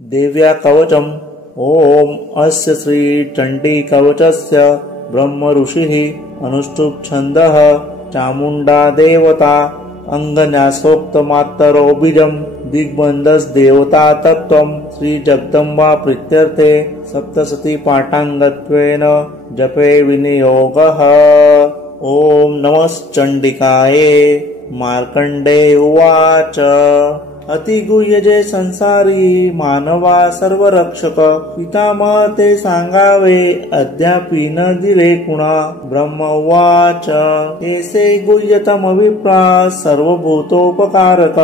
देव्या कवचम्। ओम अस्य श्री चंडी कवचस्य ब्रह्म ऋषिः अनुष्टुप् छन्दः चामुण्डा देवता अंगन्यासोक्तमात्तरो बीजं दिग्बन्धस् देवता तत्त्वं श्री जगदम्बा प्रीत्यर्थे सप्तशती पाठाङ्गत्वेन जपे विनियोगः। ओम नमश्चण्डिकाये। मार्कण्डेय उवाच अतिगुह्यजे संसारी मानवा सर्वरक्षक पितामह ते सांगावे अद्यापि न दिले कुणा। ब्रह्म उवाच एसे गुह्यतम विप्रा सर्वभूतोपकारक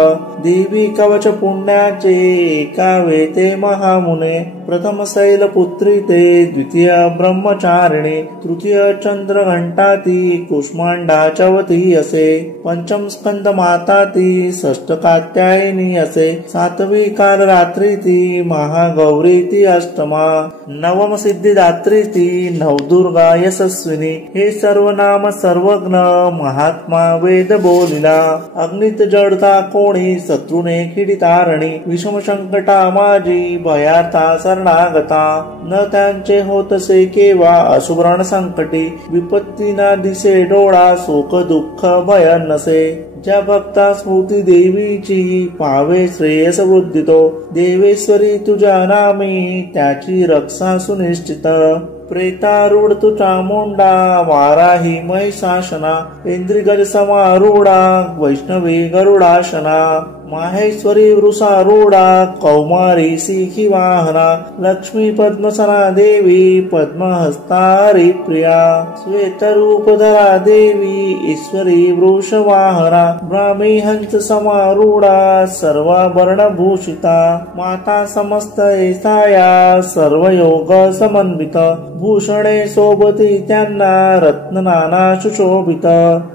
देवी कवच पुण्याचे एकावे ते महामुने। प्रथम शैलपुत्री ते द्वितीय ब्रह्मचारिणी तृतीय चंद्रघंटाती कुष्मांडा चवती असे पंचम स्कंद माता ती षष्ठ कात्यायनी असे सातवी काल रात्री ती महागौरी ती अष्टमा नवम सिद्धिदात्री ती नवदुर्गा यशस्विनी। हे सर्व नाम सर्वज्ञ महात्मा वेद बोलिला। अग्नित जडता कोणी शत्रुने किडितारणी विषम संकटा माझी भयार्था शरणागता। न त्यांचे होतसे केव्हा अशुभ्रण संकटी विपत्ती ना दिसे डोळा सुख दुःख भय नसे। ज्या भक्ता स्मृती देवीची पावे श्रेयस वृद्धितो देवेश्वरी तुझ्या नामी त्याची रक्षा सुनिश्चित। प्रेतारूढ तु चामुंडा वाराही महिषासना इंद्रिगज समारूढा वैष्णवी गरुडासना माहेश्वरी वृषारूढा कौमारी सिंही वाहना लक्ष्मी पद्मसना देवी पद्महस्ता हरिप्रिया श्वेतरूपधरा देवी ईश्वरी वृषवाहना ब्राह्मी हंस समारूढा सर्वाभरणभूषिता माता समस्त ऐसाया सर्वयोग समन्वित भूषणे सोबती त्यांना रत्ननाना सुशोभित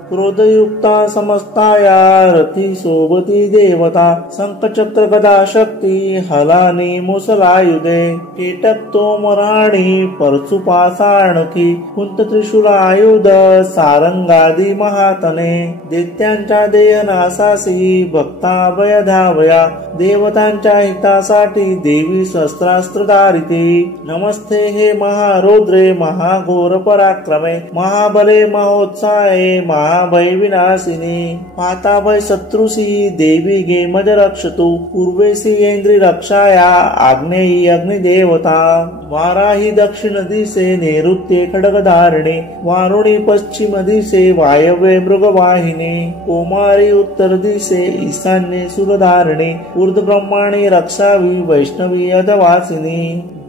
क्रोधयुक्ता समस्ताया रथी सोबती देवता शंखचक्र गदा शक्ती हलानी मुसलायुधे कीटक तोमराणी परशुपासाणकी कुंत त्रिशूल आयुध सारंगादी महातने दैत्यांच्या देयनासासी भक्ता भय धावया देवतांच्या हितासाठी देवी शस्त्रास्त्र धारिती। नमस्ते हे महारौद्रे महाघोर पराक्रमे महाबले महोत्साहे महाभय विनाशिनी पाताभय शत्रुसी देवी गे मज रक्षतु पूर्वेसी इंद्री रक्षाया आग्नेयी अग्निदेवता वाराही दक्षिण दिसे नैऋत्ये खड्गधारिणी वारुणी पश्चिम दिसे वायव्ये मृगवाहिनी कोमारी उत्तर दिसे ईशान्ये सुरधारिणी ऊर्ध्व ब्रह्माणी रक्षावी वैष्णवी अधवासिनी।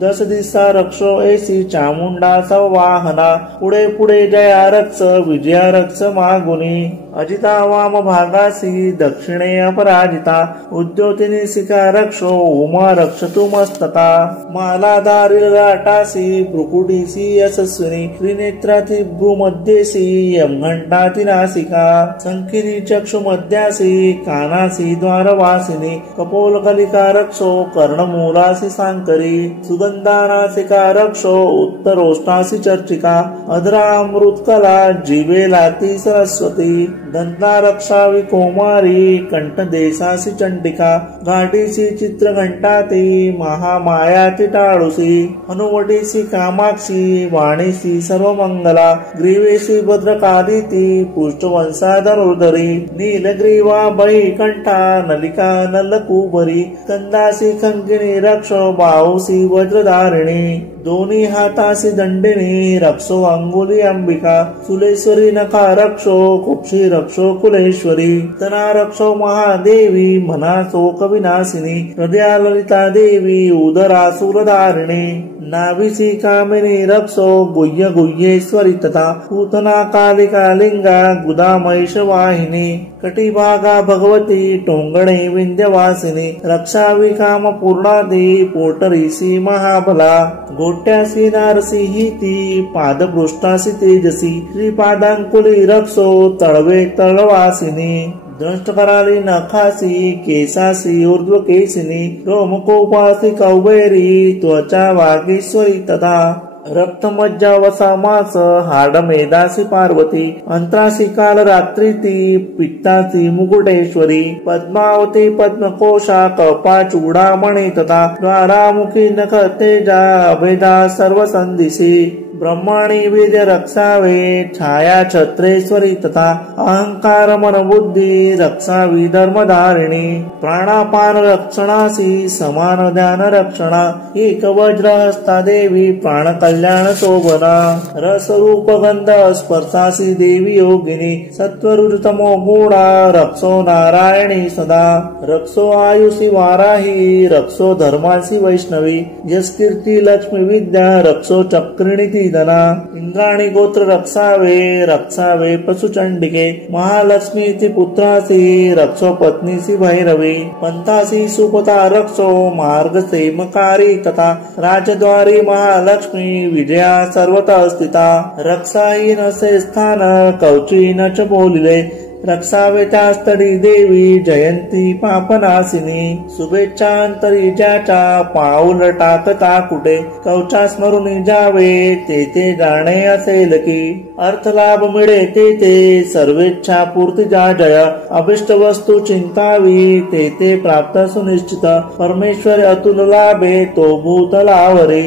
दस दिसा रक्षो ऐसी चामुंडा सवाहना पुढे पुढे जया रक्ष विजया रक्ष मागुनी अजिता वाम भागासी दक्षिणे अपराजिता उद्योतिनी शिखा रक्षो उमा रक्षतु मस्तता मालाधारी राटासी भ्रुकुटीसी यशस्विनी त्रिनेत्राती भ्रूमध्येसी यमघंटाती नासिका संकिनी चक्षु मध्यासी कानासी द्वारवासिनी कपोलकलिका रक्षो कर्णमूलासी सांकरी सुगंधानासिका रक्षो उत्तरोष्टासी चर्चिका अधरामृतकला जीवेलाती सरस्वती दंता रक्षावी कोमारी कंठदेशासी चंडिका घाटीसी चित्रघंटाती महामायाती टाळुसी हनुवटीसी कामाक्षी वाणीसी सर्वमंगला ग्रीवेसी भद्रकादिती पुष्टवंशाधरोदरी नीलग्रीवा बळीकंठा नलिका नलकुबरी कंदासी खंगिनी रक्षो बाहुसी वज्रधारिणी दोन्ही हातासी दंडिनी रक्षो अंगुली अंबिका सुलेश्वरी नखा रक्षो कुक्षी रक्षो कुलेश्वरी तना रक्षो महादेवी मना शोक विनाशिनी हृदया ललिता देवी उदरा सुरधारिणी नाभिसी कामिनी रक्षो गुह्य गुह्येश्वरी तथा पूतना कालिका लिंगा गुदा महिष वाहिनी कटिभागा भगवती टोंगणे विंध्यवासिनी रक्षावी काम पूर्णादी पोटरीसी महाबला गोट्यासी नारसी ही ती पादपृष्ठासी तेजसी श्रीपादांकुली रक्षो तळवे तळवासिनी दृष्ट कराली नखासी केसासी ऊर्ध्व केसिनी रोमकोपासी कौबेरी त्वचा वागीश्वरी तथा रक्तमज्जा वसा मास हाड मेदासी पार्वती अंतरासी काल रात्री ती पित्तासी मुकुटेश्वरी पद्मावती पद्मकोशा कपा चूडामणी तथा द्वारामुखी नख तेजा अभेदा सर्व संदिसी ब्रह्माणी विद्य रक्षावे छाया छत्रेश्वरी तथा अहंकार मन बुद्धी रक्षावी धर्मधारिणी प्राणापान रक्षणासी समान ध्यान रक्षणा एक वज्र हस्ता देवी प्राण कल्याण शोभना रसरूप गंध स्पर्शासी देवी योगिनी सत्वरुतमो गुणा रक्षो नारायणी सदा रक्षो आयुषी वाराही रक्षो धर्मासी वैष्णवी यस्कीर्ती लक्ष्मी विद्या रक्षो चक्रिणी धना इंद्राणी गोत्र रक्षावे पशुचंडिके महालक्ष्मी पुत्रासी रक्षो पत्नीसी भैरवी पंथासी सुपता रक्षो मार्ग सेमकारी तथा राजद्वारी महालक्ष्मी विजया सर्वतः स्थिता रक्षाहीन से स्थान कवची न च बोलिले रक्षावे त्यास्तडी देवी जयंती पापनाशिनी शुभेच्छांतरी ज्याच्या पाऊल टाकता कुठे कवचा स्मरून जावे ते जाणे असेल की अर्थ लाभ मिळे ते सर्वेच्छा पूर्ती जा जय अभिष्ट वस्तू चिंतावी ते प्राप्त सुनिश्चित परमेश्वर अतुल लाभे तो भूतलावरी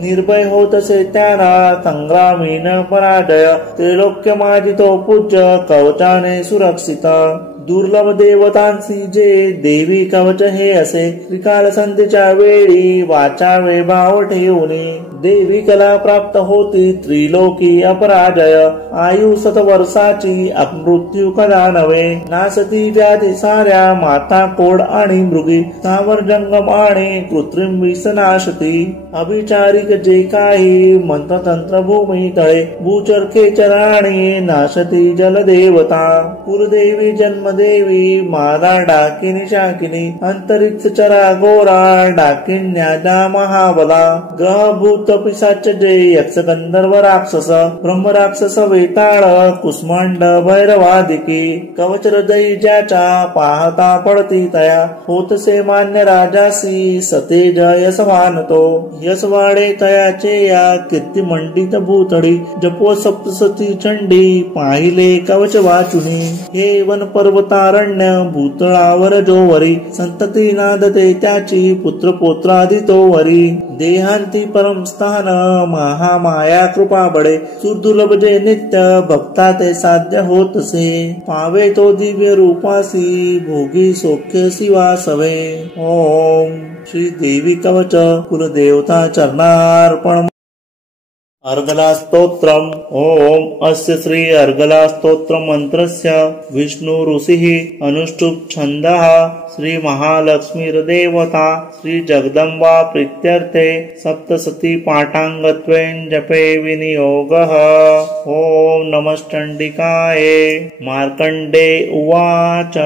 निर्भय होतसे त्यांना संग्रामी न पराजय त्रिलोक्य माझी तो पूज्य कवचाने सुरक्षित दुर्लभ देवतांसी जे देवी कवच हे असे त्रिकाल संध्येच्या वेळी वाचावे भाव ठेवणे देवी कला प्राप्त होती त्रिलोकी अपराजय आयु 7 वर्षाची अपमृत्यू कदा नव्हे नासती व्याधी साऱ्या माता कोड आणि मृगी स्थावर जंगम आणि कृत्रिम विषनाशती अभिचारिक जे काही मंत्रतंत्र भूमी तळे भूचर खेचर आणि नाशती जलदेवता कुलदेवी जन्मदेवी मादा डाकिनी शाकिनी अंतरिक्ष चरा गोरा डाकिन्यादा महाबला ग्रहभूत पिशाच जे यक्ष गंधर्व राक्षस ब्रह्म राक्षस वेताळ कुष्मांड भैरवादिकी कवच हृदयी ज्याच्या पाहता पडती तया होतसे मान्य राजासी सतेज यशवान तो यशवाडे तयाचे या कीर्ती मंडित भूतळी जपो सप्तसती चंडी पाहिले कवच वाचुनी हे वन पर्वतारण्य भूतळावर जोवरी संतती नादते त्याची पुत्र पोत्रादी तो वरी देहांती परम स्थान महामाया कृपा बडे सुदुर्लभ जे नित्य भक्ता ते साध्य होतसे पावे तो दिव्य रूपासी भोगी सौख्य शिवासवे ओम श्री देवी कवच कुलदेवता चरणार्पण अर्गला स्तोत्रम ओम अस्य श्री अर्गला स्तोत्र मंत्रस्य विष्णु ऋषिः अनुष्टुप छंदः श्री महालक्ष्मी देवता श्री जगदंबा प्रीत्यर्थे सप्तशती पाठांगत्वेन जपे विनियोगः ओम नमश्चंडिकाय मार्कंडे उवाच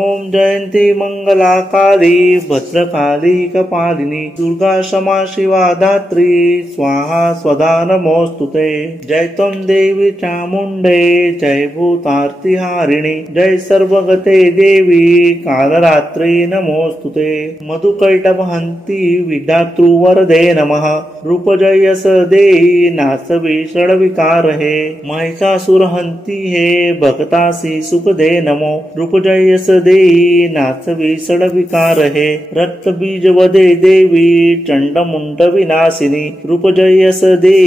ओम जयंती मंगलाकाली भद्रकाली कपालिनी दुर्गा क्षमा शिवा धात्री स्वाहा स्वधा नमोस्तुते जय त्वं देवी चामुंडे जय भूतार्ति हारिणी जय सर्वगते देवी कालरात्रि नमोस्तुते मधुकैटभहंती विधातृ वरदे नमः रूपजयस देहि नासवी षड्विकार हे महिषासुरहंती हे भक्तासी सुख दे नमो रूपजयस देहि नासवी षड्विकार हे रक्तबीज वदे देवी चंडमुंड विनाशिनी रूपजयस देहि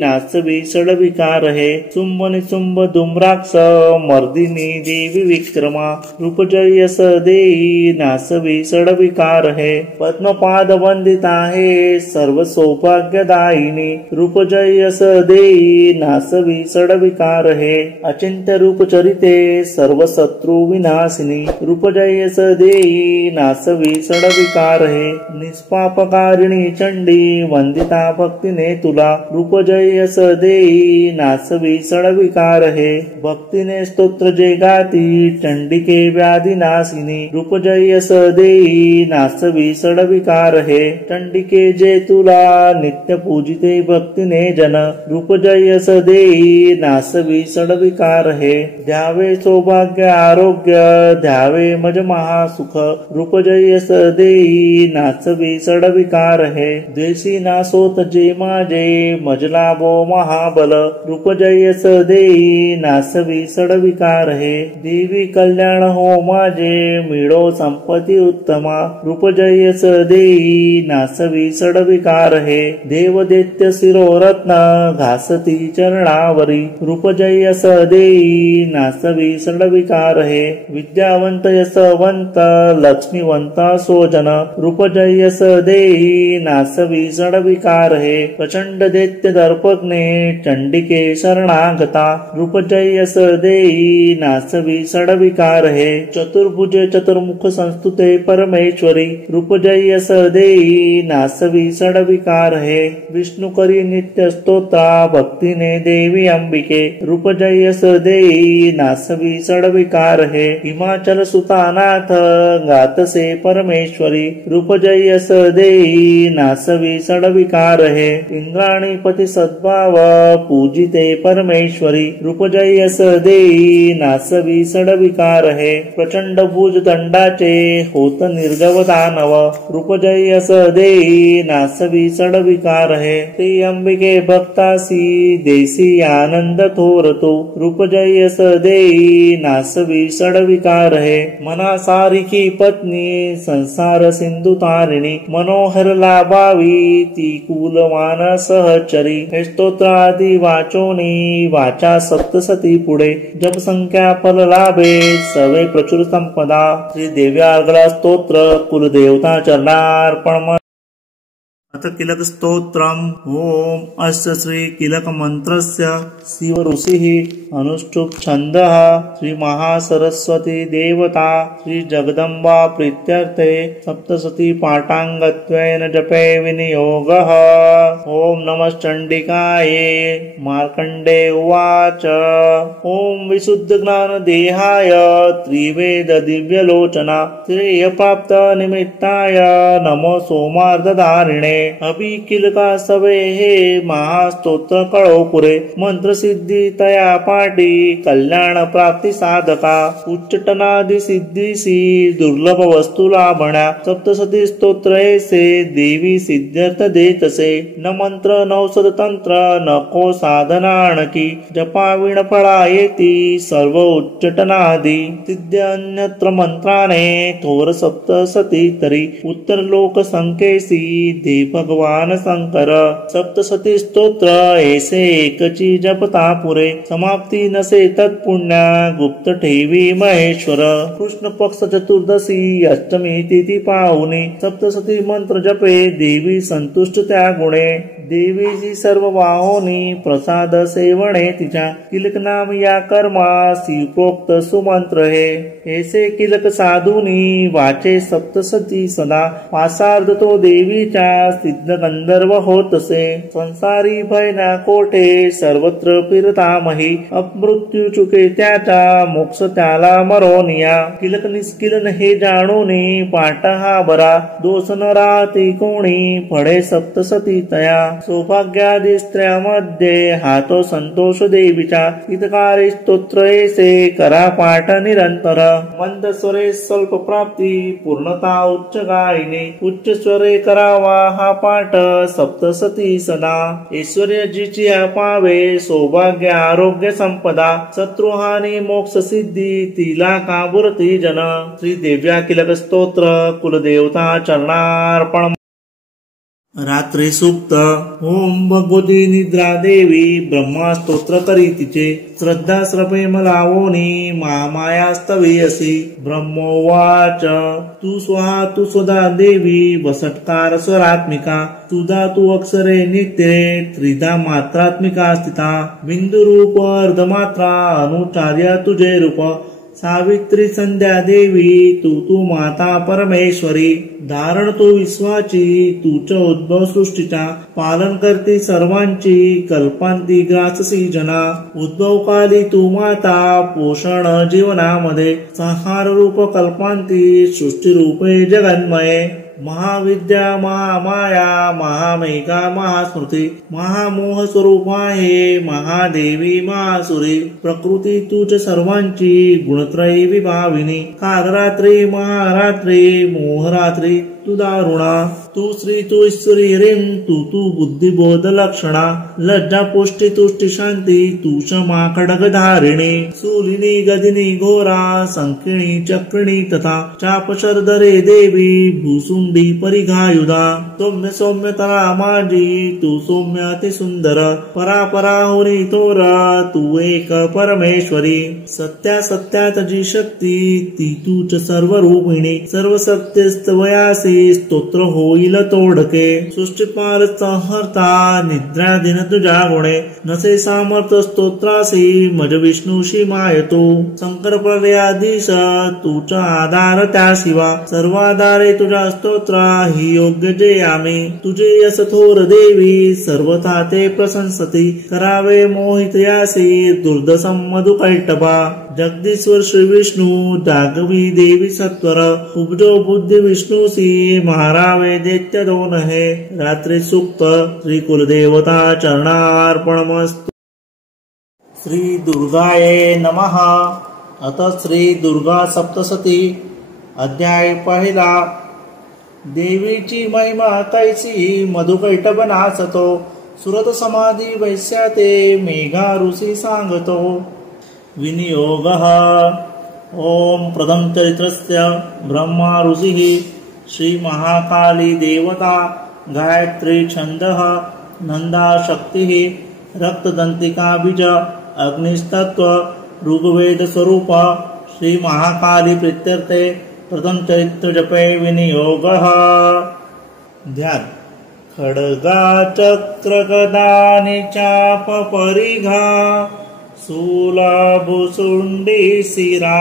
नासवी षड्विकार हे शुंभ निशुंभ धूम्राक्ष मर्दिनी देवी विक्रमा रूपजयस देहि नासवी षड्विकार हे पद्मपाद वंदिता हे सर्व सौभाग्यदायिनी रूपजयस देहि नासवी षड्विकार हे अचिंत्य रूपचरिते सर्व शत्रु विनाशिनी रूपजयस देहि नासवी षड्विकार हे निष्पापकारिणी चंडी वंदिता भक्तीने तुला रूपजयस देहि नासवी षड्विकार हे भक्तीने स्तोत्र जे गाती चंडिके व्याधी नाशिनी रूपजयस देहि नासवी षड्विकार हे चंडिके जे तुला नित्य पूजिते भक्तीने जन रूपजयस देहि नासवी षड्विकार हे द्यावे सौभाग्य आरोग्य द्यावे मज महासुख रूपजयस देहि नासवी षड्विकार हे देशी नासोत जे माझे मजलाभो महाबल रूप जयस देई नासवी सडविकार हे देवी कल्याण हो माझे मिळो संपत्ती उत्तमा रूप जयस देई नासवी सडविकार हे देव दैत्य शिरो रत्न घासती चरणावरी रूप जयस देई नासवी सडविकार हे विद्यावंत यशवंत लक्ष्मीवंत सोजन रूप जयस देई नासवी सडविकार हे प्रचंड दैत्य दर्पग्ने चंडिके शरणागता रूप जयस देई नासवी सडविकार हे चतुर्भुज चतुर्मुख संस्तुते परमेश्वरी रूप जयस देई नासवी सडविकार हे विष्णु करी नित्य स्तोत्रा भक्तीने देवी अंबिके रूप जयस देई नासवी सडविकार हे हिमाचल सुतानाथ गातसे परमेश्वरी रूप जयस देई नासवी सडविकार हे इंद्राणी पती सद्भाव पूजिते परमेश्वरी रूप जयस देई नासवी सडविकार हे प्रचंड भुज दंडाचे होत निर्गव दानव रूप जयस देई नासवी सडविकार हे ते अंबिके भक्तासी देसी आनंद थोरतो रूप जयस देई नासवी सडविकार हे मना सारिकी पत्नी संसार सिंधु तारिणी मनोहर लाभावी ती कुलवान सहचरी हे स्तोत्रादी वाचोनी वाचा सप्तसती पुढे जप संख्या फल लाभे सवे प्रचुर संपदा श्री देव्यार्गला स्तोत्र कुलदेवता चरणार्पण अथ किलक स्तोत्रम ओम अस्य श्री किलक मंत्रस्य शिव ऋषिः अनुष्ठुप छंदः श्री महासरस्वती देवता श्री जगदंबा प्रीत्यर्थे सप्तशती पाठांगत्वेन जपे विनियोगः ओम नमश्चंडिकाये मार्कंडे उवाच ओम विशुद्ध ज्ञान देहाय त्रिवेद दिव्यलोचना श्रेय प्राप्त निमित्ताय नमो सोमार्धधारिणे अभिकिलका सवे हे महास्तोत्र कळो पुरे मंत्र सिद्धी तया पाठी कल्याण प्राप्ती साधका उच्चटनादि सिद्धीसी दुर्लभ वस्तू लाभण्या सप्तशती स्तोत्र ऐसे देवी सिद्ध्यर्थ देतसे न मंत्र नौषध तंत्र नको साधना आणकी जपाविण फळा येती सर्व उच्चटनादि सिद्ध अन्यत्र मंत्राने थोर सप्तशती तरी उत्तर लोक संकेसी देव भगवान शंकर सप्तशती स्तोत्र ऐसे एकची जपता पुरे समाप्ती नसे तत्पुण्या गुप्त ठेवी महेश्वर कृष्ण पक्ष चतुर्दशी अष्टमी तिथी पाहुनी सप्तशती मंत्र जपे देवी संतुष्ट त्या गुणे देवीची सर्व वाहोनी प्रसाद सेवणे तिच्या किलक नाम या कर्मा शिवप्रोक्त सुमंत्र हे ऐसे किलक साधुनी वाचे सप्तशती सदा पासार्ध तो देवीच्या सिद्ध गंधर्व होतसे संसारी भय ना कोठे सर्वत्र फिरतामही अपमृत्यू चुके त्याचा मोक्ष त्याला मरोनिया किलक निष्किलन हे जाणूनी पाठ हा बरा दोष न राहती कोणी फळे सप्तशती तया सौभाग्यादी स्त्रियामध्ये हातो संतोष देवीचा हितकारी स्तोत्र ऐसे करा पाठ निरंतर मंद स्वरे स्वल्प प्राप्ती पूर्णता उच्च गायने उच्च स्वरे करावा हा पाठ सप्तशती सदा ऐश्वर्य जिची पावे सौभाग्य आरोग्य संपदा शत्रुहानी मोक्ष सिद्धी तिला काबुरती जन श्री देव्या किलक स्तोत्र कुलदेवता चरणार्पण रात्री सुप्त ओम भगवती निद्रा देवी ब्रह्मा स्तोत्र करी तिचे श्रद्धा श्रपेम लावोनी महामाया स्तवीयसी ब्रह्मोवाच तू स्वहा तू स्वदा देवी वसटकार स्वरात्मिका तुझा तू अक्षरे नित्ये त्रिधा मात्रात्मिका स्थिता बिंदु रूप अर्धमात्रा अनुचार्य तुझे रूप सावित्री संध्या देवी तू माता परमेश्वरी धारण तो विश्वाची तूच उद्भव सृष्टीचा पालन करते सर्वांची कल्पांती ग्राससी जना उद्भव काली तू माता पोषण जीवनामध्ये संहार रूप कल्पांती सृष्टी रूपे जगन्मये महाविद्या महामाया महामेघा महास्मृती महामोह स्वरूप आहे महादेवी महासुरी प्रकृती तुझ सर्वांची गुणत्रयी विभाविनी कालरात्री महारात्री मोहरात्री तू दारुणा तू श्री तू ईश्वरी ह्रीं तू तू बुद्धिबोध लक्षणा लज्जा पुष्टी तुष्टी शांती तू क्षमा खडग धारिणी सूलिनी गदिनी घोरा संकिणी चक्रिणी तथा चाप शरदरे देवी भूसुंडी परिघायुधा सौम्य सौम्य तरा माझी तू सौम्य अति सुंदर परा परा होरी तोरा तू एक परमेश्वरी सत्या सत्यात जी शक्ती ती तूच सर्व रूपिणी सर्व सत्यस्तवयासी स्तोत्र होईल तोडके सृष्टी पार संहर्ता निद्रा दिन तुझ्या गुणे नसे सामर्थ स्तोत्रासी मज विष्णूशी मायतो शंकर प्रलयाधीश तुझा आधार त्या शिवा सर्व आधारे तुझ्या स्तोत्रा ही योग्य जे आम्ही तुझे यश थोर देवी सर्वथा ते प्रशंसती करावे मोहित यासी दुर्दशम मधुकैटभा जगदीश्वर श्री विष्णू जागवी देवी सत्वर उपजो बुद्धी विष्णूसी महारावे दैत्य दोन है रात्री सुक्त श्री कुलदेवता चरणार्पणमस्तु। श्री दुर्गाये नमः। अथ श्री दुर्गा सप्तशती अध्याय पहिला। देवीची महिमा कैसी मधुकैटभ नाचतो सुरत समाधी वैश्याते मेघा ऋषी सांगतो। विनियोगः ओम प्रथम चरित्रस्य ब्रह्मा ऋषिः श्री महाकाली देवता गायत्री छंदः नंदा शक्तिः रक्तदंतिका बीज अग्निस्तत्व ऋग्वेद स्वरूप श्री महाकाली प्रीत्यर्थे प्रथम चरित्र जपे विनियोगः। ध्यान। खड्गा चक्र गदा चाप परिघा शूला भुसुंडी शिरा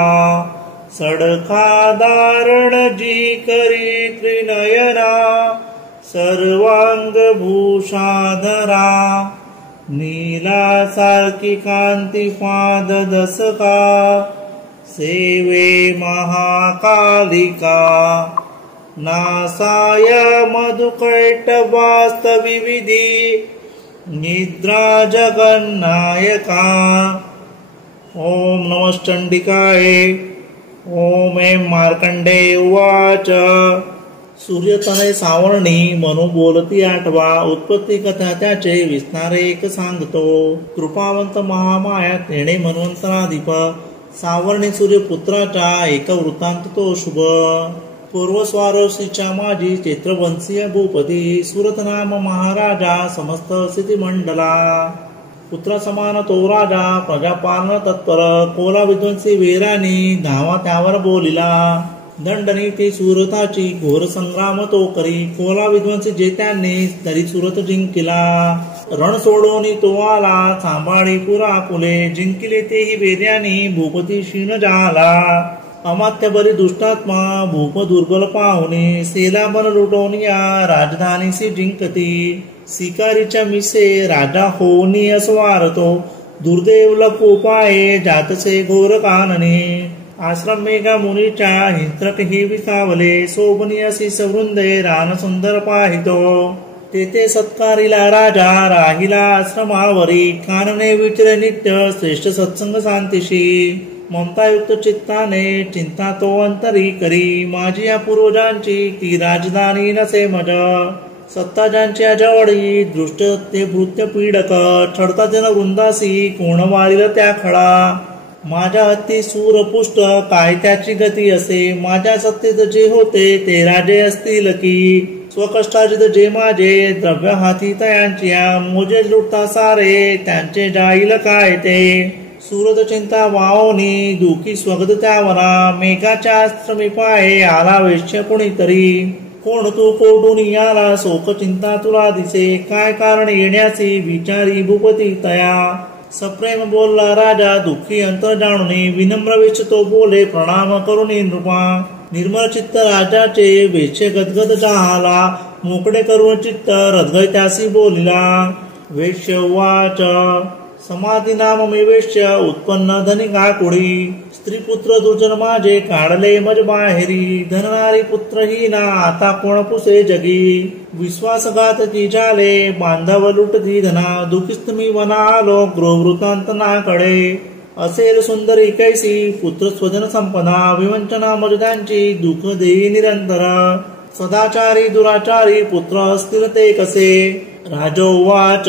सडखा दारण जी करी त्रिनयना सर्वांग भूषाधरा नीला सारखी कांती पाद दसका सेवे महाकालिका नासाय मधुकैटभास्तविविधी निद्रा जगन्नायका। ओम नमश्चंडिकाय। ओम ऐं मार्कंडेय उवाच। सूर्यतनय सावर्णी म्हणून बोलती आठवा उत्पत्ती कथा त्याचे विस्तार एक सांगतो। कृपावंत महामाया तेणे मन्वंतराधिप सावर्णी सूर्यपुत्राचा एक वृत्तांत तो शुभ। पूर्वस्वारोशीच्या माझी चैत्रवंशीय भूपती सुरत नाम महाराजा समस्त स्थितिमंडला पुत्र समान तो राजा प्रजापालन तत्पर कोला विध्वंसी वीरांनी धावा त्यावर बोलिला दंडनीती सुरताची घोर संग्राम तो करी कोला विध्वंसी जेत्यांनी तरी सुरत जिंकिला रण सोडोनी तो आला सांभाळी पुरा पुले जिंकिले तेही वेद्यानी भूपती क्षीण झाला अमात्य बरी दुष्टात्मा भूप दुर्बल पाहुणे सेला बन लुटोनिया राजधानीसी जिंकती शिकारीच्या मिसे राजा होनी अस्वारतो दुर्दैव लपोपाये जातसे घोर कानने आश्रम मेघा मुनीच्या हिंत्रक ही विसावले शोभनीय शिशवृंदे रान सुंदर पाहितो तेथे सत्कारीला राजा राहिला आश्रमावरी कानने विचरे नित्य श्रेष्ठ सत्संग शांतीशी ममतायुक्त चित्ताने चिंता तो अंतरी करी माझी या पूर्वजांची ती राजधानी नसे मज सत्ता ज्यांच्या जवळी दृष्ट ते भृत्य पीडक छडता जन वृंदासी कोण वारिल त्या खळा माझ्या हत्ती सूरपुष्ट काय त्याची गती असे माझ्या सत्तेत जे होते ते राजे असतील की स्वकष्टार्जित जे माझे द्रव्य हाती तयांची मोजे लुटता सारे त्यांचे जाईल काय ते सूरत चिंता वावनी दुखी स्वगत त्यावरा मेघाच्या आश्रमी पाये आला वैश्य कुणीतरी कोण तू कोठून आला शोक चिंता तुला दिसे काय कारण येण्याची विचारी भूपती तया सप्रेम बोलला राजा दुःखी अंतर जाणून विनम्र वेश तो बोले प्रणाम करून नृपा निर्मळ चित्त राजाचे वेश गदगद जाहाला मोकळे करून चित्त रद्गय त्यासी बोलिला वेश्य वाच समाधी नाम मे वेश्य उत्पन्न धनिका कुडी स्त्री पुत्र दुर्जन माझे काढले मज बाहेरी धननारी पुत्र ही ना आता कोण पुसे जगी विश्वासघात की झाले बांधव लुटती धना दुखिस्त मी वना आलो गृहवृतांत नाकडे असेल सुंदरी कैसी पुत्र स्वजन संपदा विवंचना मजदांची दुःख देई निरंतर सदाचारी दुराचारी पुत्र असतील ते कसे. राजोवाच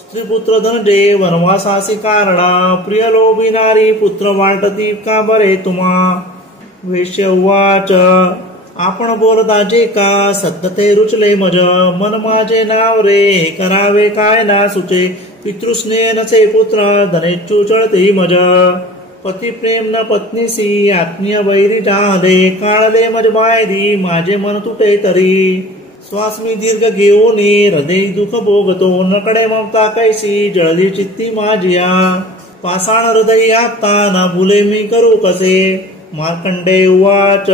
स्त्रीपुत्र धनंजय वनवासासी कारण प्रिय लोभी नारी पुत्र वाटती का बरे तुम्हा. वेश्य उवाच आपण बोलता जे का सत्य ते रुचले मज मन माझे नाव रे हे करावे काय ना सुचे. पितृस्नेह नसे पुत्र धनेच्छु चळते मज पती प्रेम न पत्नीसी आत्मीय वैरी जाहले काळले मज बायदी माझे मन तुटे तरी. श्वास मी दीर्घ घेऊनी हृदय दुःख भोगतो नकडे ममता कैसी जळली चित्ती माझिया. पाषाण हृदय आता न भुले मी करू कसे. मार्कंडे उवाच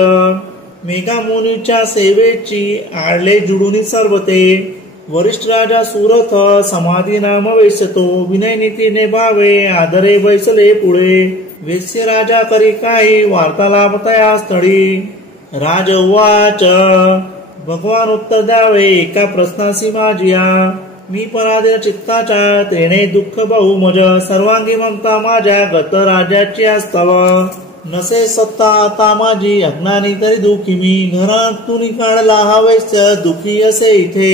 मेघा मुनीच्या सेवेची आडले जुडूनी सर्वते. वरिष्ठ राजा सुरथ समाधी नाम वेसतो विनय नीतीने भावे आदरे बैसले पुढे. वेश्य राजा करी काही वार्तालाप तया स्थळी. राज उवाच भगवान उत्तर द्यावे एका प्रश्नासी माझिया. मी पराधीन चित्ताच्या तेणे दुःख बहु मज सर्वांगी ममता माझ्या गत राज्याची असताव. नसे सत्ता आता माझी अज्ञानी तरी दुखी मी घरातून काढला हा वैश्य दुखी असे इथे.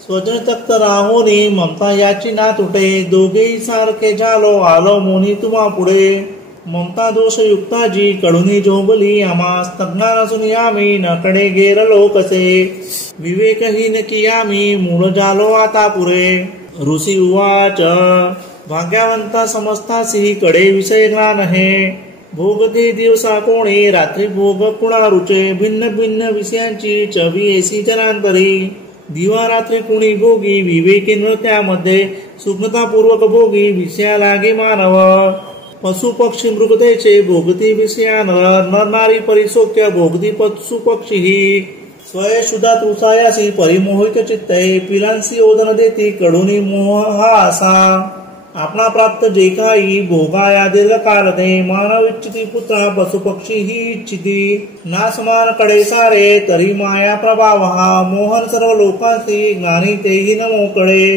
स्वजन तक्त राहुनी ममता याची ना तुटे दोघेही सारखे झालो आलो मोनी तुम्हा पुढे. ममता दोष युक्ताजी कडुनी झोंबली आम्हा स्तग्ना नसून आम्ही नकडे गेरलो कसे. विवेकहीन की आम्ही मूळ झालो आता पुरे. ऋषी उवाच भाग्यवंता समजतासी कडे विषय ज्ञान हे. भोगते दिवसा कोणी रात्री भोग कुणा रुचे भिन्न भिन्न विषयांची चवी एसी जनांतरी. दिवा रात्री कुणी भोगी विवेकी त्यामध्ये सूक्ष्मतापूर्वक भोगी विषया लागे मानव. पशु पक्षी मृगतेचे भोगती विषयानर नर नारी परिसोक्य भोगती पशु पक्षी ही. स्वय शुद्धा तुसायासी परिमोहित चित्ते पिलांसी ओदन देती कडुनी मोह हा असा. आपणा प्राप्त जे काही भोगाया दीर्घकाल दे मानव इच्छिती पुत्रा पशुपक्षी ही इच्छिती. ना समान कडे सारे तरी माया प्रभाव हा मोहन सर्व लोकांसी ज्ञानी तेही न मोकळे.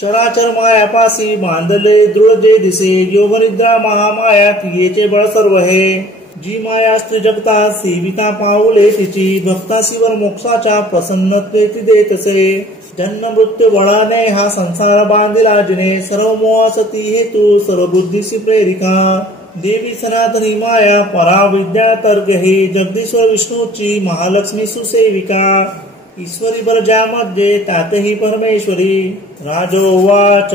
चराचर मायापासी बांधले दृढ जे दिसे योग निद्रा महामाया कियेचे बळ सर्व हे. जी माया स्त्री जगता सेविका पाऊले तिची भक्तासीवर मोक्षाच्या प्रसन्नत्वे ती देतसे. जन्म मृत्यू बळाने हा संसार बांधिला जिने सर्व मोहासती हेतू सर्व बुद्धीसी प्रेरिका. देवी सनातनी माया परा विद्या तर्क हे जगदीश्वर विष्णूची महालक्ष्मी सुसेविका. ईश्वरी बर ज्यामध्ये तातेही परमेश्वरी. राजोवाच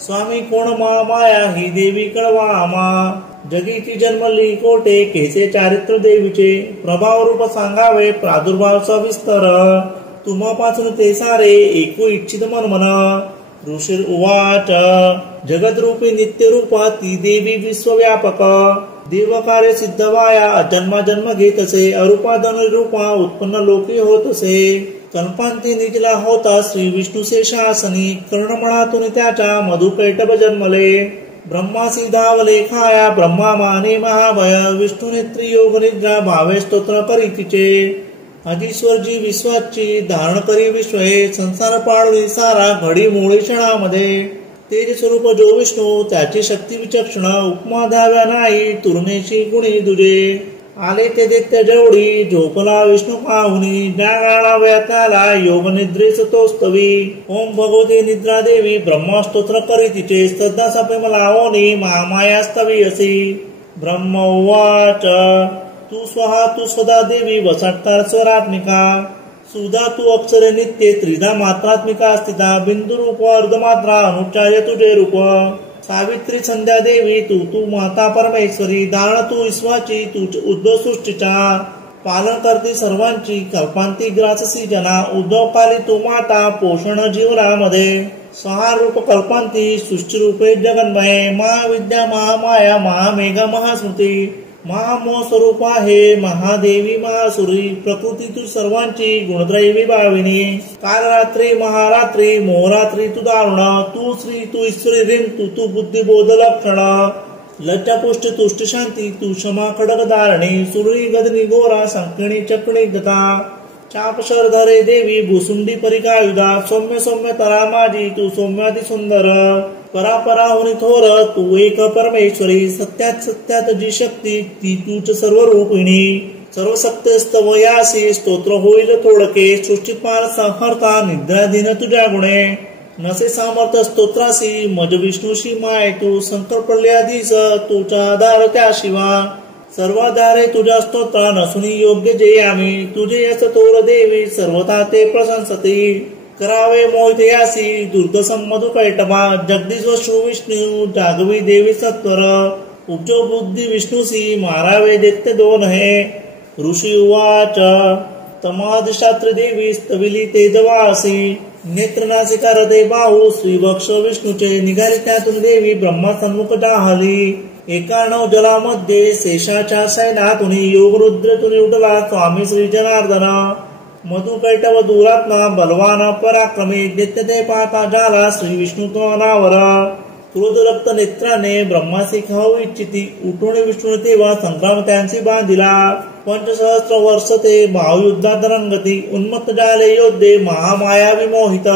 स्वामी कोण माया ही देवी कळवा आम्हा. जगीची जन्मली कोटे केसे चारित्र देवीचे प्रभाव रूप सांगावे प्रादुर्भाव सविस्तर. तुम्हापासून ते सारे एकू इच्छित मनमन. ऋषी उवाच जगद्रूपी नित्य रूपा ती देवी विश्वव्यापक. देवकार्य सिद्ध वाया जन्मा जन्म घेतसे अरूपा धनुरूपा उत्पन्न लोके होतसे. कल्पांती निजला होता श्री विष्णूचे शासनी कर्णमळातून त्याच्या मधुकैटभ जन्मले. ब्रह्मासी धावले खाया ब्रह्मा माने महाभय विष्णूने त्रियोग निद्रा भावे स्तोत्र करी तिचे. अधीश्वर जी विश्वाची धारण करी विश्व हे संसार पाळवी सारा घडी मोळी क्षणामध्ये. तेज स्वरूप जो विष्णू त्याची शक्ती विचक्षण उपमा द्याव्या नाही तुर्मेशी गुणी दुजे. आले ते दैत्य जेवढी झोपला विष्णू पाहुनी ज्ञानाला व्याताला योग निद्रेस तोस्तवी. ओम भगवती निद्रा देवी ब्रह्मस्तोत्र करी तिचे श्रद्धा सप्रेम लावणी महामायास्तवी असी. ब्रह्म उवाच तू स्वहा तू सदा देवी वसाटकार स्वरात्मिका. सुधा तू अक्षरे नित्य त्रिधा मात्रात्मिका स्थिता. बिंदू रूप अर्धमात्रा अनुच्चाय तुझे रूप. सावित्री संध्या देवी तू तू माता परमेश्वरी. धारण तू विश्वाची तू उद्धव सृष्टीचा. पालन करते सर्वांची कल्पांती ग्राससी जना. उद्धव काली तू माता पोषण जीवनामध्ये. सहा रूप कल्पांती सृष्टी रूपे जगन्मय. महाविद्या महामाया महामेघा महास्मृती. महामोह स्वरूप आहे महादेवी महासुरी. प्रकृती तू सर्वांची गुणत्रयी भाविनी. काल रात्री महारात्री मोहरात्री तू दारुण. तू श्री तू ईश्वरी ह्रीं तू तू बुद्धिबोध लक्षण. लज्जापुष्टी तुष्टी शांती तू क्षमा खडग धारणी. सुरळी गदनी गोरा संकिणी चकणी दता. चाप शरधरे देवी भुसुंडी परिकायुधा. सौम्य सौम्य तरा माझी तू सौम्यादी सुंदर. परापरा होनी थोर तू एक परमेश्वरी. सत्यात सत्यात जी शक्ती ती तूच सर्व रूपिणी. सर्व सत्य स्तवयासी स्तोत्र होईल तोडके सृष्टीपाल संहर्ता निद्राधीन तुझ्या गुणे नसे सामर्थ स्तोत्रासी मज विष्णूशी माय तू शंकर पडल्याधीस तुझा आधार त्या शिवा सर्वाधारे तुझ्या स्तोत्रा नसुनी योग्य जे आम्ही तुझे यश तोर देवी सर्वथा ते प्रशंसती करावे मोहिते यासी दुर्गसम मधुकैटभा जगदीश वशु विष्णू जागवी देवी सत्वर उपजो बुद्धी विष्णूसी मारावे दैत्य दोन हे ऋषी उवाच तमादिशास्त्री देवी स्तविली तेजवासी नेत्रनासिका हृदय बाहू श्रीवक्ष विष्णूचे निघाले त्यातून देवी ब्रह्मा सन्मुख जाहली एका नव जलामध्ये शेषाच्या सैनातून योगरुद्रतून उठला स्वामी श्री जनार्दन मधुकैटव दुरात्मा बलवान पराक्रमी नित्य ते पाहता झाला श्री विष्णू तो अनावर क्रोध रक्त नेत्राने ब्रह्मासी खाऊ इच्छिती उठून विष्णू तेव्हा संग्राम त्यांची बांधिला 500 वर्ष ते महायुद्धात रंगती उन्मत्त झाले योद्धे महामाया विमोहित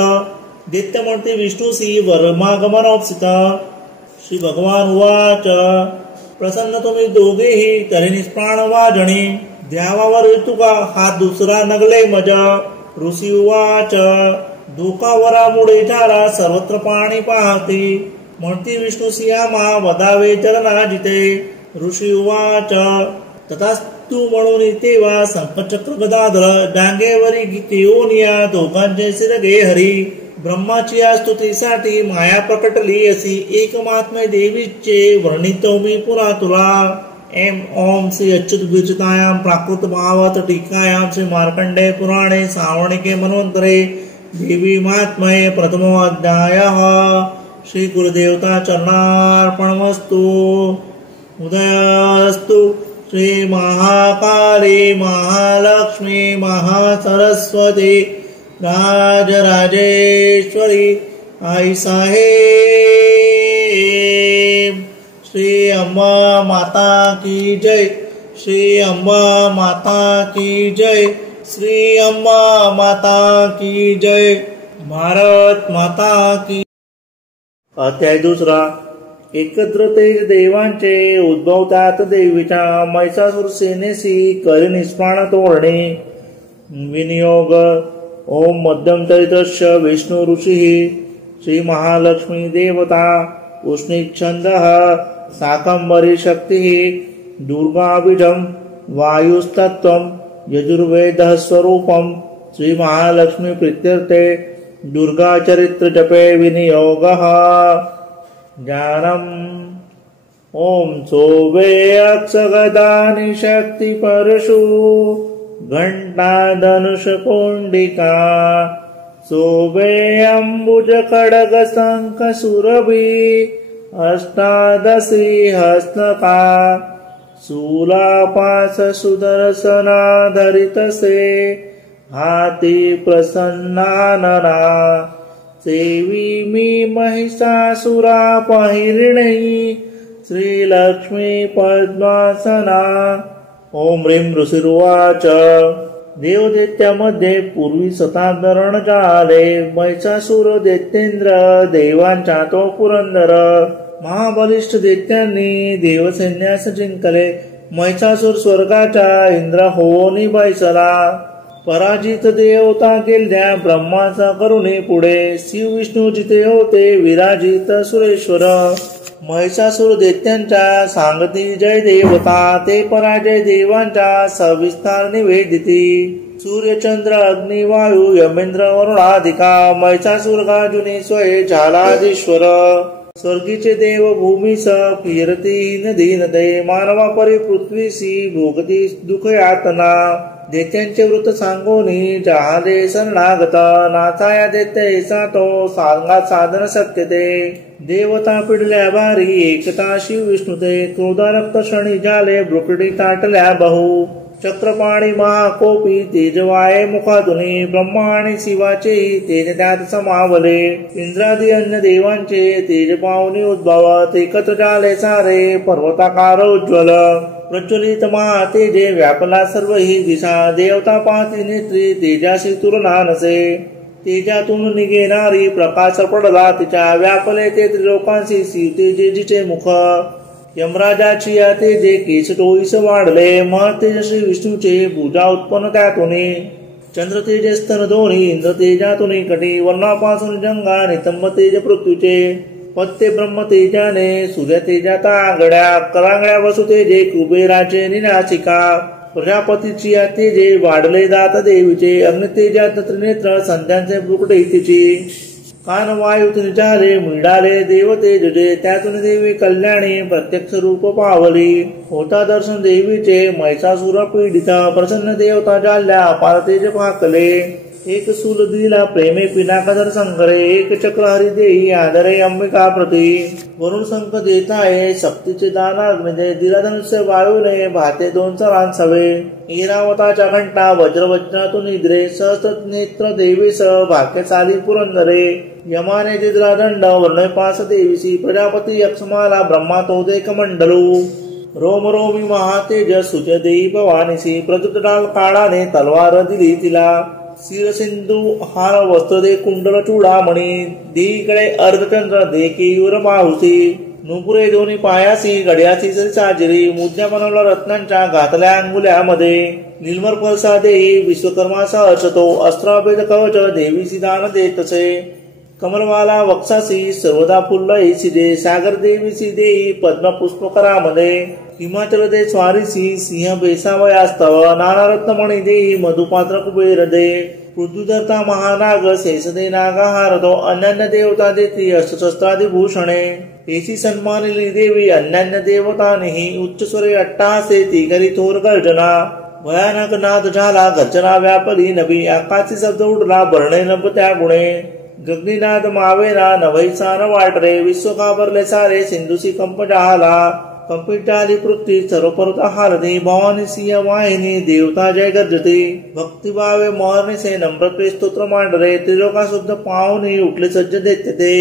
दैत्य म्हणते विष्णूसी वर्मागमनोपसित श्री भगवान उवाच प्रसन्न तुम्ही दोघेही तरी निष्प्राण वाजणी द्यावावर तुका हात दुसरा नगले मज ऋषी उवाच धोकावरामुळे झाला सर्वत्र पाणी पाहती म्हणती विष्णू सियामा वदावे जलना जिते ऋषी उवाच तथास्तु म्हणून तेव्हा संकटचक्र गदाधर डांगेवरी गीतेओनिया दोघांचे सिरगे हरी ब्रह्माची स्तुतीसाठी माया प्रकटली असी एकमात्मे देवीचे वर्णितो मी पुन्हा तुला एम ओम श्री अच्युत विरचितायाम प्राकृत भावात टीकायाम श्री मार्कंडे पुराणे सावर्णिके मनवंतरे देवी महात्म्ये प्रथमो अध्यायः श्री गुरुदेवता चरणार्पणमस्तु उदयास्तु श्री महाकाली महालक्ष्मी महासरस्वती राजराजेश्वरी आई साहेब श्री अम्बा माता की जय श्री अम्बा माता की जय श्री अम्बा माता की जय भारत माता की अध्याय 2 एकत्र तेज देवांचे उद्भवतात देवीच्या महिषासुर सेनेसी करी निष्प्राण तोडणे विनियोग ओम मध्यम चरित्रस्य विष्णु ऋषि श्री महालक्ष्मी देवता उष्णिच्छंदः शाकंभरी शक्ति दुर्गाबीजं वायुस्तत्वं यजुर्वेदः स्वरूपं श्री महालक्ष्मी प्रीत्यर्थे दुर्गा चरित्र जपे विनियोगः ज्ञानम् ओम सोवे अक्षगदानि शक्ति परशु घंटा धनुष कोंडिका सोवे अंबुज खड़ग शंख सुरभि अष्टादशी हस्तका शूलापास सुदर्शना धरित से हाथी प्रसन्नानना सेवी मी महिषासुरा पहिरिणी श्री लक्ष्मी पद्मासना ओम ह्रीं ऋषिरुवाच देवदैत्यामध्ये पूर्वी सताधरण झाले महिषासुर दैत्येंद्र देवांचा तो पुरंदर महाबलिष्ठ दैत्यांनी देवसैन्यास जिंकले महिषासुर स्वर्गाचा इंद्र होऊन बैसला पराजित देवता गेल्या ब्रह्माचा करुणे पुढे शिव विष्णू जिथे होते विराजित सुरेश्वर महिषासुर दैत्यांच्या सांगती जय देवता ते पराजय देवांच्या सविस्तार निवेदिती सूर्य चंद्र अग्नि वायू यमेंद्र वरुणाधिका महिषासुर गाजुनी स्वये झालाधीश्वर स्वर्गीचे देव भूमीस फिरती नदी नदे मानवा परी पृथ्वीसी भोगती दुःख यातना दैत्यांचे वृत्त सांगोनी जहाले शरणागत नाथाया दैत्य तो सांगा साधन सत्यते देवता पिडल्या भारी एकता शिव विष्णुते क्रोधारक्त क्षणी झाले ब्रुकडी ताटल्या बहु चक्रपाणी महाकोपी तेजवाये मुखातुनी ब्रह्मा आणि शिवाचे तेज त्यात समावले इंद्रादी अन्य देवांचे तेज पावनी उद्भवत एकत्र झाले सारे पर्वताकार उज्ज्वल प्रज्वलित महातेजे व्यापला सर्व ही दिशा देवता पाहती नेत्री तेजाशी तुलना नसे तेजातून निघेणारी प्रकाश पडला तिच्या व्यापले ते त्रिलोकांशी शिवते जिचे मुख यमराजाची या तेजे केस टोळीस वाढले, मह तेज श्री विष्णूचे भुजा उत्पन्न त्यातून, चंद्र तेजे स्तन दोन्ही, इंद्र तेजातून कटी, वर्णापासून जंगा नितंब तेज पृथ्वीचे, पत्ते ब्रह्म तेजाने, सूर्य तेजाता आंगड्या, करांगड्या वसु तेजे कुबेराचे निनासिका, प्रजापतीची या तेजे वाढले दात देवीचे, अग्नि तेजात त्रिनेत्र संध्यांचे बुकडे तिची, कान वायूतून झाले मिळाले देव तेजजे, त्यातून देवी कल्याणी प्रत्यक्ष रूप पावली, होता दर्शन देवीचे महिषासुर पीडिता, प्रसन्न देवता झाल्या अपार तेज पाकले, एक सूल दिला प्रेमे पिनाकधर संकरे, एक चक्र हरी देई आदरे अंबिका प्रती, वरुण संक देताये शक्तीचे दान अग्निदे, दिला धनुष्य वायूने भाते दोन चरांसवे, ऐरावताच्या घंटा वज्रवज्रातून निद्रे, सहस्त्र नेत्र देवीस भाग्य चाली पुरंदरे, यमाने दिला दंड वर्णय पास देवीसी, प्रजापती यक्षमाला ब्रह्मा तोदेक मंडलू, रोम रोमी महातेज सुच देई भवानीसी, प्रदुत डाल काळाने तलवार दिली तिला, शिर सिंधू हार वस्त्र दे कुंडल चूडामणी, देईकडे अर्धचंद्र दे केयूर माहुसी, नुपुरे दोन्ही पायासी गड्याची साजरी, मुद्द्या बनवला रत्नांच्या घातल्या अंगुल्यामध्ये, निर्मल फलसा देई विश्वकर्माचा अर्चतो, अस्त्राभेद कवच देवीसी दान देतसे, कमलवाला वक्षासी सर्वदा फुल्लईसी दे, सागर देवीसी देई पद्म पुष्पकरामध्ये, हिमाचल दे स्वारीसी सिंह बेसावयास्तव, नाना रत्नमणी देई मधुपात्र कुबेर दे, पृथ्वीधरता महानाग शेष दे नागाहारतो, अन्यान्य देवता देती अष्टशस्त्रादिभूषणे, एसी सन्मानिली देवी अन्यान्य देवतांनीही, उच्च स्वरे अट्टाहासे ती करी थोर गर्जना, भयानक नाद झाला गर्जना व्यापली नभी, आकाशी शब्द उडला भरणे नभ त्या गुणे, गगनीनाद मावेना नभैसान वाटरे, विश्व घाबरले सारे सिंधुसी कंप जाहला, कंपित झाली पृथ्वी सर्व पर्वत हारते, भवानी सिंह वाहिनी देवता जय गर्जते, भक्तिभावे मोहनिसे नम्रत्वे स्तोत्र मांडरे, त्रिलोका शुद्ध पाहुनी उठले सज्ज दैत्य ते,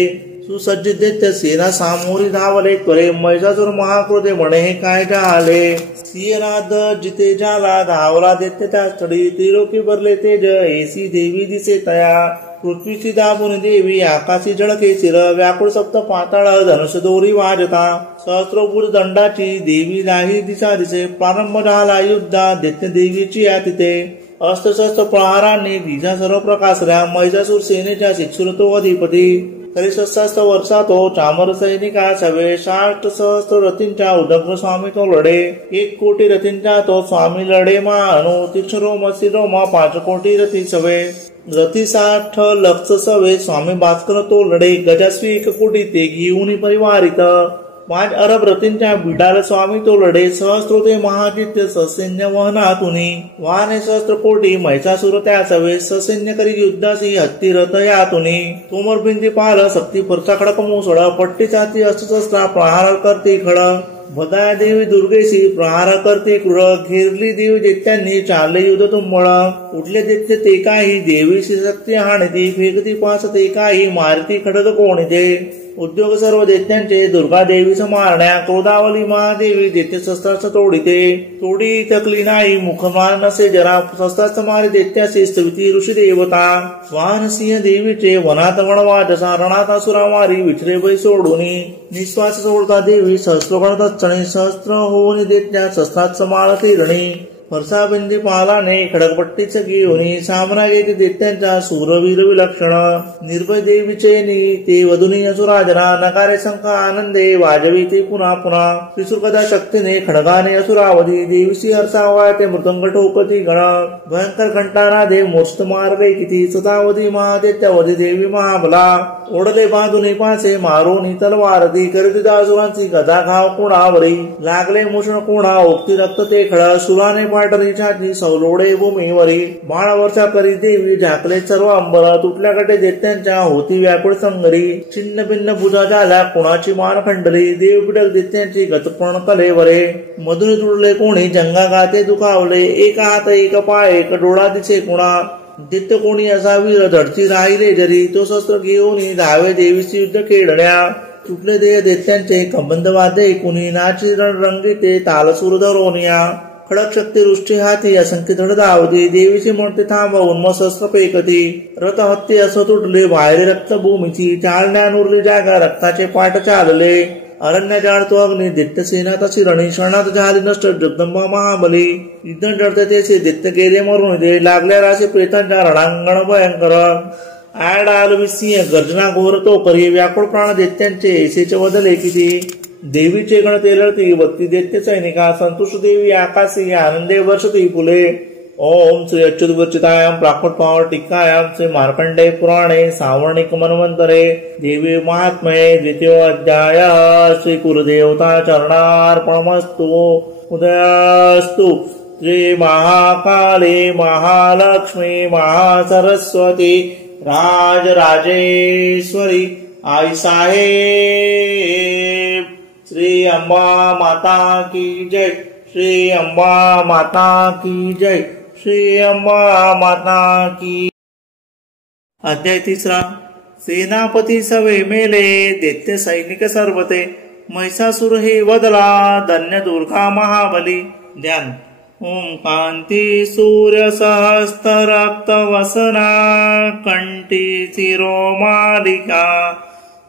सुसज्ज दैत्य सेना सामोरी धावले त्वरे, महिषासुर महाक्रोधे म्हणे हे काय झाले, सिंहनाद जिते झाला धावला दैत्य त्या स्थळी, त्रिलोकी भरले तेज ऐसी देवी दिसे तया, पृथ्वीची दाबून देवी आकाशी झळके शिर, व्याकुळ सप्त पाताळ धनुष्य दोरी वाजता, सहस्त्रभुज दंडाची देवी नाही दिसा दिसे, प्रारंभ झाला युद्धा दैत्य देवीची या तिथे, अस्त्रशस्त्र प्रहारांनी दिशा सर्व प्रकाशल्या, महिषासूर सेनेच्या शिक्षुर तो अधिपती, तरी 66 वर्षा तो चामर सैनिका सवे, 60 सहस्त्र रथींच्या उदग्र स्वामी तो लढे, 1 कोटी रथींच्या तो स्वामी लढे माणू, तीक्ष्ण रोम शिरोमा 5 कोटी रथी सवे, रथी 60 लक्ष सवे, स्वामी भास्कर तो लढे, गजास्वी 1 कोटी ते घेऊन परिवारित, 5 अरब रथींच्या बिडाल स्वामी तो लढे, सहस्त्र ते महाजित्य ससैन्य वहनातुनी, वाहने सहस्त्र कोटी महिषासुर त्या सवे, ससैन्य करी युद्धासी हत्ती रथ यातुनी, तोमर बिंदी पाल शक्ती परचा खडक मोसळ, पट्टी छाती अस्त्रशस्त्रा प्रहार करते खड, भदाया देवी दुर्गेशी प्रहार करते क्रूर, घेरली देवी दैत्यांनी चालले युद्ध तुंबळ, उठले दैत्य ते काही देवीशी शक्ती हाणती, फेकती पास ते काही मारती खडक कोणते, उद्योग सर्व दैत्यांचे दुर्गा देवीस मारण्या, क्रोधावली महादेवी दैत्य शस्त्रास्त्र तोडीते, तोडी थकली नाही मुखमान नसे जरा, शस्त्रास्त्र मारी दैत्याशी स्तुती ऋषी देवता, वाहन सिंह देवीचे वनात वणवा जसा, रणात असुरा मारी विचरे बै सोडूनी, निश्वास सोडता देवी सहस्त्र तत्क्षणी, सहस्त्र होऊन दैत्या शस्त्रात माळती रणी, वर्षाबिंदी पालाने खडकपट्टीच घेऊनी, सामना घेते दैत्यांच्या सूरवीर विलक्षण, निर्भय देवीचे नी ते वधुनी असुराजना, नकारे शंख आनंदे वाजवी ते पुन्हा पुन्हा, त्रिशूलकदा शक्तीने खडगाने असुरावधी, देवीशी हर्षावा ते मृदंग ठोकती गण, भयंकर घंटानादे मूर्छित मारले किती, सदावधी महादैत्यावधी देवी महाबला, ओढले बांधुनी पासे मारोनी तलवारदी, करीत दासुरांची गदा घाव कोणावरी, लागले मुषण कोणा ओक्ती रक्त ते खळ, सुराने पाटरी छाती सौलोडे भूमीवरी, बाळ वर्षा करी देवी झाकले सर्व अंबर, तुटल्या गटे दैत्यांच्या होती व्याकुळ संगरी, छिन्न भिन्न भुजा झाल्या कोणाची मान खंडली, देव पिडक दैत्यांची गतपण कलेवरे, मधुर तुडले कोणी जंगा गाते दुखावले, एक हात एक पाय एक डोळा दिसे कोणा, दैत्य कोणी असा वीर धडची राहिले जरी, तो शस्त्र घेऊन धावे देवीची युद्ध खेळण्या, तुटले देह दैत्यांचे कंबंद वाद्य कुणी, नाची रंगीते तालसूर धरोनिया, खडक शक्ती वृष्टी हाती असंख्य धड धावती, देवीची म्हणते थांबवून मग शस्त्र पेकती, रथ हत्ती असं तुटले बाहेर रक्त भूमीची, चालण्यान उरली जागा रक्ताचे पाठ चालले, अरण्य जाळतो अग्नी दैत्यसेना तशी रणी क्षणात झाली नष्ट जगदंबा महाबली. युद्ध जडते तेचे दैत्य गेले मरून दे लागल्या राशी प्रेतांच्या रणांगण भयंकर. आड आलवी सिंह गर्जना घोर तो करी व्याकुळ प्राण दैत्यांचे ऐसेचे बदले किती. देवीचे गण तेलळती भक्ती दैत्य सैनिका संतुष्ट देवी आकाशी आनंदे वर्षती फुले. ओम श्री अच्युतवर्चितायां प्राकृत पावर टीकायां श्री मार्कंडेय पुराणे सावर्णिक मन्वंतरे देवी महात्म्ये द्वितीय अध्याय श्री कुलदेवता चरणार्पणमस्तु. उदयास्तु श्री महाकाली महालक्ष्मी महासरस्वती राजराजेश्वरी आई साहेब. श्री अंबा माता की जय. श्री अंबा माता की जय. श्री अंबा माता की. अध्याय 3. सेनापती सवे मेले दैत्य सैनिक सर्वते. महिषासुर हे वदला धन्य दुर्गा महाबली. ध्यान. ओम कांती सूर्य सहस्त्र रक्त वसना कंठी शिरोमालिका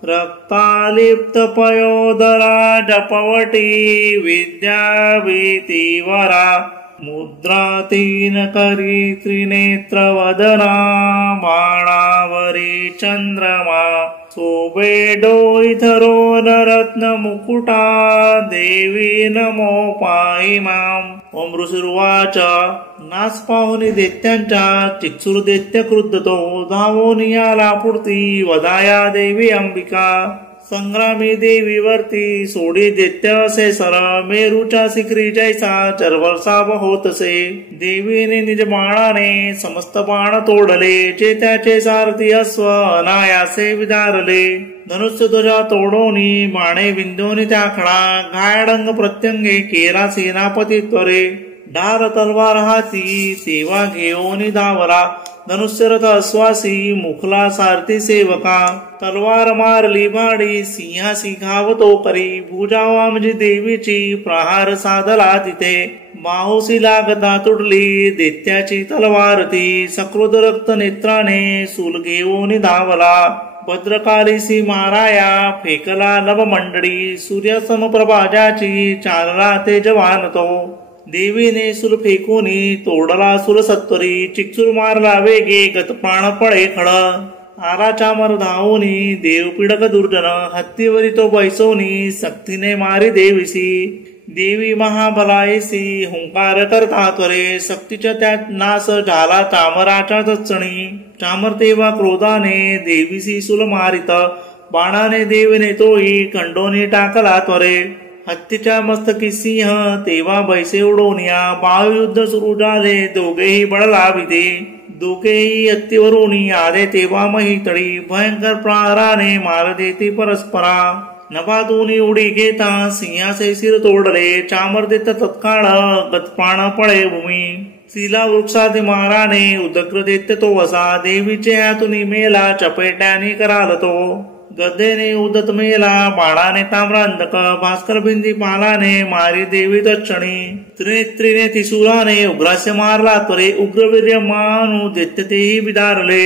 रक्तालिप्त पयोदरा जपवटी विद्या भीतिवरा मुद्रा तीन करी त्रिनेत्र वदना बाणावरी चंद्रमा शोभे डोई धरो रत्न मुकुटा देवी नमो पाहि माम. ओम ऋषिर्वाच. नाच पाहुनी दैत्यांच्या चिक्षुर दैत्य क्रुद्धतो धावोनी आला पुढती वदाया देवी अंबिका. संग्रामी देवीवरती सोडी दैत्य असे सर मेरूच्या शिखरी जैसा चरवर्षा होतसे. देवीने निज बाणाने समस्त बाण तोडले जे त्याचे सारथी अश्व अनायासे विदारले. धनुष्य ध्वजा तोडोनी बाणे बिंदोनी त्या खडा घायडंग प्रत्यंगे केरा सेनापती त्वरे. डार तलवार हाती सेवा घेऊनी धावला धनुष्य रथ अश्वासी मुखला सारथी सेवका. तलवार मारली भाडी सिंहासी घावतो करी भुजावामजी देवीची प्रहार साधला तिथे. बाहुसी लागता तुटली दैत्याची तलवार ती सकृत रक्त नेत्राने सूल घेऊन धावला. भद्रकालीसी माराया फेकला नभमंडळी सूर्य समप्रभाजाची चालला तेजवान तो. देवीने सुल फेकूनी तोडला सुल सत्वरी चिक्षुर मारला वेगे गत प्राण पळे खळ. आला चामर धावूनी देव पिडक दुर्जन हत्तीवरी तो बैसोनी सक्तीने मारी देवीसी. देवी महाबलायसी हुंकार करता त्वरे सक्तीच्या त्यात नाश झाला चामराच्या तत्सणी. चामर तेव्हा क्रोधाने देवीसी सुल मारित बाणाने देवीने तोही खंडोनी टाकला त्वरे. हत्तीच्या मस्तकी सिंह तेव्हा बैसे उडवून या बाहुयुद्ध सुरू झाले दोघेही बळलाविते. दोघेही हत्तीवरून आले तेव्हा महितळी भयंकर प्रहाराने मार देते परस्परा. नभातून उडी घेता सिंहाचे शिर तोडले चामर देत तत्काळ गतप्राण पळे भूमी. शिला वृक्षादी माराने उदग्र देत तो वसा देवीचे हातून मेला चपेट्याने कराल तो. गदेने उदत मेला बाणाने ताम्रांधक भास्कर बिंदी पालाने मारी देवी तत्क्षणी. त्रिनेत्रीने त्रिशूलाने उग्रास्य मारला त्वरे उग्रवीर्य मानू दैत्य तेही बिदारले.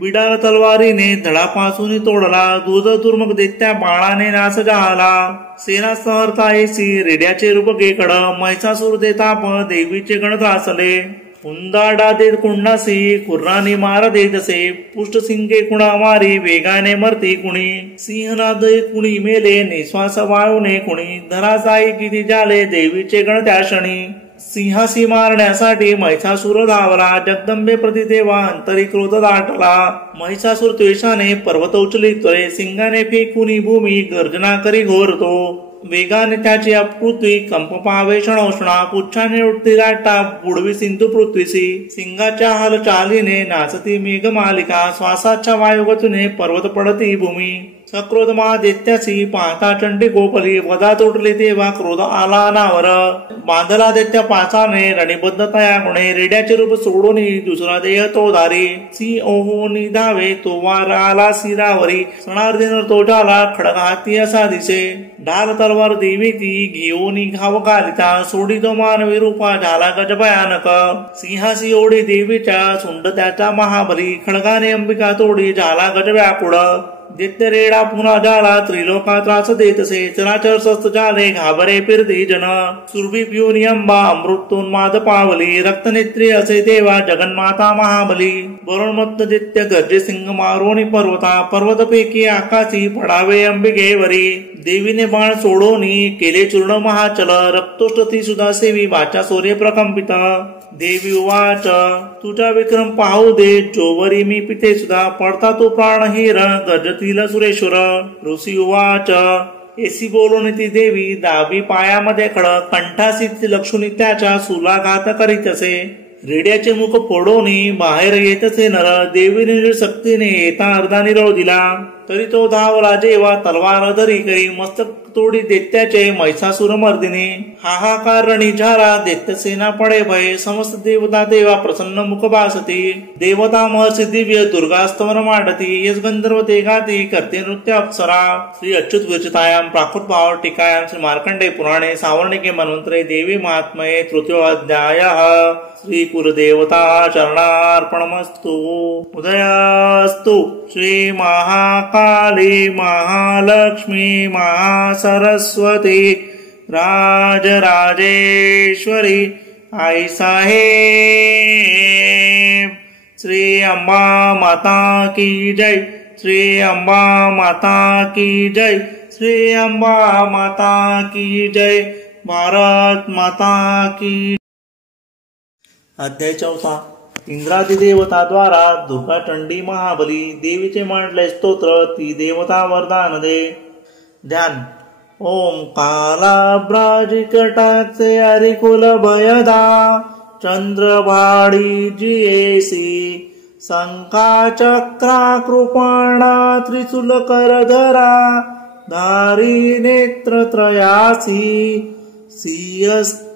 बिडार तलवारीने धडापासून तोडला दूध दुर्मक दैत्या बाणाने नाश झाला. सेना सहरतायसी रेड्याचे रूप गेकड महिषासुर देताप देवीचे गण त्रासले. हुंदाडा देत कुंडासी कुर्रानी मार देतसे पुष्ट सिंगे कुणा मारी वेगाने मरती कुणी. सिंहनाद कुणी मेले निश्वास वाळूने कुणी धरासाई किती झाले देवीचे गण त्या क्षणी. सिंहासी मारण्यासाठी महिषासुर धावला जगदंबे प्रति तेव्हा अंतरी क्रोध दाटला. महिषासुर द्वेषाने पर्वत उचली त्वरे सिंगाने फेकूनी भूमी गर्जना करी घोरतो. वेगाने त्याची पृथ्वी कंप पावे क्षणोष्णा पुच्छाने उठती लाटा बुडवी सिंधू पृथ्वीसी. सिंगाच्या हालचालीने नाचती मेघमालिका श्वासाच्या वायुगतीने पर्वत पडती भूमी. सक्रोध महादैत्यासी पाहता चंडी गोपली वदा तोडली तेव्हा क्रोध आला अनावर. बांधला दैत्य पाचाने रणिबद्ध तया गुणे रेड्याचे रूप सोडून दुसरा देह तो धारी. सिंह ओहोनी धावे तो वार आला शिरावरी सणार्दिन तो झाला खडग हाती असा दिसे. ढाल तलवार देवी ती घेऊन घाव घालिता सोडी तो मानवी रूपा झाला गज भयानक. सिंहासी ओढी देवीच्या सुंड त्याचा महाबली खडगाने अंबिका तोडी झाला गज व्याकुळ. दैत्य रेडा पुन्हा जाला त्रिलोका त्रास देतसे चराचर सस्त झाले घाबरे फिरती जन सुरभी पिऊन अंबा अमृतोन्माद पावली रक्तनेत्री असे देवा जगन्माता महाबली वरुणमत्त दैत्य गर्जे सिंह मारोणी पर्वता पर्वतपैकी आकाशी पडावे अंबिकेवरी देवीने बाण सोडोनी केले चूर्ण महाचल रक्तोष्टती सुधा सेवी वाचा सोरे प्रकंपित देवी उवाच तुझा विक्रम पाहू दे जोवरी मी पिते सुद्धा पडता तो प्राण हिर गर्जतील सुरेश्वर ऋषी उवाच एसी बोलून ती देवी दाबी पायामध्ये खडक कंठासी लक्षुनी त्याच्या सुलाघात करीत असे रेड्याचे मुख फोडोनी बाहेर येतसे नर देवीने शक्तीने येता अर्धा निरोळ दिला तरी तो धावला जेव्हा तलवार धरी करी मस्तक तोडी दैत्याचे महिषासुर मर्दिनी हाहाकार रणी झाला दैत्य सेना पडे भय समस्त देवता देवा प्रसन्न मुख भासती देवता महर्षी दिव्य दुर्गास्तवर मांडती यश गंधर्व ते गाती करते नृत्य अप्सरा श्री अच्युत विरचितायां प्राकृत भाव टीकायां श्री मार्कंडे पुराणे सावर्णिके मन्वंतरे देवी महात्म्ये तृतीयोऽध्यायः श्री कुलदेवता चरणार्पणमस्तु उदयास्तु श्री महाकाली महालक्ष्मी महासरस्वती राजराजेश्वरी आई साहेब श्री अंबा माता की जय श्री अंबा माता की जय श्री अंबा माता की जय भारत माता की। अध्याय 4 इंद्रादी देवता द्वारा दुर्गा चंडी महाबली देवीचे मांडले स्तोत्र ती देवता वरदान दे। ध्यान ओम कालाब्राजिकटाचे अरिकुल भयदा चंद्रभाडी जियेसी शंखाचक्रा कृपाणा त्रिशूल करधरा धारी नेत्रत्रयासी सिंहस्कंदाधिरूढा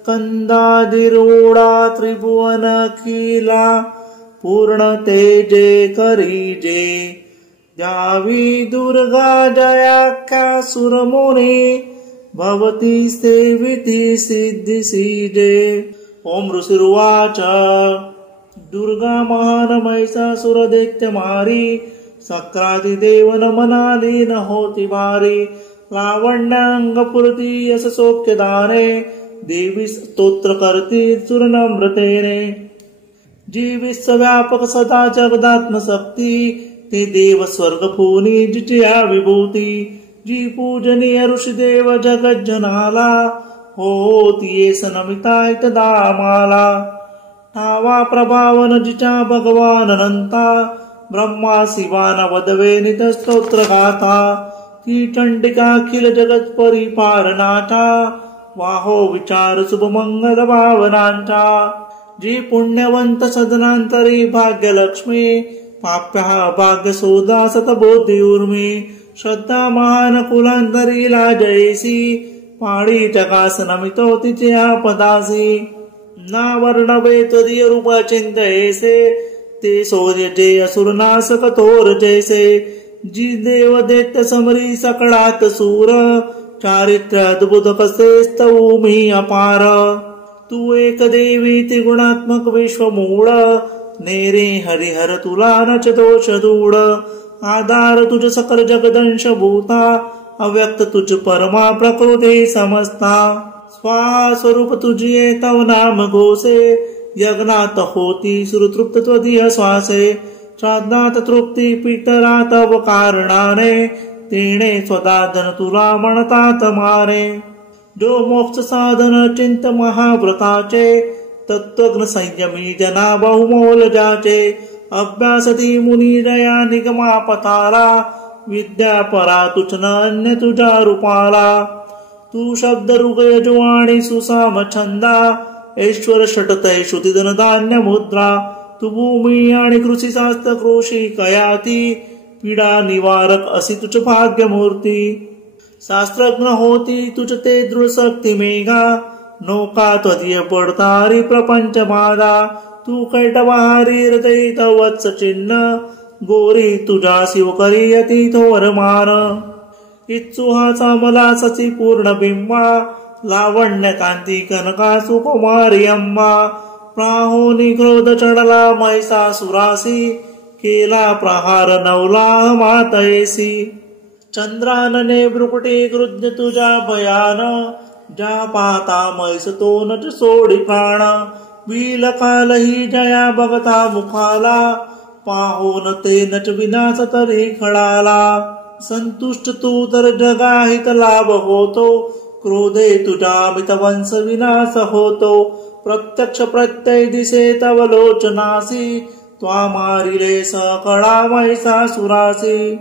त्रिभुवन खिला पूर्ण तेजे करीजे द्यावी दुर्गा जयाख्या सुरमुनी भवती सेविती सिद्धिसीजे। ओम ऋषिरुवाच दुर्गा महान महिषासुर दैत्य मारी सक्रादिदेव नमनाली न होती भारी लावण्याङ्गपुरती यशसौख्यदाने देवी स्तोत्र करती चूर्णमृतेने जी विश्वव्यापक सदा जगदात्मशक्ती ते देव स्वर्ग फूनी जिच्या विभूती जी पूजनीय ऋषिदेव जगज्जनाला होती नमिता तदा माला ठावा प्रभावन जिच्या भगवान अनंता ब्रह्मा शिवान वदवे नित स्तोत्र गाथा ती चंडिका अखिल जगत परिपालनाचा वाहो विचार शुभ मंगल भावनांचा जी पुण्यवंत सदनांतरी भाग्यलक्ष्मी पाप्य भाग्य सोदा सतबोधी उर्मी श्रद्धा महान कुलांतरीला जयसी पाळी टकास नमितो तिच्या पदासी ना वर्णवे तदीय रूप चिंतयसे ते सूर्य जे असुरनाशक थोर जैसे जी देव दैत्य समरी सकळात सूर चारित्र्य अद्भुत कसे स्तवमी अपार तू एक देवी त्रिगुणात्मक विश्वमूळ नेरे हरिहर तुला नच दोष दूड आधार तुझ सकल जगदंश भूता अव्यक्त तुझ परमा प्रकृती समजता स्वरूप तुझे तव नाम घोषे यज्ञात होती सुरतृप्त त्वदीय श्वासे श्राद्धात तृप्ती पितरा तव कारणाने तेणे स्वदाधन तुला म्हणतात मारे जो मोक्ष साधन चिंत महाव्रताचे तत्वज्ञ संयमी जना बहुमोल जाचे अभ्यासती मुनी जया निगमा पताला विद्या परा तुझ न अन्य तुझ्या रूपाला तू शब्द ऋगयजुवाणी सुसाम छंदा ऐश्वर षटतय श्रुतिधन धान्य मुद्रा तू भूमी आणि कृषीशास्त्र कृषी कयाती पीडा निवारक अशी तुझ भाग्यमूर्ती शास्त्रज्ञ होती तुझ ते दृढ शक्ती मेघा नौका त्वदीय पडतारी प्रपंच बाधा तू कैटवारी हृदय वत्स चिन्ह गोरी तुझा शिव करी यती थोर मान इत्सुहाचा मला सची पूर्ण बिंबा लावण्य कांती कनका सुकुमारी अंबा प्राहोनी क्रोध चढला महिषासुरासी केला प्रहार नवला मातयसी. चंद्रानने भ्रुकुटी कृद्य तुझ्या भयान, ज्या पाहता मैस तो नट सोडी प्राण. बिल कालही जया बघता मुखाला, पाहोन ते नट विनाश तरी खळाला. संतुष्ट तू तर जगाहित लाभ होतो, क्रोधे तुझा मितवंश विनाश होतो. प्रत्यक्ष प्रत्यय दिसे तव लोचनासी, त्वा मारिले सकळा महिषासुरासी.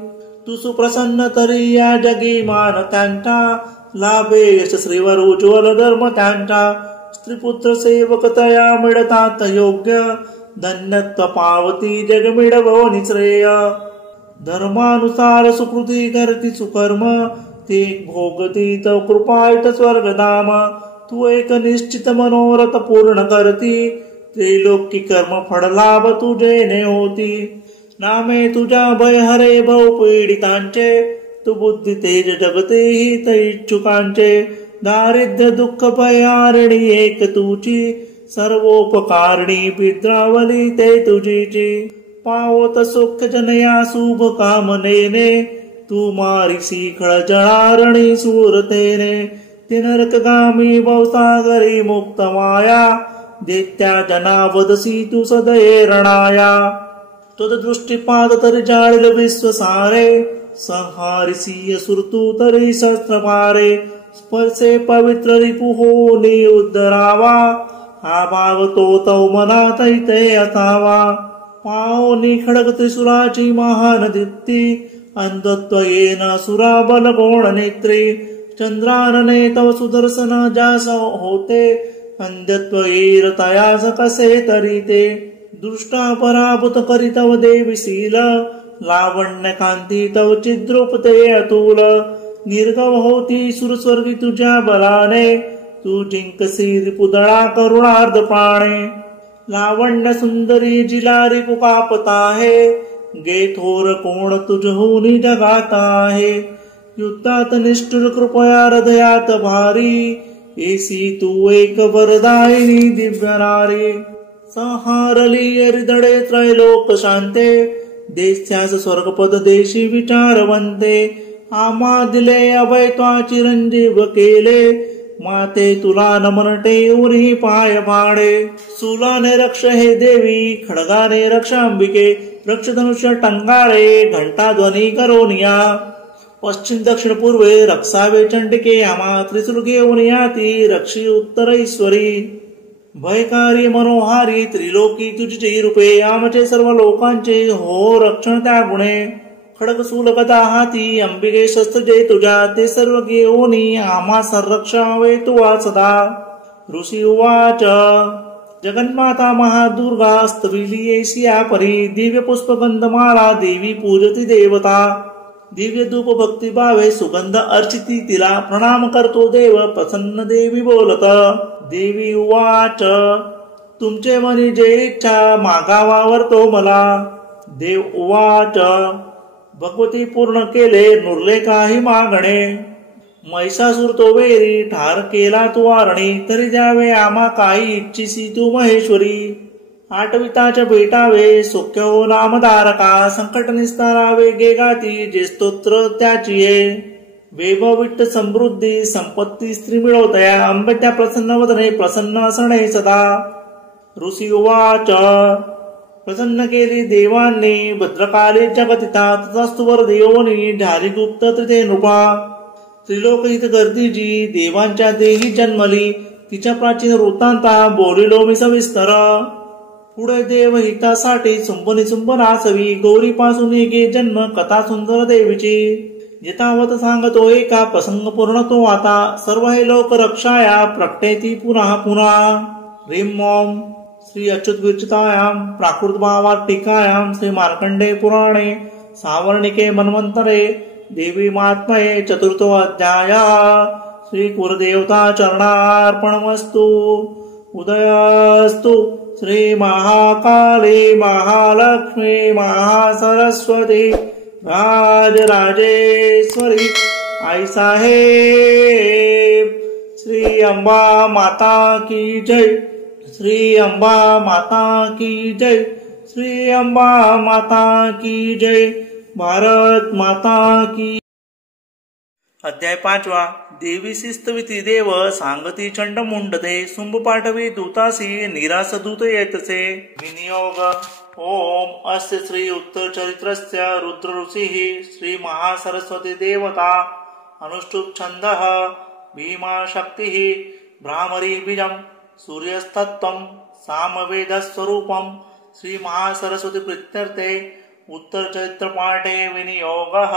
तू सुप्रसन्न तरी या जगी मान त्यांचा, लाभे यश श्रीवर उज्ज्वल धर्म त्यांचा. स्त्रीपुत्र सेवक तया मिळतात योग्य, धन्यत्व पावती जग मिळवोनी श्रेय. धर्मानुसार सुकृती करती सुकर्म, ते भोगती तव कृपायुत स्वर्गधाम. तू एक निश्चित मनोरथ पूर्ण करती, त्रैलोकी कर्म फळ लाभ तुझे होती. नामे तुझ्या भय हरे भव पीडितांचे, तू बुद्धी तेज जगते हित इच्छुकांचे. दारिद्र्य दुःख भयारिणी एक तुझी, सर्वोपकारिणी विद्रावली ते तुझीची. पावत सुख जनया शुभ कामनेने, तू मारिसी खळ जळारणी सुरतेने. ते नरकगामी भवसागरी मुक्त माया, देत्या जना वदसी तू सदये रणाया. त्वदृष्टिपाद तरी जाळील विश्व सारे, संहारिसी असुर तू तरी शस्त्र मारे. स्पर्शे पवित्र रिपु होनी उद्धरावा, हा भाव तो तव मनात ते असावा. पाओनी खडग त्रिसुराची महान दीप्ती, अंधत्व येन सुरा बल कोण नेत्री. चंद्रानने तव सुदर्शन जास होते, अंधत्व येर तयास कसे तरी ते. दृष्टा पराभूत करी तव देवीशील, लावण्य कांती तव चिद्रूप ते अतुल. निर्गव होती सुरस्वर्गी तुझ्या बलाने, तू जिंकसी रिपुदळा करुणार्ध प्राणे. लावण्य सुंदरी जिलारी पुकापत आहे, गे थोर कोण तुझहूनी जगात आहे. युद्धात निष्ठुर कृपया हृदयात भारी, एसी तू एक वरदायिनी दिव्य नारी. संहारली हृदये त्रैलोक शांते, देशास स्वर्गपद देशी विचारवंते. आम्हा दिले अभय त्वा चिरंजीव केले, माते तुला नमन ठेवून पाय भाडे. सुलाने रक्ष हे देवी, खडगाने रक्ष अंबिके. रक्ष धनुष्य टंगारे, घंटा ध्वनी करोनिया. पश्चिम दक्षिण पूर्वे रक्षावे चंडिके, आम्हा त्रिशूल घेऊन याती रक्षी उत्तरेश्वरी. भयकारी मनोहारी त्रिलोकी तुझी रूपे, आमचे सर्व लोकांचे हो रक्षण त्या गुणे. खडग सूल गदा हाती, अंबिके शस्त्र जे तुझ्या, ते सर्व घेऊनी आम्हा संरक्षावे तुवा सदा. ऋषी उवाच जगन्माता महादुर्गा स्तविली येशिया परी. दिव्य पुष्पगंधमाला देवी पूजती देवता. दिव्य धूप भक्ती भावे सुगंध अर्चिती तिला. प्रणाम करतो देव प्रसन्न देवी बोलत. देवी उवाच तुमचे मनी जे इच्छा मागावावर तो मला. देव उवाच भगवती पूर्ण केले नुरले काही मागणे. महिषासुर तो वेरी ठार केला तू आरणी. तरी द्यावे आम्हा काही इच्छिसी तू महेश्वरी. आठविताच्या भेटावे सौख्य हो नामधारका. संकट निस्तारावे गे गाती जे स्तोत्र त्याची ये. वैभव विट्ट समृद्धी संपत्ती स्त्री मिळवतया. अंबत्या प्रसन्न वदने प्रसन्न असणे सदा. ऋषी उवाच प्रसन्न केली देवांनी भद्रकाली जगतिता. तथास्तुवर देवोनी झाली गुप्त त्रिते नृपा. त्रिलोकहित गर्दी जी देवांच्या देही जन्मली. तिच्या प्राचीन वृत्तांता बोलिलो मी सविस्तर. पुढे देव हितासाठी सुंबनी सुंबनासवी. गौरी पासून गे जन्म कथा सुंदर देवीची. यथावत सांगतो एका प्रसंग पूर्ण तो आता. सर्व हे लोक रक्षाया प्रकटेती पुन्हा पुन्हा. ह्रीं ओम श्री अच्युत विरचितायां प्राकृत भावात टीकायां श्री मार्कंडे पुराणे सावर्णिके मन्वंतरे देवी महात्म्ये चतुर्थो अध्याय. श्री कुलदेवता चरणार्पणमस्तु. उदयस्तु श्री महाकाली महालक्ष्मी महासरस्वती राजराजेश्वरी आई साहेब. श्री अंबा माता की जय. श्री अंबा माता की जय. श्री अंबा माता की जय. भारत माता की. अध्याय 5. देवी शिस्तविती देव सांगती चंड मुंडते. शुंभ पाठवी दूतासी निरास दूत येतसे. विनियोग. ओम अस्य श्री उत्तर चरित्रस्य रुद्र ऋषिः श्री महासरस्वती देवता अनुष्टुप छंदः भीमा शक्तिः भ्रामरी बीजं सूर्यस्तत्वं सामवेदस्वरूपं श्री महासरस्वती प्रीत्यर्थे उत्तर चरित्र पाठे विनियोगः.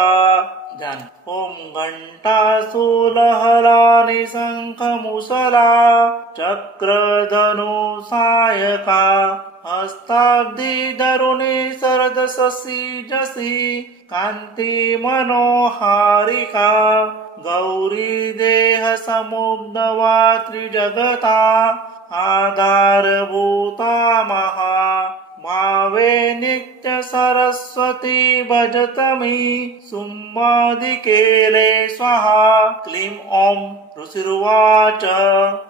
ध्यान. ओम घंटासूलहला निशंख मुसला चक्रधनु सायका हस्ताब्दी धरुणी शरद शशि जसी कांती मनोहारिका गौरी देह समुद्रवा त्रिजगता आधारभूता महा मावे नित्य सरस्वती भजतमी सुम्मादिकेले स्वाहा. क्लीं ओम. ऋषिरुवाच.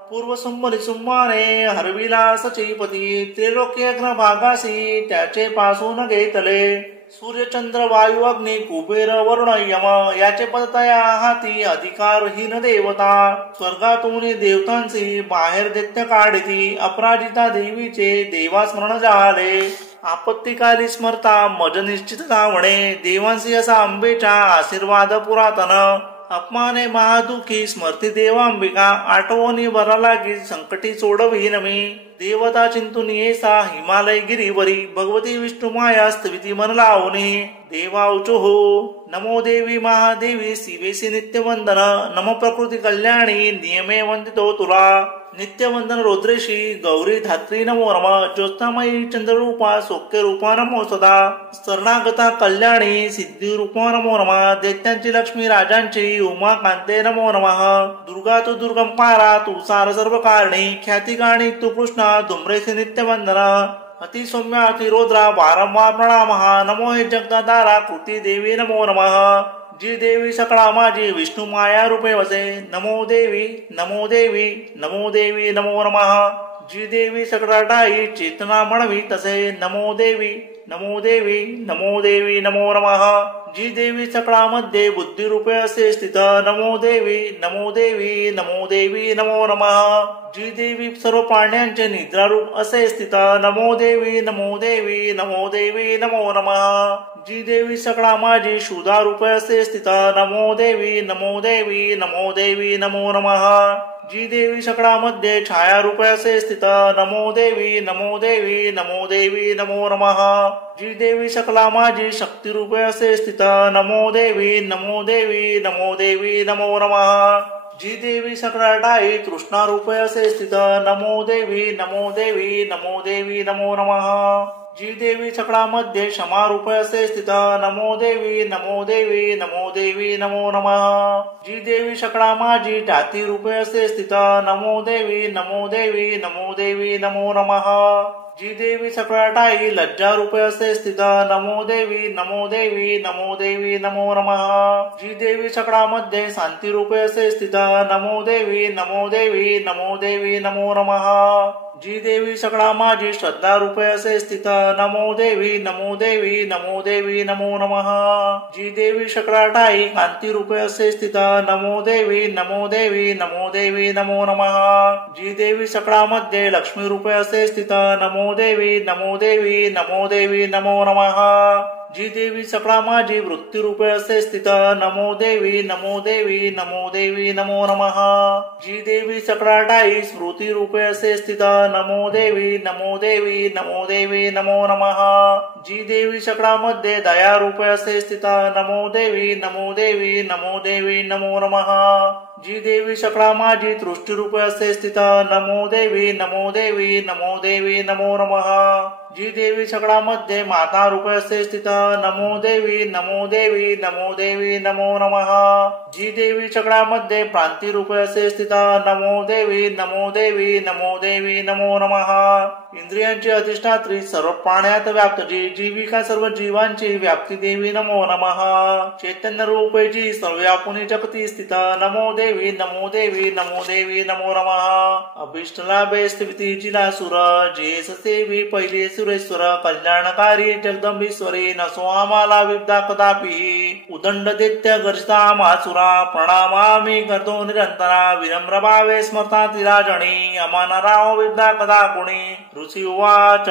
पूर्व सुम्मरी सुम्माने हरविला सचीपती त्रिलोक्यग्न भागासी त्याचे पासून घेतले. सूर्यचंद्र वायू अग्नी कुबेर वरुण यम याचे पदतया हाती अधिकारहीन देवता. स्वर्गातून देवतांची बाहेर दैत्य काढती. अपराजिता देवीचे देवास्मरण झाले. आपत्तिकाली स्मरता मज निश्चित धावणे. देवांशी असा अंबेचा आशीर्वाद पुरातन. अपमाने महादुखी स्मरती देवांबिका आठवणी बरा लागी संकटी सोडवी नमी. देवता चिंतून येसा हिमालय गिरीवरी भगवती विष्णू माया स्थिती मन लावणी. देवाऊचो हो. नमो देवी महादेवी शिवेसी नित्यवंदन. नमो प्रकृती कल्याणी नियमे वंदितो तुला. नित्यवंदन रुद्रेशी गौरी धात्री नमो नम. ज्योत्स्नामयी चंद्ररूपा सौख्य रूपा नमो सदा. शरणागता कल्याणी सिद्धी रूपा नमो नम. दैत्यांची लक्ष्मी राजांची उमा कांते नमो नमः. दुर्गा तू दुर्गम पारा तू सार सर्व कारणी. ख्याती गाणी तू कृष्णा धुम्रेसी नित्यवंदन. अति सौम्य अति रोद्रा वारंवार प्रणामः. नमो हे जगदाधारा कृती देवी नमो नमः. जी देवी सकळा माझी विष्णू माया रूपे वसे. नमो देवी नमो देवी नमो देवी नमो नमः. जी देवी सकळा डाई चेतना म्हणवी तसे. नमो देवी नमो देवी नमो देवी नमो नमः. जी देवी सकळामध्ये बुद्धी रूपे असे स्थित. नमो देवी नमो देवी नमो देवी नमो नमः. जी देवी सर्व प्राण्यांचे निद्रारूप असे स्थित. नमो देवी नमो देवी नमो देवी नमो नमः. जी देवी सकळा माझी शुद्धा रूपे असे स्थित. नमो देवी नमो देवी नमो देवी नमो नमः. जी देवी सकळामध्ये छाया रूपे असे स्थित. नमो देवी नमो देवी नमो देवी नमो नमः. जी देवी सकला माझी शक्ती रूपे असे स्थित. नमो देवी नमो देवी नमो देवी नमो नमः. जी देवी सकळा डाई तृष्णा रूपे असे स्थित. नमो देवी नमो देवी नमो देवी नमो नमः. जी देवी सकळामध्ये क्षमा रूपे असे स्थित. नमो देवी नमो देवी नमो देवी नमो नमः. जी देवी सकळा माझी जाती रूपे असे स्थित. नमो देवी नमो देवी नमो देवी नमो नमः. जी देवी सकळा डाई लज्जा रूपे असे स्थित. नमो देवी नमो देवी नमो देवी नमो नमः. जी देवी सकळामध्ये शांती रूपे असे स्थित. नमो देवी नमो देवी नमो देवी नमो नमः. जी देवी सकळा माझी श्रद्धा रूपे असे स्थित. नमो देवी नमो देवी नमो देवी नमो नमः. जी देवी सकळा डाई कांती रूपे असे स्थित. नमो देवी नमो देवी नमो देवी नमो नमः. जी देवी सकळामध्ये लक्ष्मी रूपे असे स्थित. नमो देवी नमो देवी नमो देवी नमो नमः. जी देवी सकळा माझी वृत्ती रूपे असे स्थित. नमो देवी नमो देवी नमो देवी नमो नमः. जी देवी सकळा डाई स्मृती रूपे असे स्थित. नमो देवी नमो देवी नमो देवी नमो नमः. जी देवी सकळामध्ये दया रूपे असे स्थित. नमो देवी नमो देवी नमो देवी नमो नमः. जी देवी सकळा माझी दृष्टी रूपे असे स्थित. नमो देवी नमो देवी नमो देवी नमो नमः. जी देवी सकळामध्ये माता रूपे असे स्थित. नमो देवी नमो देवी नमो देवी नमो नमः. जी देवी सकळामध्ये प्रांती रूपे असे स्थित. नमो देवी नमो देवी नमो देवी नमो नमः. इंद्रियांची अधिष्ठात्री, सर्व प्राण्यात व्याप्त जी, जीविका सर्व जीवांची व्याप्ती देवी नमो नमः. चैतन्य रूपे जी, सर्वव्यापुनी जगती स्थित, नमो देवी नमो देवी नमो देवी नमो नमः. अभिष्ट लाभे स्थिती जिला सुर, जेस सेवी पहिले सुरेश्वर, कल्याणकारी जगदंबीश्वरी, नसो आम्हाला विद्या कदापि. उदंड दैत्य गर्जिता मासुरा, प्रणामामी करतो निरंतरा, विनम्र भावे स्मरता तिराजणी, अमानराव विद्या कदा गुणी. ऋषी उवाच.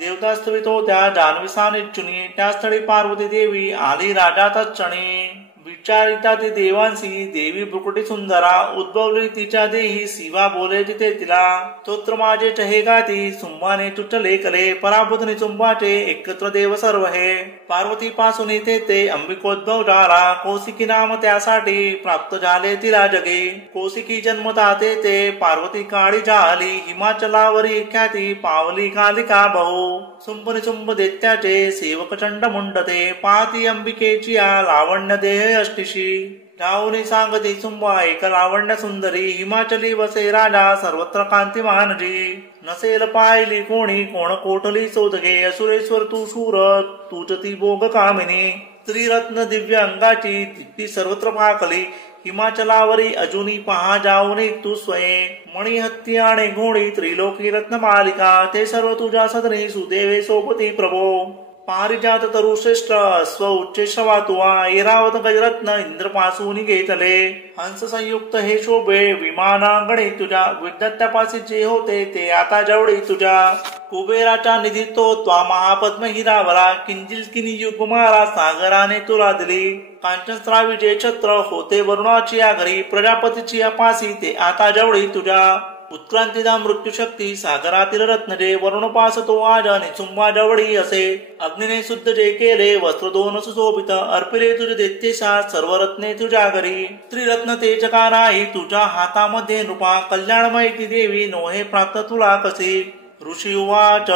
देवता स्तवितो त्या जान्हवी निच्चुनी, त्या स्थळी पार्वती देवी आली राजा तत्क्षणी. विचारिता ती देवांसी, देवी भ्रुकुटी सुंदरा, उद्भवली तिच्या देही, शिवा बोले तिथे तिला. स्तोत्र माझे चहे गाती, सुंबाने तुटले कले, पराभूत निचुंबाचे एकत्र देव सर्व हे. पार्वती पासून ते अंबिकोद्भव झाला, कौशिकी नाम त्यासाठी प्राप्त झाले तिला जगे. कौशिकी जन्मता ते पार्वती काळी झाली, हिमाचलावरी ख्याती पावली कालिका बहु. सुंभ निचुंब दैत्याचे सेवक चंड मुंडते, पाहती अंबिकेची लावण्य देह अष्टिशी. जाऊनी सांगते सुंबा एक लावण्य सुंदरी, हिमाचली वसे राजा सर्वत्र कांतिमान जी. नसेल पाहिली कोणी कोण कोठली शोधगे, असुरेश्वर तू शूर तूच ती भोग कामिनी. त्रिरत्न दिव्य अंगाची दिप्ती सर्वत्र पाकली, हिमाचलावरी अजुनी पहा जाऊनी तू स्वये. मणी हत्ती आणि घोडी त्रिलोकी रत्न मालिका, ते सर्व तुझ्या सदनी सुदेवे सोबती प्रभो. पारिजात तरू श्रेष्ठ अश्व उच्चेश्रवा तुवा, ऐरावत गजरत्न इंद्र पासून घेतले. हंस संयुक्त हे शोभे विमानांगणी तुझ्या, विद्यात्यापासी जे होते ते आता जवळी तुझ्या. कुबेराच्या निधी तो त्वा महापद्म हिरावला, किंजिल युग मारा सागराने तुला दिली. कांचनस्रावी जे छत्र होते वरुणाची घरी, प्रजापतीची पासी ते आता जवळी तुझ्या. उत्क्रांतीदा मृत्यू शक्ती सागरातील रत्न जे, वरुणपास तो आज निचुंबा जवळी असे. अग्नीने शुद्ध जे केले वस्त्र दोन सुशोभित, अर्पिले तुझे दैत्येशा सर्व रत्ने तुझ्या घरी. त्रिरत्न तेज का नाही तुझ्या हातामध्ये नृपा, कल्याणमय ती देवी नोहे प्राप्त तुला कसे. ऋषी उवाच.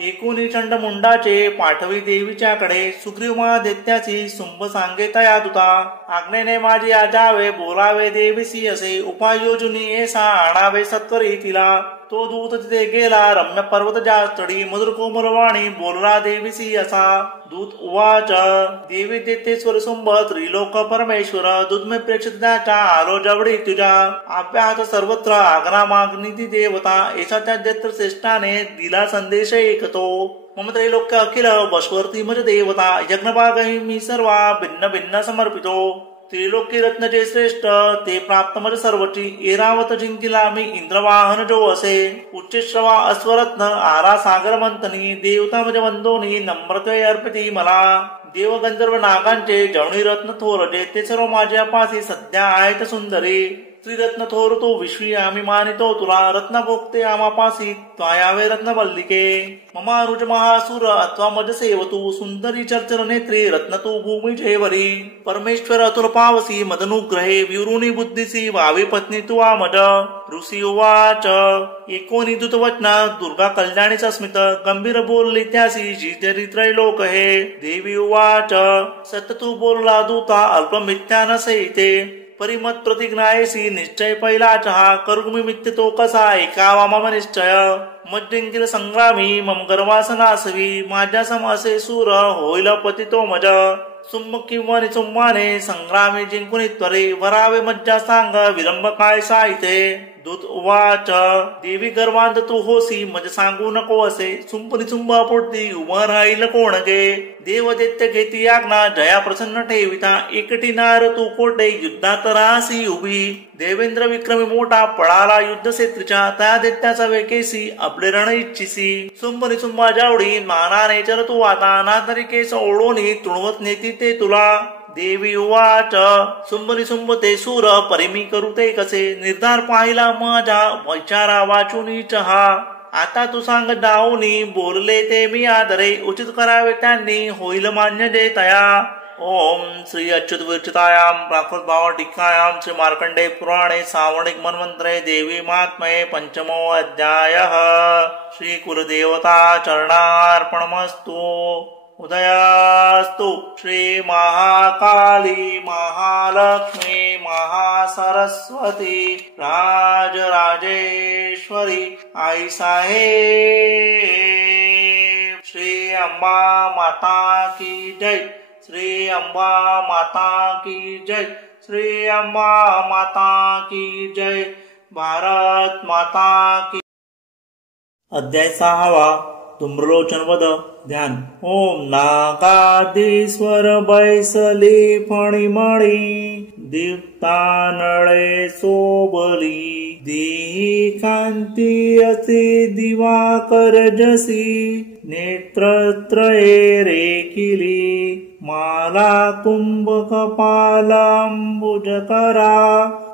एकूणी चंड मुंडाचे पाठवी देवीच्याकडे, सुग्रीवा दैत्याची शुंभ सांगे तया तुता. आज्ञेने माझी आजावे बोलावे देवीसी असे, उपाय योजनी ऐसा आणावे सत्वरी तिला. तो दूत तिथे गेला रम्य पर्वत जास्तडी, मधुर कोमलवाणी बोलला देवीसी असा. दूत उवाच. देवी दैत्येश्वर शुंभ त्रिलोक परमेश्वर, दुधमे प्रेक्षित त्याच्या आलो जवळी तुझ्या. अभ्यास सर्वत्र आग्नामाग्नी ती देवता, ऐसा त्या दैत्य श्रेष्ठाने दिला संदेश ऐकतो. मम त्रैलोक्य अखिल वशवर्ती मज देवता, यज्ञभाग मी सर्वा भिन्न भिन्न समर्पितो. त्रिलोकी रत्न जे श्रेष्ठ ते प्राप्त मज सर्वची, ऐरावत जिंकिला मी इंद्रवाहन जो असे. उच्चश्रवा अश्वरत्न आरा सागर मंथनी, देवता मज वंदोनी नम्रते अर्पिती मला. देव गंधर्व नागांचे जवणी रत्न थोर जे, ते सर्व माझ्या पासी सध्या आहेत सुंदरी. त्रिरत्न थोर तो विश्वी आम्ही मानितो तुला, रत्न भोगते आमापासी त्वायावे रत्न मल्लिके. ममारुज महासुर अथवा मज सेवतू, सुंदरी चर्चर नेत्री रत्न तू भूमी जेवरी. परमेश्वर अतुल पावसी मदनुग्रहे, विवरुणी बुद्धीसी वावी पत्नी तुवा मज. ऋषी उवाच. एकोणी दूत वचना दुर्गा कल्याणीच स्मित, गंभीर बोलली त्यासी जितरी त्रैलोक हे. देवी उवाच. सत्य तू बोलला दूता अल्प मिथ्या नसे, परिमत प्रतिज्ञायसी निश्चय पहिला चहा. करुमी मिथ्य तो कसा ऐकावा मम निश्चय. मज्जिंकिल संग्रामी मम गर्वासनासवी, माझ्या सम असे सूर होईल पती तो मज. सुंभ किंवा निचुंबाने संग्रामी जिंकुनी त्वरे, वरावे मज्जा सांग विलंब काय साहिते. दूत उवाच. देवी गर्वांत तू होसी मज सांगू नको असे, सुंभ निचुंबा पुढती उभं राहील कोण गे. देव दैत्य घेती आज्ञा जया प्रसन्न ठेविता, एकटी नार तू कोटे युद्धात राहसी उभी. देवेंद्र विक्रमी मोठा पळाला युद्ध क्षेत्रीच्या, त्या दैत्याचा वेकेसी आपले रण इच्छिसी. सुंभ निचुंबा जावडी मानाने चल तू आता, ना तरी केस ओढोनी तुळवत नेती ते तुला. देवी उवाच. शुंभ निशुंभ ते सूर परिमी करू ते कसे, निर्धार पाहिला माझा विचारा वाचूनी चहा. आता तू सांग डाऊनी बोलले ते मी आदरे, उचित करावे त्यांनी होईल मान्य जे तया. ओम श्री अच्युत विरचितायां प्राकृत भाव टीकायां श्री मार्कंडेय पुराणे सावर्णिक मन्वंतरे देवी महात्म्ये पंचमो अध्यायः. श्री कुलदेवता चरणार्पणमस्तु. उदयास्तु श्री महाकाली महालक्ष्मी महासरस्वती सरस्वती राजराजेश्वरी आई साहेब। श्री अंबा माता की जय। श्री अंबा माता की जय। श्री अंबा माता की जय। भारत माता की। अध्याय 6 धूम्रलोचन वध ध्यान। ओम नागाधीश्वर बैसली फणिमणी दीप्तानळे सोबली देही कांती असे दिवाकर जसी नेत्रत्रये रेखिली माला कुंभ कपालांबुजकरा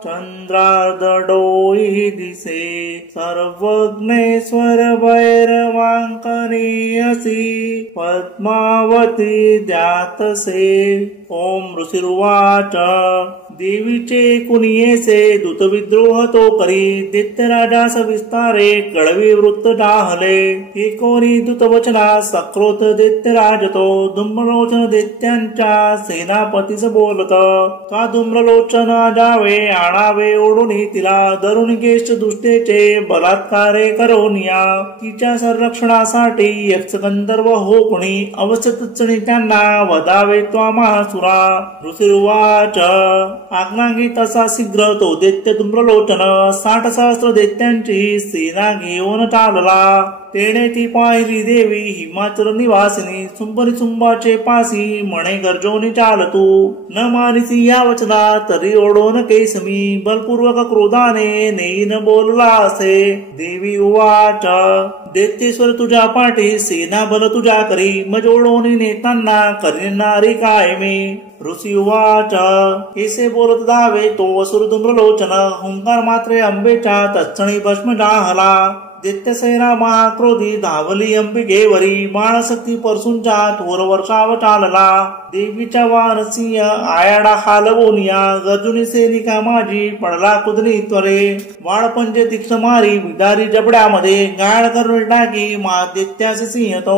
चंद्रार्धडोई दिसे सर्वज्ञेश्वर भैरवांकनी असी पद्मावती द्यातसे। ओम ऋषिरुवाच देवीचे कुनियेसे दूतविद्रोह तो करी दैत्यराजास विस्तारे कळवी वृत्त डाहले एकोणी दूतवचना सक्रोत दैत्यराज तो धूम्रलोचन दैत्यांच्या सेनापतीस बोलत का धूम्रलोचन जावे आणावे ओढून तिला धरून गेष्ट दुष्टेचे बलात्कारे करोनिया तिच्या संरक्षणासाठी यक्ष गंधर्व हो कुणी अवश्य तुच्चणी त्यांना वधावे त्वा महासुरा। ऋषिरुवाच आज्ञागी तसा शीघ्र तो दैत्य धूम्रलोचन 60 सहस्र दैत्यांची सेना घेऊन चालला। तेणे ती पाहिली देवी हिमाचल निवासिनी सुंबरी सुंबाचे पासी म्हणे गर्जोनी चाल तू न मानिसी या वचना तरी ओढोन केसमी बलपूर्वक क्रोधाने नेईन बोलला असे। देवी उवाच दैत्येश्वर तुझ्या पाठी सेना बल तुझ्या करी मज ओढोनी नेतांना करणारी काय मी। ऋषी उवाच ऐसे बोलत धावे तो असुर धूम्रलोचन हुंकार मात्रे अंबेच्या तत्क्षणी भस्म डाहला। दैत्यसेना महाक्रोधी धावली अंबिकेवरी बाणशक्ती परसूंच्या थोर वर्षाव चालला। देवीच्या वानसिंह आयाडा हालवोनिया गर्जुनी सैनिका माझी पडला कुदनी त्वरे वाळपंजे तीक्ष्ण मारी विदारी जबड्यामध्ये गाड करून टाकी मा दैत्यास सिंह तो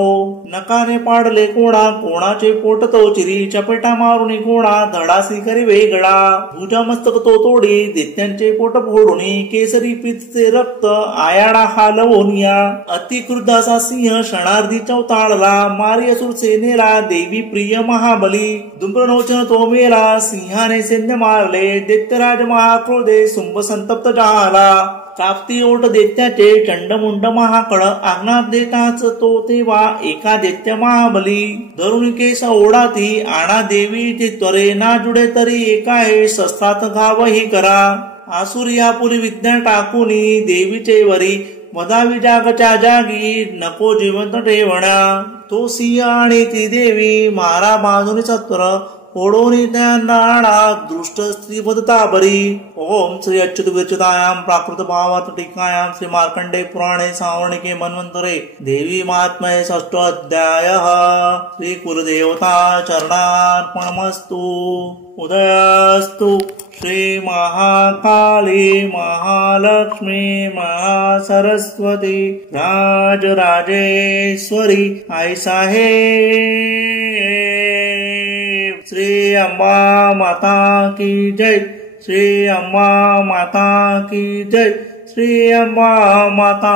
नकाने पाडले कोणा कोणाचे पोट तो चिरी चपेटा मारून कोणा धडासी करी वेगळा भुजा मस्तक तो तोडी दैत्यांचे पोट फोडून केसरी पीतचे रक्त आयाडा हालवोनिया अतिक्रुद्ध असा सिंह क्षणार्धी चवताळला मारी असुर सेनेला देवी प्रिय महाबली धूम्रलोचन तो मेला सिंहाने सैन्य मारले दैत्यराज महाक्रोधे सुंभ संतप्त झाला। कापती ओट दैत्याचे चंडमुंड महाकळ आज्ञा देताच तो तेव्हा एका दैत्य महाबली धरून केस ओढाती आणा देवी त्वरे ना जुडे तरी एका हे शस्त्रात घावही करा। आसुरी आपुली विद्या टाकूनी देवीचे वरी वधावी जागच्या जागी नको जिवंत ठेवण्या तो सिंह आणि ती देवी मारा बांधून सत्वर ओढोनी त्यांना आणा दृष्ट स्त्री वदता बरी। ओम श्री अच्युत विरचितायां प्राकृत भावात टीकायां श्री मार्कंडे पुराणे सावर्णिके मन्वंतरे देवी महात्म्ये षष्ठोऽध्यायः। श्री कुलदेवता चरणार्पणमस्तु। उदयस्तु श्री महाकाली महालक्ष्मी महासरस्वती राजराजेश्वरी आई साहेब। श्री अंबा माता की जय। श्री अंबा माता की जय। श्री अंबा माता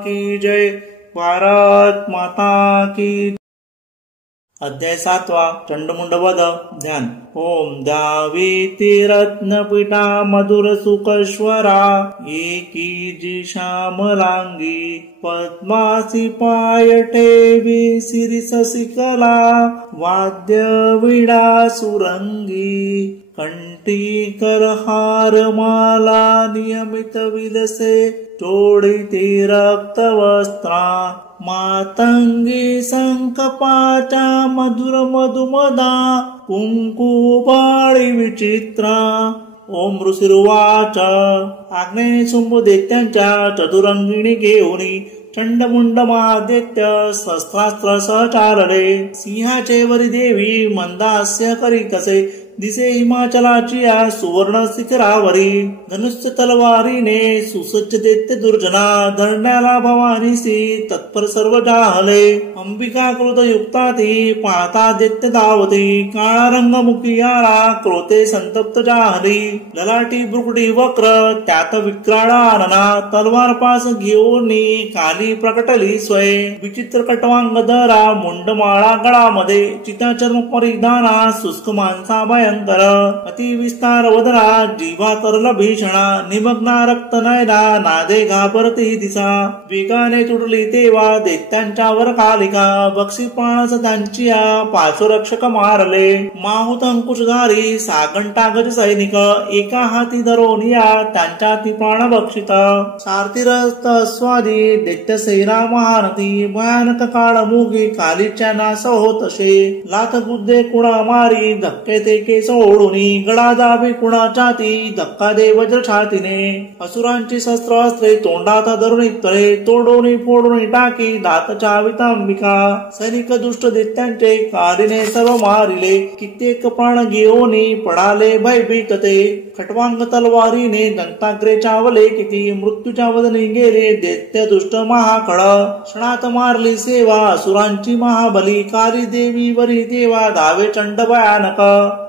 की जय। भारत माता की। अध्याय 7 चंडमुंड वध ध्यान। ओम द्यावीती रत्नपीठा मधुर सुकश्वरा एकी जी श्यामलांगी पद्मासी पाय ठेवी शिरीष शिकला वाद्य विडा सुरंगी कंठी करहार माला नियमित विलसे चोळीती रक्तवस्त्रा मातंगी संकपाचा मधुर मधुमदा कुंकू बाळी विचित्रा। ओम ऋषिरुवाच आग्नेय शुंभ दैत्यांच्या चतुरंगिणी घेऊनी चंडमुंड महादैत्य शस्त्रास्त्र सह चालले। सिंहाचे वरी देवी मंदास्य करीतसे दिसे हिमाचलाची या सुवर्ण शिखरावरी धनुष्य तलवारीने सुसज्ज दैत्य दुर्जना धरण्याला भवानीसी तत्पर सर्व जाहले अंबिका कृत युक्ता ती पाहता दैत्य धावती काळा रंग मुखी आला क्रोते संतप्त जाहली ललाटी ब्रुकडी वक्र त्यात विक्राळा आनना तलवार पास घेऊन काली प्रकटली स्वय विचित्र कटवांग धरा मुंडमाळा गळामध्ये चिताचर्म परिधाना शुष्क माणसा भयंकर अति विस्तार वदना जीवा करल भीषणा निमग्ना रक्त नयना नादे घाबरती दिसा वेगाने तुटली तेव्हा दैत्यांच्या वर कालिका बक्षी पाणस त्यांची पाचो रक्षक मारले माहुत अंकुशधारी सागंटा गज सैनिक एका हाती धरून त्यांच्या ती प्राण बक्षित सारथी रस्त स्वादी दैत्य सेना महानती भयानक काळ मुगी कालीच्या नास होत असे लाथ बुद्धे कुणा मारी धक्के ते केस ओढून गडा दाबी कुणा छाती धक्का दे वज्र छातीने असुरांची शस्त्र अस्त्रे तोंडात धरून तळे तोडून फोडून टाकी दात चावित अंबिका सैनिक दुष्ट दैत्यांचे कालीने सर्व मारिले कित्येक प्राण घेऊन पडाले भयभीत ते खटवांग तलवारीने दंताग्रे चावले किती मृत्यूच्या वदनी गेले दैत्य दुष्ट महाखड क्षणात मारली सेवा असुरांची महाबली काली देवी वरी देवा धावे चंड भयानक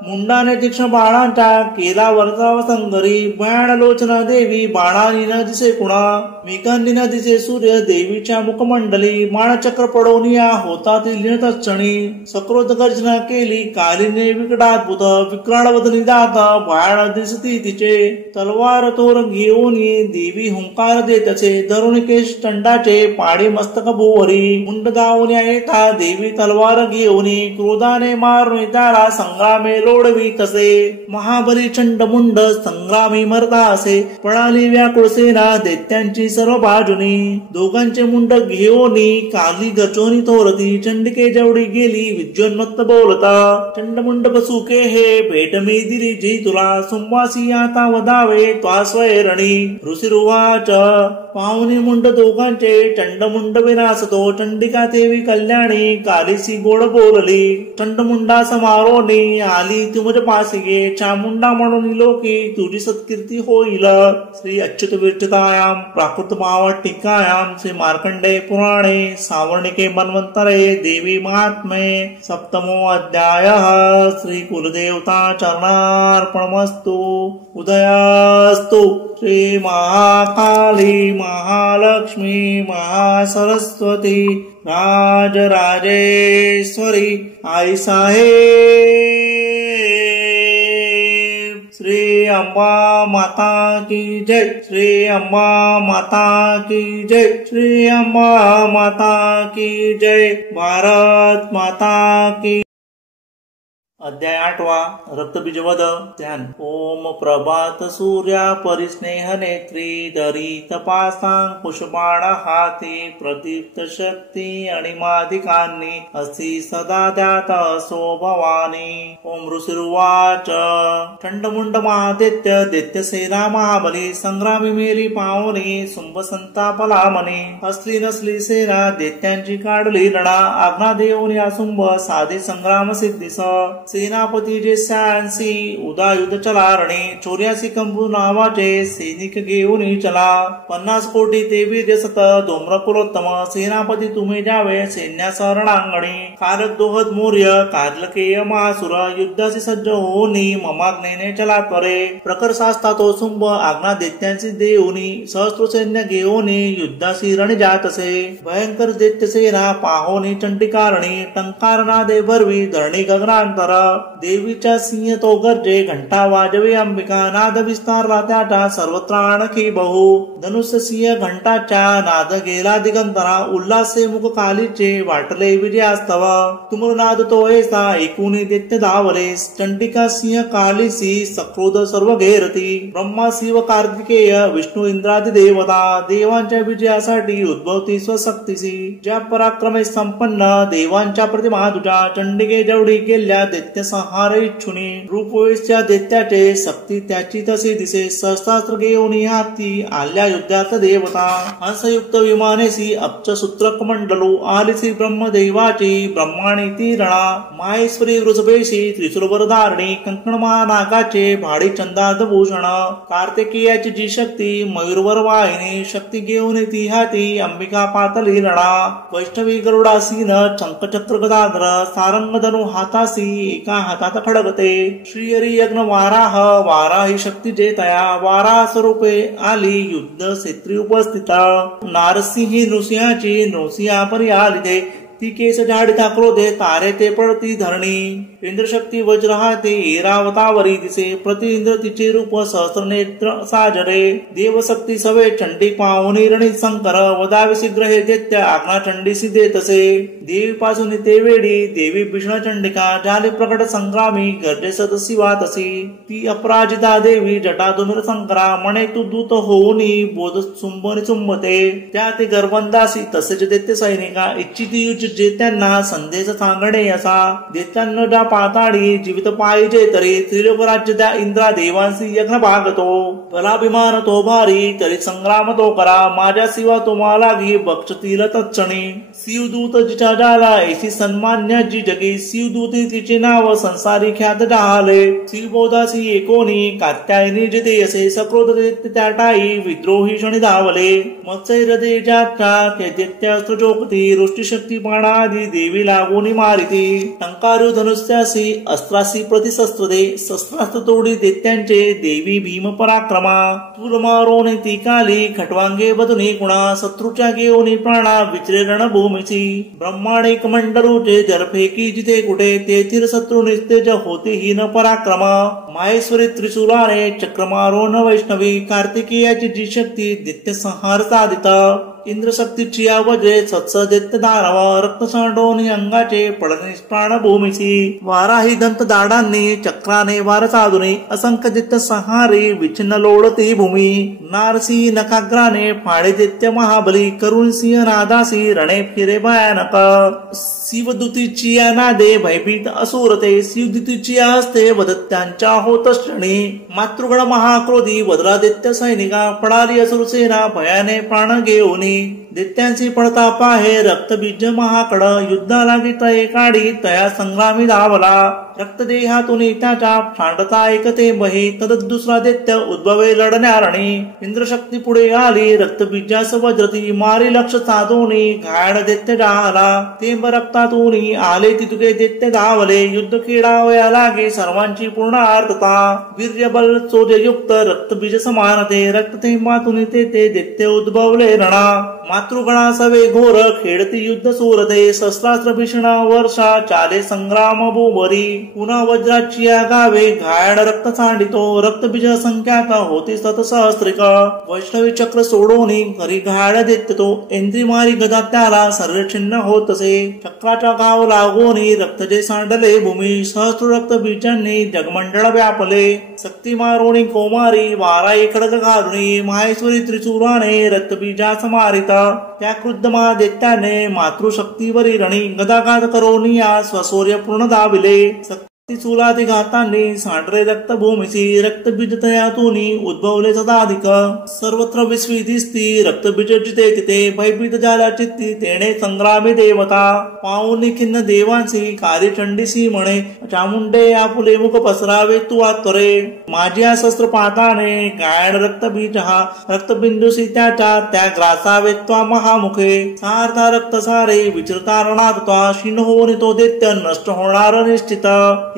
मुंडाने तीक्ष्ण बाणांच्या केला वरचा संगरी भयान लोचना देवी बाणानी न दिसे कुणा मेघांनी न दिसे सूर्य देवीच्या मुखमंडली माणचक्र पडवनिया होता ती लिहितच क्षणी सक्रोध गर्जना केली कालीने विकटाद्भुत विक्राळ वदनी जात भयान दिसती तिचे तलवार तोर घेऊन देवी हुंकार देत असे धरून केश चंडाचे पाडी मस्तक भुवरी मुंड दावून येता देवी तलवार घेऊन क्रोधाने मारून त्याला संग्रामे लोडवी तसे महाबली चंड मुंड संग्रामी मरता असे पळाली व्याकुळ सेना दैत्यांची सर्व बाजूनी दोघांचे मुंड घेऊन काली गचोनी थोरती चंडिके जेवढी गेली विद्योन्मत्त बोलता चंडमुंड बसुके हे भेट मी दिली जी तुला सुंवासी आता वदावे त्वा स्वैरणी ऋषिरुवाच पाहुणी मुंड दोघांचे चंडमुंड विनासतो चंडिका देवी कल्याणी कालीसी गोड बोलली चंडमुंडा समारोनी आली तुमज पासिगे चामुंडा म्हणून लोकी तुझी सत्कीर्ती होईल श्री अच्युत विरचितायाम प्राकृत भावटिकायाम श्री मार्कंडे पुराणे सावर्णिके मन्वंतरे देवी महात्म्ये सप्तमो अध्याय श्री कुलदेवता चरणार्पणमस्तु उदयास्तु श्री महाकाली महालक्ष्मी महासरस्वती राजराजेश्वरी आई साहेब श्री अंबा माता की जय श्री अंबा माता की जय श्री अंबा माता की जय भारत माता की अध्याय 8 रक्तबीजवध ध्यान ओम प्रभात सूर्या परिस्नेह नेत्री दरी तपासां पुष्पाण हाती प्रदीप्त शक्ती आणि माधिकांनी असी सदा द्यात असो भवानी ओम ऋषिरुवाच चंडमुंड महादैत्य दैत्य सेना महाबली संग्रामी मेली पावनी सुंभ संतापला मनी असली नसली सेना दैत्यांची काढली लढा आज्ञा देऊन या सुंभ साधे संग्राम सिद्धीस सेनापती जे 86 उदायुध चलारणे 84 कंबू नावाचे सैनिक घेऊन चला 50 कोटी ते वीर सत धूम्र कुलोत्तम सेनापती तुम्ही जावे सैन्यासह रणांगणी कारक दोहद मौर्य कार्लकेय महासुर युद्धाशी सज्ज होऊन ममाग्नेने चला त्वरे प्रखर शास्ता तो सुंभ आज्ञा दैत्यांची देऊनी सहस्त्र सैन्य घेऊन युद्धाशी रण जात असे भयंकर दैत्य सेना पाहोनी चंडिकारणी टंकारनादे भरवी धरणी गगनांतर देवीच्या सिंह तो गर्जे घंटा वाजवे अंबिका नाद विस्तारला त्याचा सर्वत्र आणखी बहु धनुष्य सिंह घंटाच्या नाद गेला दिगंतरा उल्हासे मुख कालीचे वाटले विजयास्तव तुमर नाद तो ऐसा एकूणी दैत्य धावले चंडिका सिंह कालीसी सक्रोध सर्व घेरती ब्रह्मा शिव कार्तिकेय विष्णू इंद्रादी देवता देवांच्या विजयासाठी उद्भवती स्वशक्तीसी ज्या पराक्रमे संपन्न देवांच्या प्रतिमा तुझ्या चंडिके जेवढी गेल्या दैत्य संहार इच्छुनी रूपवेशच्या दैत्याचे शक्ती त्याची तसे दिसे सहस्रास्त्र घेऊन हाती आल्या युद्धात देवता हंसयुक्त विमानेसी अप्ससूत्र कमंडलू आलिसी ब्रह्मदेवाची ब्रह्माणी ती रणा माहेश्वरी वृषभेशी त्रिशूलवरधारणी कंकणमा नागाचे भाडी चंदाद भूषण कार्तिकेयाची जी शक्ती मयूरवर वाहिनी शक्ती घेऊन ती हाती अंबिका पातली रणा वैष्णवी गरुडासीन चंकचक्र गदाधर सारंग धनु हातासी एका हातात खडगते श्रीहरी यज्ञ वाराह वाराही शक्ती जे तया वाराह स्वरूपे आली युद्ध क्षेत्री उपस्थिता नारसिंही नृसिंहाची नृसिंहा परी आली ते ती केस झाडिता क्रोधे तारे ते पडती धरणी इंद्रशक्ती वज्रहाते ऐरावतावरी दिसे प्रति इंद्र तिचे रूप सहस्रनेत्र साजरे देवशक्ती सवे चंडी पाहुनी रणित शंकर वदाविसी ग्रहे दैत्य आज्ञा चंडीसी देतसे देवी पासून ते वेडी देवी भीषण चंडिका झाली प्रकट संग्रामी गर्जे सदसी वातसी ती अपराजिता देवी जटाधुमिर शंकरा म्हणे तू दूत होऊनी बोध चुंबनी चुंबते त्या ते गर्वंदासी तसेच दैत्य सैनिका इच्छिती युज जे त्यांना संदेश सांगणे असा दैत्यांना ज्या पाताळी जीवित पाहिजे तरी त्रिलोक राज्य द्या इंद्रा देवांसी यज्ञ भागतो बलाभिमान तो भारी तरी संग्राम तो करा माझ्या शिवा तुम्हाला घे बक्षतील तत्क्षणी शिवदूत जिच्या जाला ऐशी सन्मान्य जी जगी शिवदूती तिचे नाव संसारी ख्यात जाहले शिवबोधासी एकोणी कात्यायनी जिते असे सक्रोध त्या टाई विद्रोही क्षणी धावले मत्स्य हृदय जाता ते दैत्यास्त्र जोगती रुष्टिशक्ती बाणादी देवी लागून मारिती टंकारू धनुष्यासी अस्त्रासी प्रतिशस्त्र दे शस्त्रास्त्र तोडी दैत्यांचे देवी भीम पराक्रमा तुल मारोने ती काली खटवांगे बदुनी कुणा शत्रूच्या घेऊन प्राणा विचरे रणभूमीची ब्रह्मांडिक मंडलूचे जलफेकी जिथे कुठे तेथील शत्रू निस्तेज होते हीन पराक्रमा माहेश्वरी त्रिशूलाने चक्रमारोन वैष्णवी कार्तिकेयाची जी शक्ती दैत्य संहार साधिता इंद्रशक्तीची वज्रे सत्स दैत्य दानव रक्त सांडोनी अंगाचे पडणे प्राण भूमीची वाराही दंत दाडांनी चक्राने वार साधुनी असंख्य दैत्य संहारी विच्छिन्न लोळती भूमी नारसी नखाग्राने फाडे दैत्य महाबली करुण सिंह नादासी रणे फिरे भयानक शिवदूतीची या नादे भयभीत असुरते शिवदूतीची हस्ते वदत्यांच्या होत क्षणी मातृगण महाक्रोधी वदला दैत्य सैनिका पडाली असुरसेना भयाने प्राण घेऊनी दैत्यांची पडता पाहे रक्तबीज महाकड युद्धाला तये काढी तया संग्रामी धावला रक्तदेहातून त्याच्या फांडता ऐकते बही तदच दुसरा दैत्य उद्भवे लढण्यारणी इंद्रशक्ती पुढे आली रक्तबीजास वज्रती मारी लक्ष साधोनी घाण दैत्य जाहला तेंब रक्तातून आले तितके दैत्य धावले युद्ध खेळावया लागे सर्वांची पूर्ण आर्तता वीर्यबल चोजयुक्त रक्तबीज समानते रक्तथेंबातून ते दैत्य उद्भवले रणा मातृगणा सवे घोर खेळती युद्ध सुरते शस्त्रास्त्र भीषण वर्षा चाले संग्राम भूवरी पुन्हा वज्राची गावे घाण रक्त सांडितो रक्तबीज संख्यात होती सतसहस्त्रिक वैष्णवी चक्र सोडोनी घरी घाळ देत तो इंद्री मारी गदा त्याला सर्व छिन्न होतसे चक्राच्या गाव लागोनी रक्त जे सांडले भूमी सहस्त्र रक्तबीजांनी जगमंडळ व्यापले शक्ती मारोणी कोमारी वारा खडग घालुनी माहेश्वरी त्रिशूलाने रक्तबीजास मारिता त्या क्रुद्ध महादैत्याने मातृशक्तीवरी रणी गदाघात करोनिया स्वशौर्य पूर्ण दाविले चुलाती घातांनी सांडरे रक्तभूमीची रक्तबीज तयातून उद्भवले सदाधिक सर्वत्र विश्वी दिसती रक्तबीज जिथे तिथे भयभीत झाल्या चित्ती तेने संग्रामी देवता पाहुनी खिन्न देवांची कार्य चंडीसी म्हणे चामुंडे आपुले मुख पसरावे तू आतरे माझ्या शस्त्र पाताने गायण रक्तबीज हा रक्तबिंदुसी त्याच्या त्या ग्रासावे त्वा महामुखे सार्था रक्त सारे विचरता रणात त्वा शिन होऊन तो दैत्य नष्ट होणार निश्चित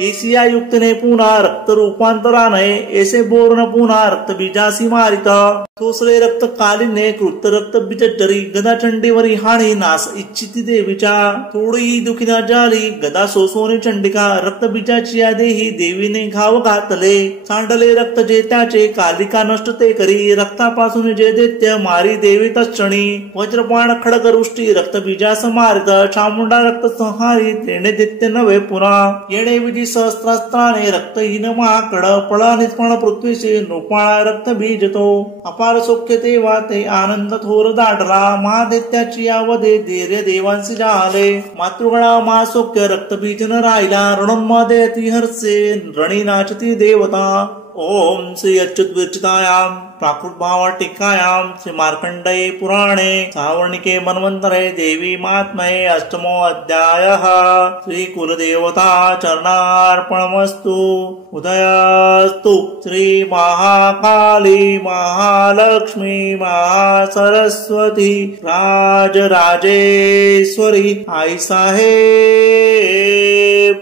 एशिया युक्तने पुन्हा रक्त रूपांतराने ऐसे बोरण पुन्हा रक्तबीजासी मारिता सोसरे रक्त कालीने कृत रक्त बिजरी गदा चंडीवरी हाणी नास इच्छिती देवीच्या थोडी दुखीना जाली गदा सोसोने चंडिका रक्तबीजाची देही देवीने घाव घातले सांडले रक्त जे त्याचे कालिका नष्ट ते करी रक्तापासून जे दैत्य मारी देवी तक्षणी वज्रपाण खडग रुष्टी रक्तबीजास मारित चामुंडा रक्त संहारी तेने दैत्य नव्हे पुन्हा येणे विधी सहस्त्रास्त्राने रक्तहीन महाकड पळा निष्पण पृथ्वीशी नृपाळा रक्त बीजतो अपा अपार सौख्य तेव्हा ते आनंद थोर दाटला. महादैत्याची अवधे धैर्य देवांसी झाले. मातृगणा महासौख्य रक्तबीज न राहिला. रणोन्मादे ती हर्षे रणी नाचती देवता. ओम श्री अच्युत विरचितायाम प्राकृत भाव टीकायाम श्री मार्कंडेय पुराणे सावर्णिके मन्वंतरे देवी महात्म्ये अष्टमो अध्यायः. श्री कुलदेवता चरणार्पणमस्तु. उदयस्तु श्री महाकाली महालक्ष्मी महासरस्वती राजराजेश्वरी आई साहेब.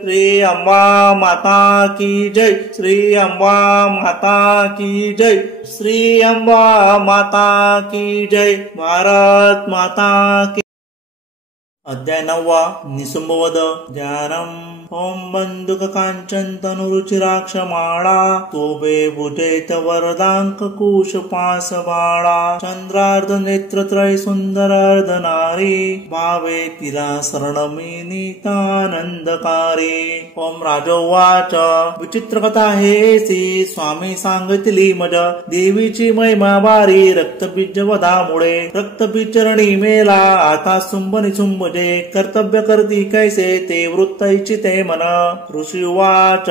श्री अंबा माता की जय. श्री अंबा माता की जय. श्री अंबा माता की जय. भारत माता की. अध्याय 9. निसुंबवध. ध्यानम. ओम बंदुक कांचन तनुरुचिराक्षमाळा तोबे भुजेत वरदांक कुश पास बाळा. चंद्रार्ध नेत्रत्रय सुंदर अर्धनारी भावे तिला शरणमी नीतानंदकारी. ओम राजोवाच. विचित्र कथा हेसी स्वामी सांगितली मज. देवीची महिमा बारी रक्तबीज वधामुळे. रक्तबीज चरणी मेला आता सुंब निसुंब जे. कर्तव्य करती कैसे ते वृत्त इच्छिते मन. ऋषी उवाच.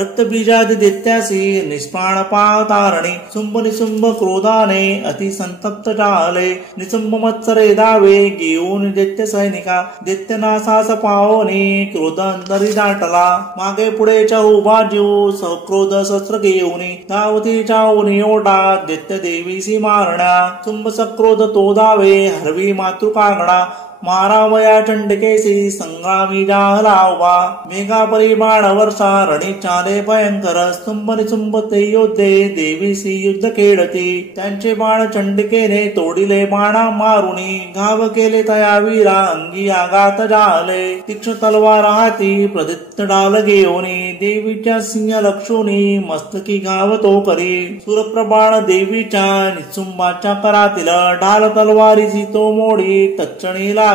रक्तबीजादि दैत्यासी निष्पाण पावतारणी सुंब निसुंब क्रोधाने अति संतप्त झाले. निसुंब मत्सरे धावे घेऊन दैत्य सैनिका. दैत्यनासास पावनी क्रोध अंतरी दाटला. मागे पुढे चाहू बाजू सक्रोध शस्त्र घेऊन धावती चाहून ओढा दैत्य देवीसी मारण्या. सुंब सक्रोध तो धावे हरवी मातृकागणा. मारावया चंडकेसी संग्रामी जाहला उभा. मेघा परिबाण वर्षा रणी चाले भयंकर. स्तुंभ निसुंभ ते योद्धे देवीसी युद्ध खेळती. त्यांचे बाण चंडिकेने तोडिले बाणा मारुनी. घाव केले तया वीरा अंगी आघात झाले. तीक्ष्ण तलवार हाती प्रदित्त डाल घेऊनी. देवीच्या सिंह लक्षुनी मस्तकी घाव तो करी. सूरप्रबाण देवीच्या निसुंबाच्या करातील. ढाल तलवारीची तो मोडी तच्चणी लागता.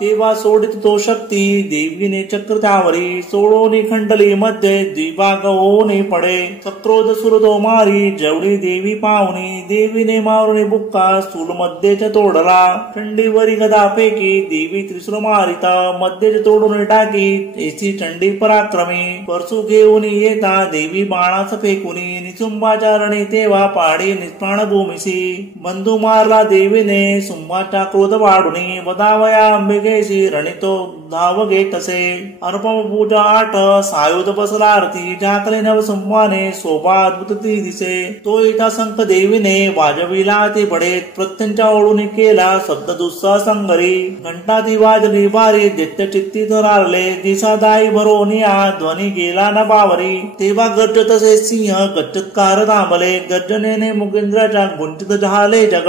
तेव्हा सोडित तो शक्ती देवीने चक्र त्यावरी. सोडोनी खंडली मध्ये द्विभाग होऊन पडे. सक्रोध सुर तो मारी जेवढी देवी पाहुनी. देवीने मारुनी बुक्का सूल मध्येच तोडला. चंडीवरी गदापैकी देवी त्रिशूल मारिता. मध्येच तोडून टाकी ऐसी चंडी पराक्रमी. परसू घेऊन येता देवी बाणास फेकुनी. निसुंबाच्या रणी तेव्हा पाडी निष्प्राण भूमिसी. बंधू मारला देवीने सुंबाचा क्रोध वाढुनी. वया अंबिकेशी रणितो धाव घेतसे. अनुपम पूजा 8 सायुध बसला आरती. झाकले नव सुंबाने शोभा अद्भुत ती दिसे. तो इटा संख देवीने वाजविला ती बडेत. प्रत्यंच्या ओढून केला शब्द दुस्सा संगरी. घंटा ती वाजली बारी दैत्य चित्ती धरारले. दिसादाई भरोनिया ध्वनी गेला न बावरी. तेव्हा गर्जत तसे सिंह गच्चत्कार थांबले. गर्जनेने मुगेंद्राच्या गुंचित झाले जग.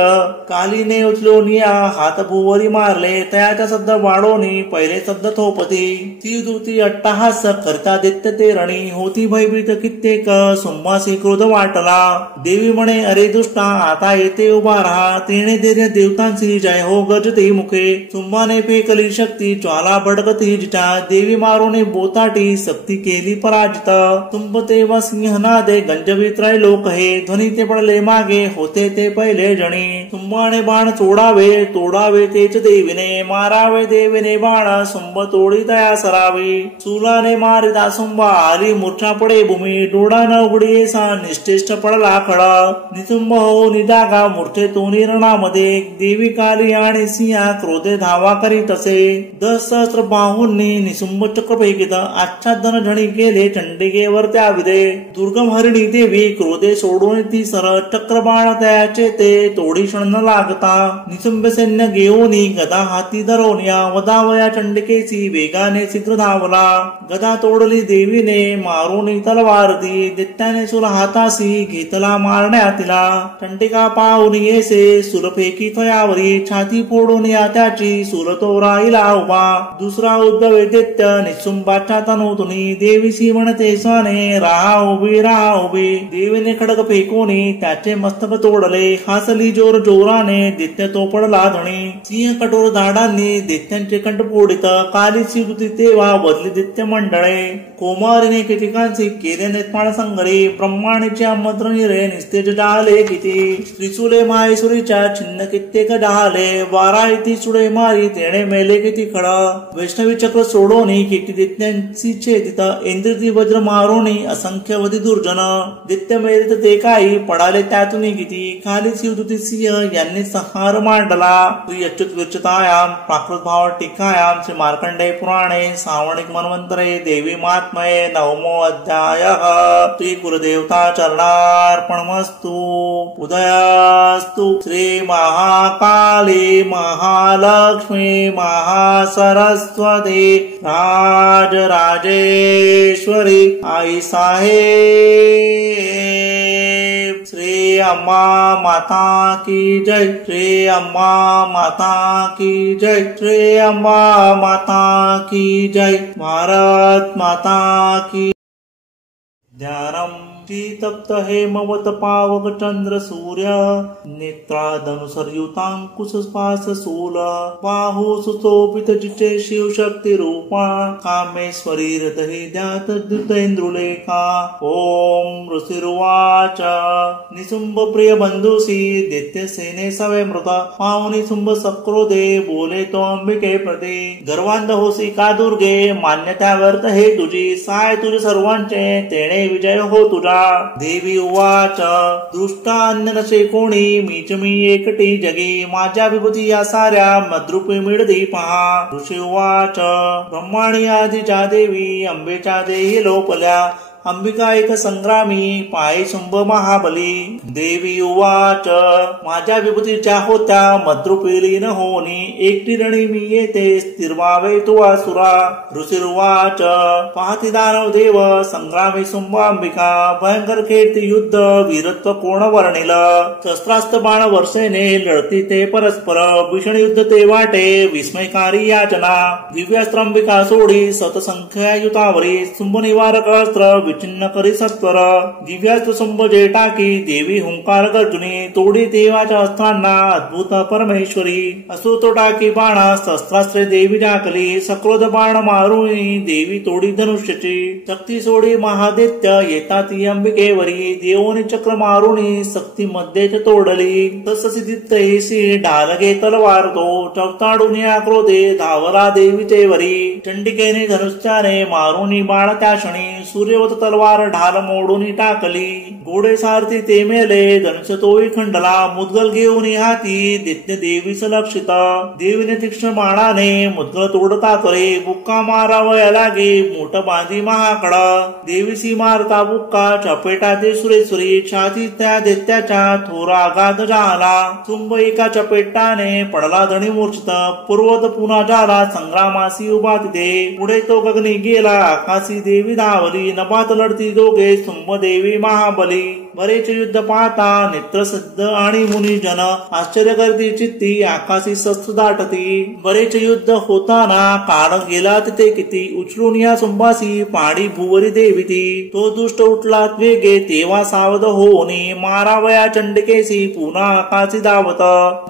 कालीने उचलोनिया हात भुवरी मारले. तयाच्या सद्द वाढोनी पहिले सद्द थोपती. ती दुती अट्टहास करता दैत्य ते रणी. होती भयभीत कित्येक सुंबासी क्रोध वाटला. देवी म्हणे अरे दुष्टा आता येते उभा राहा. तेने धैर्य देवतांची जय हो गजते मुखे. सुंबाने फेकली शक्ती ज्वाला भडकती जिटा. देवी मारोने बोताटी शक्ती केली पराजित. तुंब तेव्हा सिंहनादे गंजवित्रय लोक हे. ध्वनी ते पडले मागे होते ते पहिले जणी. तुंबाने बाण चोडावे तोडावे तेच देवीने. मारावे देवीने बाण सुंब तोडी तया सरावी. सुलाने मारिता सुंबा आली मूर्छा पडे भूमी. डोळा न उघडी सा निष्ठेष्ट पडला खडा. निसुंब हो निजागा मूर्छेतून रणामध्ये. देवी काली आणि सिंहा क्रोधे धावा करीत असे. 10 सहस्त्र बाहूंनी निसुंब चक्र फेकित. आच्छादन झणी केले चंडिकेवर त्या विदे. दुर्गम हरिणी देवी क्रोधे सोडून ती सर. चक्र बाण तयाचे ते तोडी क्षण न लागता. निसुंब सैन्य घेऊनी गदा हाती धरोनिया. वदावया चंडिकेची वेगाने शीघ्र धावला. गदा तोडली देवीने मारुनी तलवार ती. दैत्याने सुल हातासी घेतला मारण्या तिला. चंडिका पाहून येसे सुल फेकी थयावरी. छाती फोडून या त्याची सुल तो राहिला उभा. दुसरा उद्धवे दैत्य निसुंबाच्या तनोतुनी. देवीशी म्हणते साने राहा उभी राहा उभी. देवीने खडक फेकूनी त्याचे मस्तक तोडले. हासली जोर जोराने दैत्य तो पडला धणी. सिंह कठोर झाडांनी दैत्यांचे कंठ फोडित. कालीची होती तेव्हा बदली दैत्य मंडळे. कोमारीने किटिकांचे केले नेत्माळ संगडे. ब्रह्माणीचे आमंत्रण रे निस्तेज जाले किती. त्रिशूले माहेश्वरीच्या छिन्न कित्येक जाले. 12 इति सुडे मारी तेणे मेले किती खड. वैष्णवी चक्र सोडोनी किती दैत्यांची छेदित. इंद्रजी वज्र मारोनी असंख्यवधी दुर्जन. दैत्य मेलित ते काही पडाले त्यातून किती. खालीची होती सिंह यांनी संहार मांडला. श्री अच्युत विरचितायाम प्राकृत भाव टीकायाम श्री मार्कंडेय पुराणे सावर्णिक मन्वंतरे देवी महात्म्ये नवमो अध्यायः. श्री गुरुदेवता चरणार्पणमस्तु. उदयास्तु श्री महाकाली महालक्ष्मी महासरस्वती राजराजेश्वरी आई साहेब. श्री अम्मा माता की जय. श्री अम्मा माता की जय. श्री अम्मा माता की जय. भारत माता की. ध्यानम तप्त हेमवत पावक चंद्र सूर्य. नेत्रादनुसरयुतांकुश स्पास शूल. बाहु सुशोभित जिचे शिव शक्ती रूपा. कामेश्वरी हृदयात द्युतेंद्रुलेखा. ओम ऋषिरुवाच. निसुंभ प्रिय बंधुसी दैत्य सेने सवे मृत. पाहुनी सुंभ सक्रोधे बोले तो अंबिके प्रदे. गर्वांध होसी का दुर्गे मान्यता वर्त हे तुझी. साय तुझे सर्वांचे तेणे विजय हो तुझा. देवी उवाच. दृष्टा अन्य नसे कोणी मीच मी एकटी जगी. माझ्या विभूती या साऱ्या मद्रूपी मिळदी पहा. ऋषी उवाच. ब्रह्माणी आदिच्या देवी अंबेच्या देही लोपल्या. अंबिका एक संग्रामी पायी शुंभ महाबली. देवी उवाच. माझ्या विभूतीच्या होत्या मद्रुपीलीन होनी. एकटी रणी मी येते स्थिरवावे तू असुरा. ऋषिरुवाच. पाहती दानव देव संग्रामी शुंभ अंबिका. भयंकर खेळती युद्ध वीरत्व कोण वर्णिल. शस्त्रास्त्र बाण वर्षेने लढती ते परस्पर. भीषण युद्ध ते वाटे विस्मयकारी याचना. दिव्यास्त्र अंबिका सोडी सतसंख्या युतावरी. शुंभ निवारक अस्त्र चिन्ह करी सत्वर. दिव्यास्त्र शुंभ जे टाकी देवी हुंकार गर्जुनी. तोडी देवाच्या अस्त्रांना अद्भुत परमेश्वरी. असो तो टाकी बाणा शस्त्रास्त्रे देवी टाकली. सक्रोध बाण मारुनी देवी तोडी धनुष्यची. शक्ती सोडी महादैत्य येता ती अंबिकेवरी. देवोनी चक्र मारुनी शक्ती मध्येच तोडली. तससिद्धितैसी ढालगे तलवार तो. चवताडून आक्रोधे धावला देवीचे वरी. चंडिकेने धनुष्याने मारुनी बाण त्या क्षणी. सूर्यवत तलवार ढाल मोडून टाकली. घोडे सारथी ते मेले धनुष्य तोही खंडला. मुद्गल घेऊन हाती दैत्य देवीस लक्षित. देवीने तीक्ष्ण बाणाने मुद्गल तोडता करे. बुक्का मारावया लागे मोठ बांधी महाकड. देवीसी मारता बुक्का चपेटा ते सुरेश्वरी. छाती त्या दैत्याच्या थोर आघात झाला. शुंभ एका चपेटाने पडला धणी मूर्छित. पूर्वत पुन्हा झाला संग्रामासी उभा तिथे. पुढे तो गगनी गेला आकाशी देवी धावली. नभात लढती दोघे शुंभ देवी महाबली. बरेच युद्ध पाहता नेत्र सिद्ध आणि मुनिजन. आश्चर्य करती चित्ती आकाशी शस्त्र दाटती. बरेच युद्ध होताना काळ गेला तिथे किती. उचलून या शुंभासी पाणी भुवरी देविती. तो दुष्ट उठला वेगे तेव्हा सावध होनी. मारावया चंडिकेसी पुन्हा आकाशी धावत.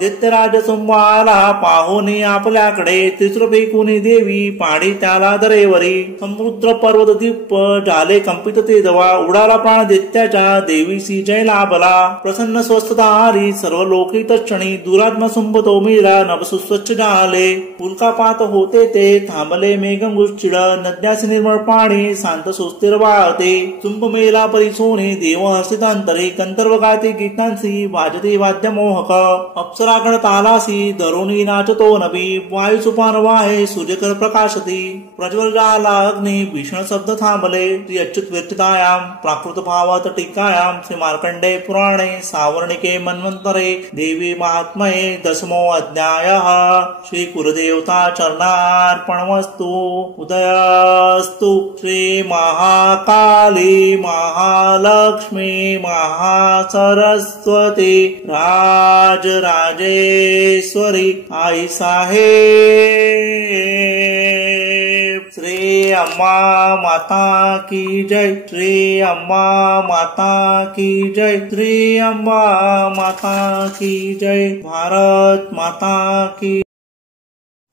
दैत्यराज शुंभ आला पाहुनी आपल्याकडे. त्रिशूळ फेकून देवी पाणी त्याला दरेवरी. समुद्र पर्वत दीप झाले कंपित ते दवा. उडाला प्राण दैत्याच्या देवीसी जय लाभला. प्रसन्न स्वस्थता आली सर्व लोकी तक्षणी. दुरात्मा शुंभ तो मेला नभसुस्वच्छ झाले. उल्कापात होते ते थांबले मेघंगुश्चिड. नद्यासी निर्मळ पाणी शांत सुस्थिर वाहते. शुंभ मेला परिसोने देव हर्षितांतरे. कंतर्व गाते गीतांसी वाजते वाद्य मोहक. अप्सरागण तालासी धरुणी नाचतो नभी. वायू सुपान वाहे सूर्यकर प्रकाशती. प्रज्वल झाला अग्नी भीषण शब्द थांबले. श्री अच्युत विरचितायाम प्राकृत भावात टीकायाम श्री मार्कंडेय पुराणे सावर्णिके मन्वंतरे देवी महात्म्ये दशमो अध्यायः. श्री गुरुदेवता चरणार्पणमस्तु. उदयास्तु श्री महाकाली महालक्ष्मी महासरस्वती राजराजेश्वरी आई साहेब. श्री अम्मा माता की जय. श्री अम्मा माता की जय. श्री अम्मा माता की जय. भारत माता की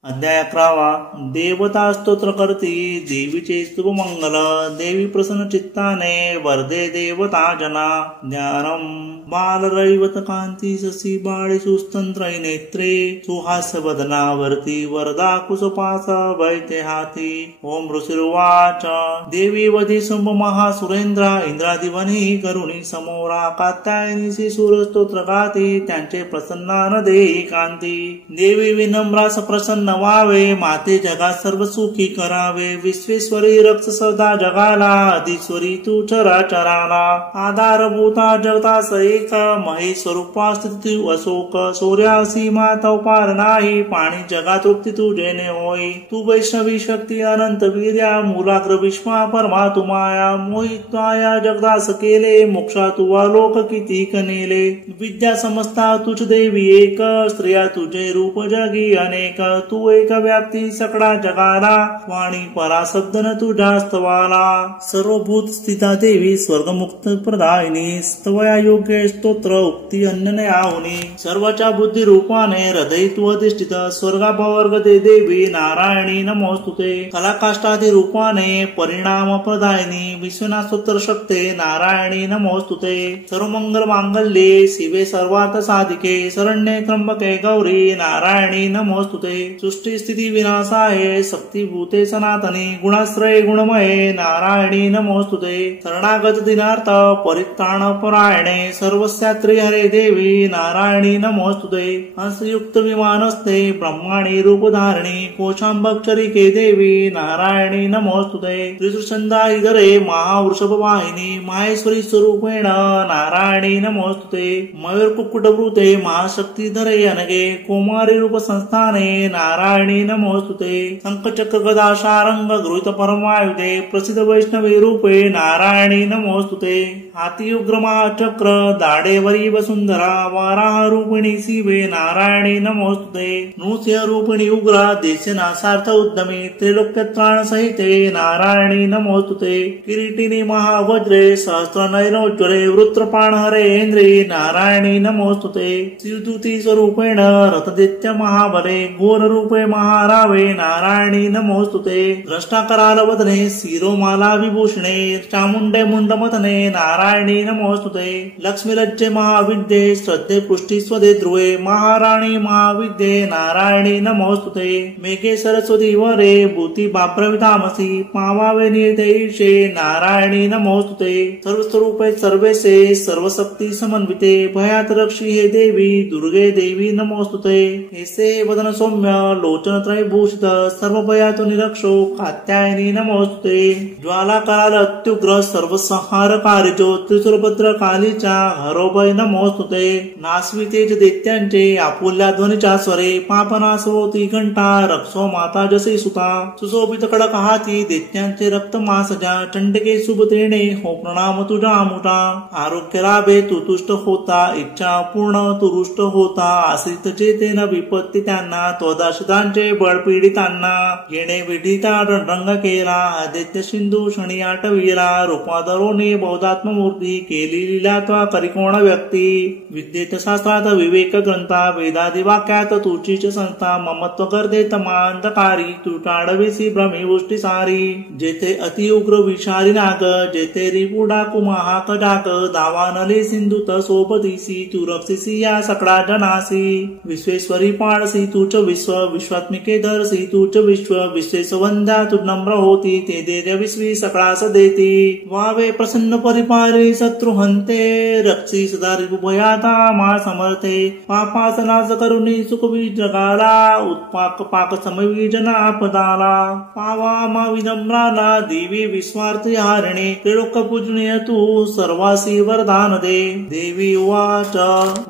अध्याय 11 देवता स्तोत्र करती देवीचे शुभमंगल देवी प्रसन्न चित्ताने वरदे देवता जना ज्ञानम बालरैवत कांती ससी बाळी सुस्तंत्र नेत्रे सुहास्य वदनावरती वरदा कुसपास वैते हाती ओम ऋषिर्वाच देवी वधी शुंभ महासुरेंद्र इंद्रादिवनी करुणी समोरा कात्यायनीसी सूरस्तोत्र गाती त्यांचे प्रसन्नान देई कांती देवी विनम्रास प्रसन्न व्हावे माते जगात सर्व सुखी करावे विश्वेश्वरी रक्त सदा जगाला आदिश्वरी तू चराचराला आधारभूता जगतास एक महेश्वरूपा स्थिती अशोक सूर्यासी माता उपार नाही पाणी जगात तृप्ती तुझेने होई तू वैष्णवी शक्ती अनंत वीर्या मूलाग्र विश्वा परमा तू माया मोहित्वाया जगदास केले मोक्षा तू लोक किती कनेले विद्या समजता तुझ देवी एक स्त्रिया तुझे रूप जगी अनेक तू एक व्याप्ती सकळा जगाला वाणी पराशब्दन तुझ्या स्तवाला सर्वभूत स्थिता देवी स्वर्गमुक्त प्रदायिनी स्तवया योग्य स्तोत्र उक्ती अन्य आवनी सर्वाच्या बुद्धी रूपाने हृदय तू अधिष्ठित स्वर्गापवर्ग दे देवी नारायणी नमोस्तुते कलाकाष्ठादी रूपाने परिणाम प्रदायिनी विश्वनाथोत्तर शक्ते नारायणी नमोस्तुते सर्वमंगल मांगल्ये शिवे सर्वार्थ साधिके शरण्ये त्र्यंबके गौरी नारायणी नमोस्तुते सृष्टि स्थिती विनाशाय शक्तिभूते सनातनी गुणाश्रय गुणमये नारायणी नमोस्तुते शरणागत दिनार्थ परित्राण परायणे सर्वस्यात्री हरे देवी नारायणी नमोस्तुते हंसयुक्त विमानस्ते ब्रह्माणी रूपधारिणी कोशांबक्षरिके देवी नारायणी नमोस्तुते त्रिशृंदाहिधरे महावृषभवाहिनी माहेश्वरी स्वरूपेण नारायणी नमोस्तुते मयूर कुक्कुटवृते महाशक्तिधरे अनगे कुमारी रूप संस्थाने नारायणी नमोस्तुते शंखचक्र गदा शारंग गृहीत परमायुधे प्रसिद्ध वैष्णवी रूपे नारायणी नमोस्तुते हातीयुग्र महाचक्र दाडेवरी वसुंधरा वाराह रूपिणी शिवे नारायणी नमोस्तुते नृसिंह रूपिणी उग्र देशनासार्थ उद्यमी त्रिलोक्यत्राण सहिते नारायणी नमोस्तुते किरीटिनी महावज्रे सहस्र नैरोज्वरे वृत्रपाणहरे इंद्री नारायणी नमोस्तुते शिवदूती स्वरूपेण रथदित्य महाबले घोर रूपे महारावे नारायणी नमोस्तुते द्रष्टाकराल वदने शिरोमाला विभूषणे चामुंडे मुंडमथने नारायणी नमोस्तुते लक्ष्मी लज्जे महाविद्ये श्रद्धे पुष्टी स्वदे ध्रुवे महाराणी महाविद्ये नारायणी नमोस्तुते मेघे सरस्वती वरे भूती बाप्रवितामसी पावावे निर्देशे नारायणी नमोस्तुते सर्वस्वरूपे सर्वेशे सर्वशक्ती समन्विते भयात रक्षी हे देवी दुर्गे देवी नमोस्तुते ऐसे वदन सौम्य लोचन त्रयभूषित सर्व भयातु निरक्षो कात्यायनी नमोस्तुते ज्वाला कराल अत्युग्र सर्वसंहारकारी जो त्रिशूलभद्र कालीच्या हरोभय नमोस्तुते नासवी तेज दैत्यांचे आपुल्या ध्वनीच्या स्वरे पापनासवती घंटा रक्षो माता जसे सुता सुशोभित कडक हाती दैत्यांचे रक्त मासजा चंडके शुभतेने हो प्रणाम तुझा मुठा आरोग्य लाभे तू तुष्ट होता इच्छा पूर्ण तू रुष्ट होता आश्रित चेतेन विपत्ती त्यांना त्वदाशितांचे बळ पीडितांना येणे विढिता रंग केला आदित्य सिंधू शनी आटविला रूपाधरोने बौद्धात्ममूर्ती केली लीला त्वा करिकोण व्यक्ती विद्येत शास्त्रात विवेक ग्रंथा वेदादी वाक्यात तुचीच संस्था ममत्व गर्देत मांधकारी तू टाळविसी भ्रमिवृष्टी सारी जेथे अतिउग्र विषारी नाग जेथे रिपुडाकु महाक डाक दावानले सिंधुत सोबतीसी तू रक्षिसी या सकळा जनासी विश्वेश्वरी पाळसी तुच विश्व विश्वात्मिके धरसी तुच विश्व विश्वेश वंद्या तू नम्र होती ते देर्य विश्वी सकळास देती वावे प्रसन्न परिपारी शत्रु हंते रक्षी सदा रिपुभयाता मा समर्थे पापास नाश करुणी सुखवी जगाला उत्पाक पाक समवी जनापदाला पावा मा विनम्राला देवी विश्वार्थी हारिणे त्रिलोक पूजनीय तू सर्वासी वरदान दे देवी उवाच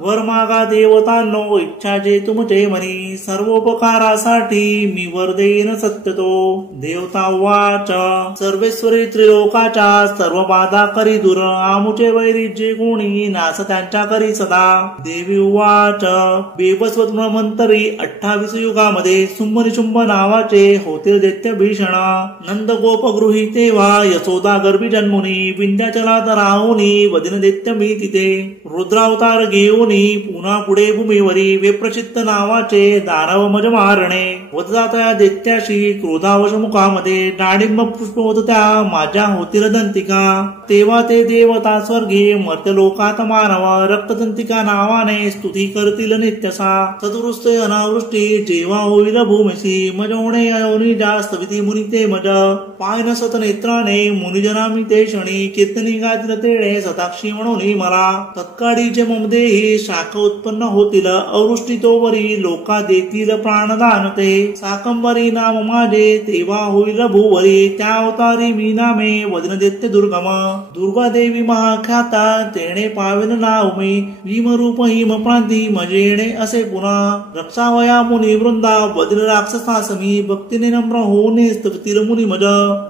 वर मागा देवतांनो इच्छा जे तुमचे मनी सर्वोपकारासाठी मी वर देईन सत्यतो देवता उवाच सर्वेश्वरी त्रिलोकाच्या सर्व बाधा करी दूर आमुचे वैरी जे गुणी नाश त्यांच्या करी सदा देवी उवाच बेबस्वत मंतरी 28 युगामध्ये शुंभ नावाचे होते दैत्य भीषण नंद गोप गृही तेव्हा यशोदा गर्भी जन्मुनी विंध्याचलात राहुनी वदिन दैत्य मी तिथे रुद्रावतार घेऊनी पुन्हा पुढे भूमीवरी विप्रचित्त नावाचे दानव मजमा मारणे. वदजातया दैत्याशी क्रोधावश मुखामध्ये डाळिंब पुष्प होत त्या माझ्या होतील दंतिका. तेव्हा ते देवता स्वर्गी मर्त्यलोकात मानव रक्तदंतिका नावाने स्तुती करतील नित्यसा. सदवृष्टी अनावृष्टी जेव्हा होईल भूमिसी मज होणे अयोनी जास्त विधी मुनी ते मज. पाय नसत नेत्राने मुनिजनामी ते क्षणी कीर्तनी गातील तेळे सदाक्षी म्हणून मला. तत्काळी जे ममदेही शाख उत्पन्न होतील अवृष्टी तोवरी लोका देतील प्राणदान ते. साकंबरी नाम माझे तेव्हा होईल भूवरी त्या अवतारी मी नामे वदन दैत्य दुर्गम. दुर्गा देवी महाख्याता तेणे पावेन नाव मी. भीमरूप हिम प्रांती मजे येणे असे पुन्हा. रक्षावया मुनी वृंदा वदन राक्षसासमी भक्तीने नम्र होऊन स्तुतील मुनी मज.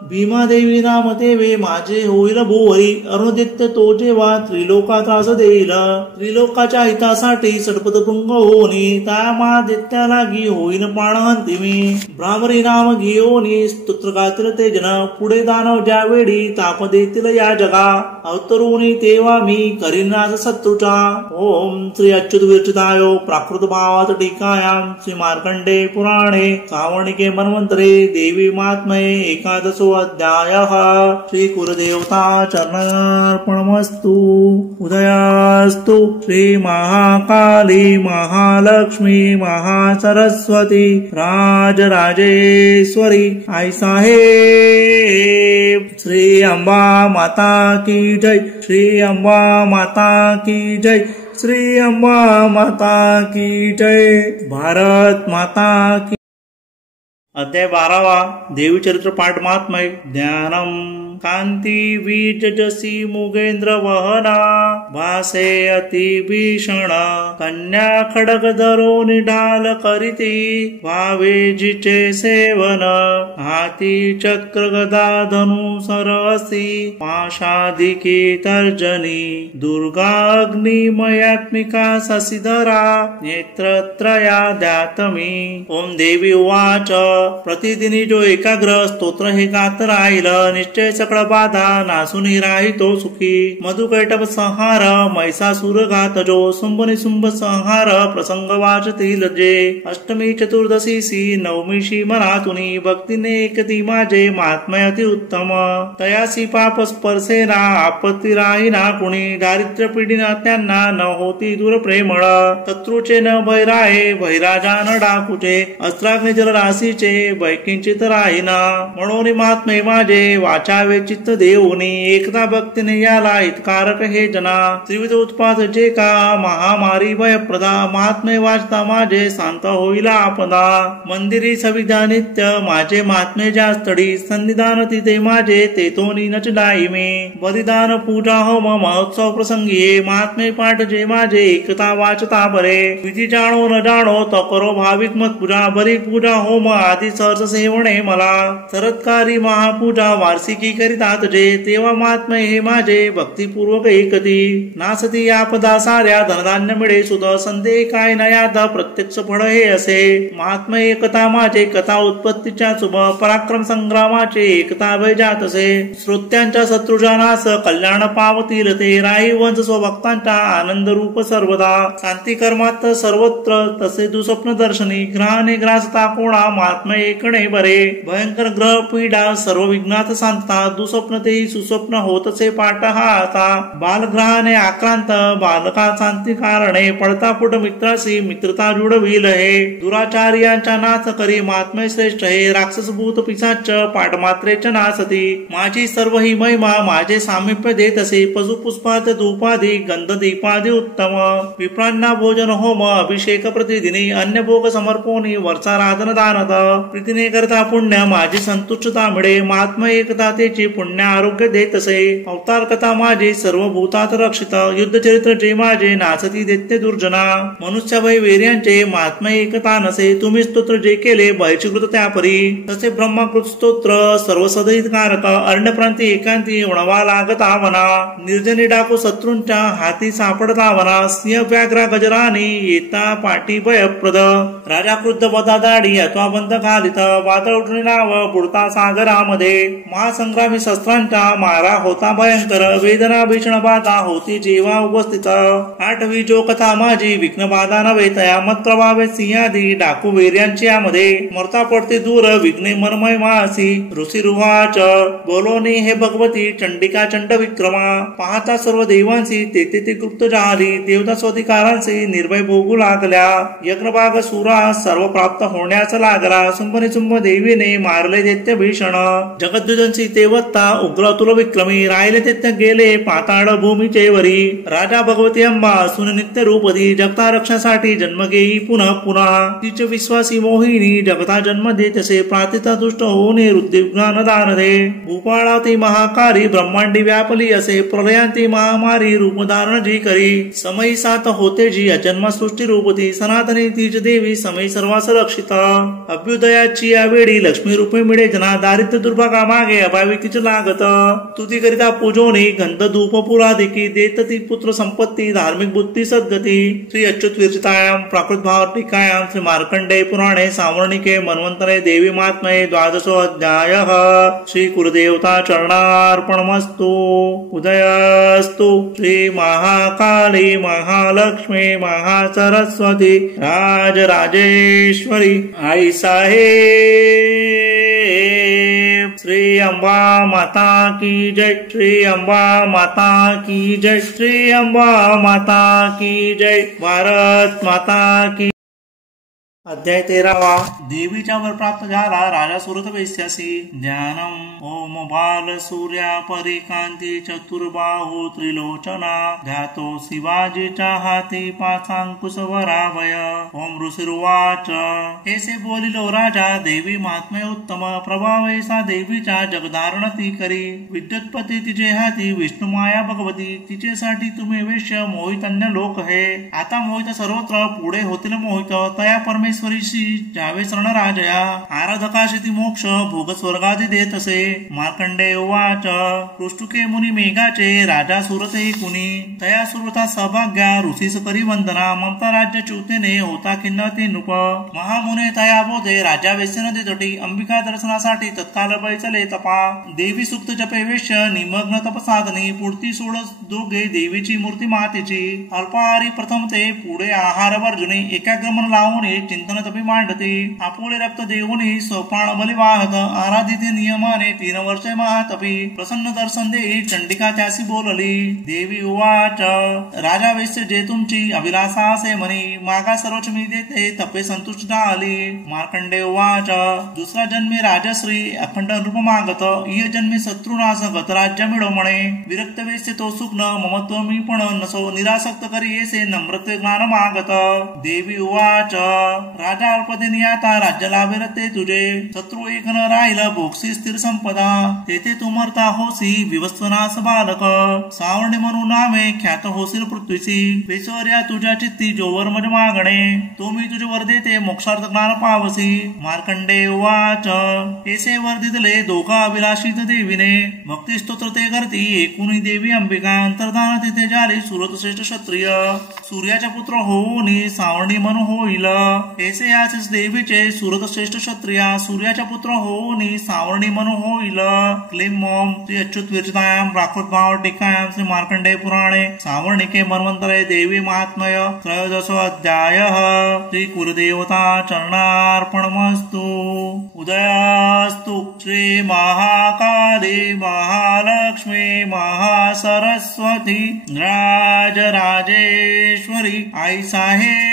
भीमादेवी नाम तेवे माझे होईल भूवरी अरुणदैत्य तो जेव्हा त्रिलोका त्रास देईल. त्रिलोकाच्या हितासाठी सटपट भंग होनी त्या मा दैत्या लागी होईन प्राणहंती मी. भ्रामरी नाम घेऊनी स्तोत्र गातील ते जन पुढे दानव ज्या वेळी ताप देतील या जगा. अवतरुणी तेव्हा मी करीन नाश शत्रूचा. ओम श्री अच्युत विरचिताय प्राकृत भावात टीकायाम श्री मार्कंडे पुराणे सावर्णिके मन्वंतरे देवी महात्म्ये एकादशो अध्यायः. श्री कुलदेवता चरणार्पणमस्तु. उदयास्तु श्री महाकाली महालक्ष्मी महासरस्वती राजराजेश्वरी आई साहेब. श्री अंबा माता की जय. श्री अंबा माता की जय. श्री अंबा माता की जय. भारत माता की. अध्याय 12वा देवी चरित्र पाठ महात्म्य. ज्ञानम कांती बीजसी मुगेंद्र वहना भासे अति भीषण. कन्या खडग धरो निढाल करीती भावे जिचे सेवन. हाती चक्र गदा धनु सरसी पाशाधिकी तर्जनी. दुर्गा अग्निमयात्मिका शशिधरा नेत्रत्रया ध्यातमी. ओम देवी उवाच. प्रतिदिनी जो एकाग्र स्तोत्र हे गात राहील निश्चय सकळ बाधा नासून राहितो सुखी. मधुकैटभ संहार महिषासुर घात जो शुंभ निशुंभ संहार प्रसंग वाचतील जे. अष्टमी चतुर्दशीसी नवमीशी मनातुनी भक्तीने एकती माझे महात्म्य अति उत्तम. तयासी पाप स्पर्शेना आपत्ती राहीना कुणी. दारिद्र्य पीडिना त्यांना न होती दूर प्रेमळ. शत्रूचे न भय राहे भैराजा न डाकुचे. अस्त्राग्नि जल राशीचे भयकिंचित राहीना. म्हणून महात्मे माझे वाचावे चित्त देऊनी. एकदा भक्तीने याला हितकारक हे जना. त्रिविध उत्पाद जे का महामारी भयप्रदा. महात्मे वाचता माझे शांत होईल आपदा. मंदिरी सविधा नित्य माझे महात्मे ज्या स्थळी. सन्निधान तिथे माझे तेथोनी नच डाई मी. बलिदान पूजा होम महोत्सव प्रसंगी महात्मे पाठ जे माझे एकता वाचता बरे. विधी जाणो न जाणो तो करो भाविक मत पूजा. बरी पूजा होम आदि सहज सेवणे मला. सरत्कारी महापूजा वार्षिकी करितात जे. तेव्हा महात्म्य हे माझे भक्तिपूर्वक एकती. नासती आपदा साऱ्या धनधान्य मिळे सुध. संदेह काय नयाद प्रत्यक्ष फळ हे असे. महात्म्य एकता माझे कथा उत्पत्तीच्या शुभ. पराक्रम संग्रामाचे एकता भय जात असे. श्रोत्यांच्या शत्रूच्या नाश कल्याण पावतील ते. राही वंश स्वभक्तांच्या आनंद रूप सर्वदा. शांती कर्मात सर्वत्र तसे दुस्वप्न दर्शनी. ग्रहाने ग्रासता कोणा महात्म्य एकणे बरे. भयंकर ग्रह पीडा सर्व विघ्नात शांतता. दुस्वप्न तेही सुस्वप्न होतसे पाठ हा आता. बालग्रहाने आक्रांत बालका शांती कारणे. पडता फुट मित्राशी मित्रता जुडविल हे. दुराचार्यांच्या नाश करी महात्म्य श्रेष्ठ हे. राक्षस भूत पिशाच पाठ मात्रेच नासती. माझी सर्व ही महिमा माझे सामिप्य देत असे. पशुपुष्पात धूपादी गंध दीपादी उत्तम. विप्रांना भोजन होम अभिषेक प्रतिदिनी. अन्य भोग समर्पोनी वर्षाराधन दानत. प्रीतीने करता पुण्य माझी संतुष्टता मिळे. महात्म्य एकता तेची पुण्य आरोग्य देत असे. अवतार कथा माझी सर्व भूतात रक्षित. युद्ध चरित्र जे माझे नासती दैत्य दुर्जना. मनुष्य भय वेर्यांचे महात्म्य एकता नसे. तुम्ही स्तोत्र जे केले बहिष्कृत त्यापरी. तसे ब्रह्माकृत स्तोत्र सर्व सदहित कारक. अरण्यप्रांती एकांती उणवा लागता वना. निर्जनी डाकू शत्रूंच्या हाती सापडता वना. सिंह व्याघ्रा गजरानी येता पाठी भयप्रद. राजा क्रुद्ध बदा दाढी अथवा बंद घालित वादळ उठणे नाव बुडता सागरामध्ये महासंग्रामी शस्त्रांचा मारा होता भयंकर वेदना भीषण बाधा होती जीवा उपस्थित आठवी जो कथा माझी विघ्न बाधा नव्हे तया मत प्रभावे सिंहादी डाकू वीर्यांची यामध्ये मरता पडते दूर विघ्ने मनमय मासी ऋषी रुवाच बोलोनी हे भगवती चंडिका चंड विक्रमा पाहता सर्व देवांशी तेथे गुप्त जाहली देवता स्वधिकारांशी निर्भय भोगू लागल्या यज्ञभाग सुरा सर्व प्राप्त होण्यास लागला सुंभनी सुंभ देवीने मारले दैत्य भीषण जगद्विजंशी तेवत्ता उग्र तुल विक्रमी राहिले दैत्य गेले पाताळ भूमीचे वरी राजा भगवती अंबा सुन नित्य रूपदी जगता रक्षासाठी जन्म घेई पुन्हा पुन्हा तिच विश्वासी मोहिनी जगता जन्म दे तसे प्रातिता दुष्ट होऊने ज्ञान दान दे भूपाळाती महाकारी ब्रह्मांडी व्यापली असे प्रलयांती महामारी रूप धारण जी करी समयी सात होते जी अजन्म सृष्टी रूपती सनातनी तीज देवी समय सर्वास रक्षिता अभ्युदयाची या वेळी लक्ष्मी रूपे मिळे जना दारिद्र्य दुर्भागा मागे अभावी तिच लागत तुती करिता पूजोनी गंध धूप पुराधिकी देत ती पुत्र संपत्ती धार्मिक बुद्धी सद्गती श्री अच्युत विरचितायाम प्राकृत भाव टीकायाम श्री मार्कंडेय पुराणे सावर्णिके मन्वंतरे देवी महात्म्ये द्वादशो अध्याय श्री कुलदेवता चरणार्पणमस्तु उदयस्तु श्री महाकाली महालक्ष्मी महासरस्वती राजराजेश्वरी आई साहेब श्री अंबा माता की जय श्री अंबा माता की जय श्री अंबा माता की जय भारत माता की अध्याय 13 देवीच्या वर प्राप्त झाला राजा सुरत वैश्यासी ध्यानम ओम बाल सूर्या परिकांती चतुर्बाहू त्रिलोचना ध्यातो शिवाजीच्या हाती पाचांकुश वरावय ओम ऋषिर्वाच ऐसे बोलिलो राजा देवी महात्म्य उत्तम प्रभावैसा देवीच्या जगधारण ती करी विद्युतपती तिचे हाती विष्णू माया भगवती तिचेसाठी तुम्ही वेश्य मोहित अन्य लोक हे आता मोहित सर्वत्र पुढे होतील मोहित तया परमेश्वर जावे शरण राजया आराधकाशी ती मोक्ष भोग स्वर्गादी देत असे मार्कंडेय उवाच पृष्ठुके मुनी मेघाचे राजा सुरते कुणी तया सुरता सौभाग्या ऋषीस करी वंदना ममता राज्य च्युतेने होता किन्नती नृप महामुने तया बोधे राजा वेस्य नदी तटी अंबिका दर्शनासाठी तत्काल बैचले तपा देवी सुक्त जपे वेश्य निमग्न तपसाधनी पुढती सोड दोघे देवीची मूर्ती मातेची अल्पहारी प्रथम ते पुढे आहार वर्जुनी एकाग्रमन लावून चिंतन तपी मांडते आपुले रक्त देऊनी सोपान बली वाहत आराधिते नियमाने 3 वर्षे महातपी प्रसन्न दर्शन देई चंडिका त्यासी बोलली देवी उवाच राजा वैश्य जे तुमची अभिलाषा असे म्हणी मागा सर्वच मी देते तपे संतुष्ट झाली मार्कंडेय उवाच दुसरा जन्मी राजश्री अखंड रूप मागत इय जन्मी शत्रुनाश गत राज्य मिळो म्हणे विरक्त वैश्य तो सुग्न ममत्व मी पण नसो निरासक्त करी येसे नम्रते ज्ञान मागत देवी उवाच राजा अल्पदिनी आता राज्य लाभेल ते तुझे शत्रू एक न राहिला भोगसी स्थिर संपदा तेथे तू मरता होसी विवस्वनास बालक सावर्णी म्हणून नामे ख्यात होसील पृथ्वीसी पेशवर्या तुझ्या चित्ती जोवर मज मागणे तो मी तुझे वर देते मोक्षार्थ ज्ञान पावसी मार्कंडेय उवाच ऐसे वर दिले दोघा अभिलाषित देवीने भक्ती स्तोत्र ते करती एकूणी देवी अंबिका अंतर्धान तिथे झाली सुरत श्रेष्ठ क्षत्रिय सूर्याचा पुत्र होऊन सावर्णी म्हणून होईल ऐसे याच देवीचे सुरत श्रेष्ठ क्षत्रिया सूर्याच्या पुत्र होऊन सावर्णी म्हणून होईल क्लीम ओम श्री अच्युत विरचितायाम प्राकृत भाव टीकायाम श्री मार्कंडेय पुराणे सावर्णिके मन्वंतरे देवी महात्म्य त्रयोदशो अध्याय श्री कुलदेवता चरणार्पणमस्तु उदयास्तु श्री महाकाली महालक्ष्मी महासरस्वती राजराजेश्वरी आई साहेब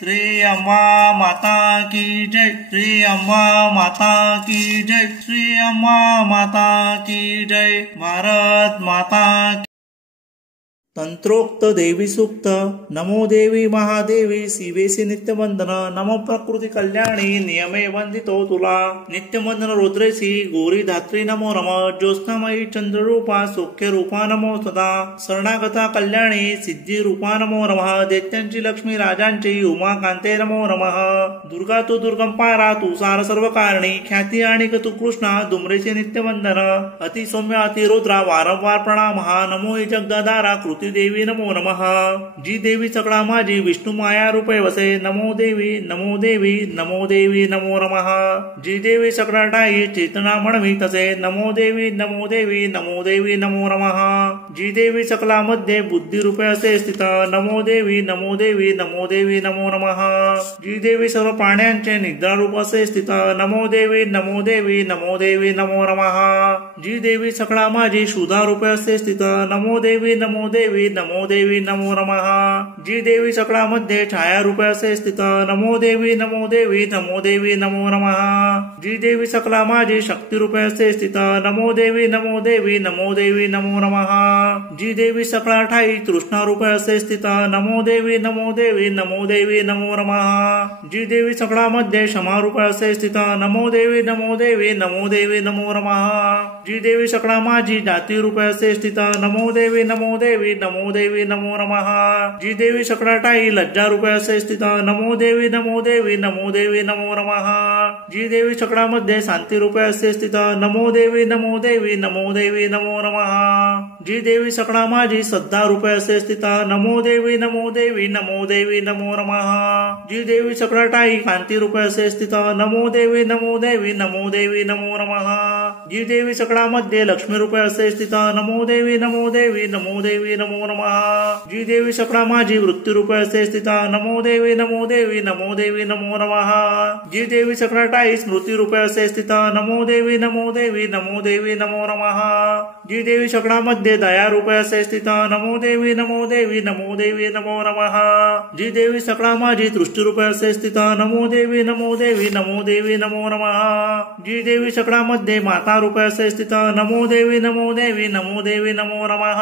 श्री अंबा माता की जय श्री अंबा माता की जय श्री अंबा माता की जय भारत माता की तंत्रोक्त देवी सूक्त नमो देवी महादेवी शिवेसी नित्यवंदन नमो प्रकृती कल्याणी नियमे वंदितो तुला नित्यवंदन रुद्रेसी गोरी धात्री नमो नम ज्योत्स्नामयी चंद्ररूपा सौख्य रूपा नमो सदा शरणागता कल्याणी सिद्धी रूपा नमो नमः दैत्यांची लक्ष्मी राजांची उमा कांते नमो नमः दुर्गा तू दुर्गम पारा तू सार सर्व कारणी ख्याती आणि तू कृष्णा दुमरेचे नित्यवंदन अति सौम्य अति रुद्रा वारंवार प्रणाम नमो हि जगदाधारा मारुती देवी नमो नमः। जी देवी सकळा माझी विष्णू माया रूपे वसे नमो देवी नमो देवी नमो देवी नमो नमः। जी देवी सकळा ठाई चेतना म्हणवी तसे नमो देवी नमो देवी नमो देवी नमो नमः। जी देवी सकला मध्ये बुद्धी रूपे असे स्थित नमो देवी नमो देवी नमो देवी नमो नमः। जी देवी सर्व प्राण्यांचे निद्रा रूप असे स्थित नमो देवी नमो देवी नमो देवी नमो नमः। जी देवी सकळा माझी शुद्धा रूपे असे स्थित नमो देवी नमो देवी नमो देवी नमो नमः। जी देवी सकळा मध्ये छाया रूपे असे स्थित नमो देवी नमो देवी नमो देवी नमो नमः। जी देवी सकला माझी शक्ती रूपे असे स्थित नमो देवी नमो देवी नमो देवी नमो नमः। जी देवी सकळा ठाई तृष्णा रूपे असे स्थित नमो देवी नमो देवी नमो देवी नमो नमः। जी देवी सकळा मध्ये क्षमा रूपे असे स्थित नमो देवी नमो देवी नमो देवी नमो नमः। जी देवी सकळा माझी जाती रूपे असे स्थित नमो देवी नमो देवी नमो देवी नमो नमः। जी देवी सकळा ठाई लज्जा रूपे असे स्थित नमो देवी नमो देवी नमो देवी नमो नमः। जी देवी सकळा मध्ये शांती रूपे असे स्थित नमो देवी नमो देवी नमो देवी नमो नमः। जी देवी सकळा माझी श्रद्धा रूपे असे स्थित नमो देवी नमो देवी नमो देवी नमो नमः। जी देवी सकळा ठाई कांती रूपे असे स्थित नमो देवी नमो देवी नमो देवी नमो नमः। जी देवी सकळा मध्ये लक्ष्मी रूपे असे स्थित नमो देवी नमो देवी नमो देवी नमो नमः। जी देवी सकळा माझी वृत्ती रूपे असे स्थित नमो देवी नमो देवी नमो देवी नमो नमः। जी देवी सकळा ठाई स्मृती रूपे असे स्थित नमो देवी नमो देवी नमो देवी नमो नमः। जी देवी सकळा मध्ये दया रूपे असे स्थित नमो देवी नमो देवी नमो देवी नमो नमः। जी देवी सकळा माझी दृष्टी रूपे असे स्थित नमो देवी नमो देवी नमो देवी नमो नमः। जी देवी सकळा मध्ये माता रूपे असे स्थित नमो देवी नमो देवी नमो देवी नमो नमः।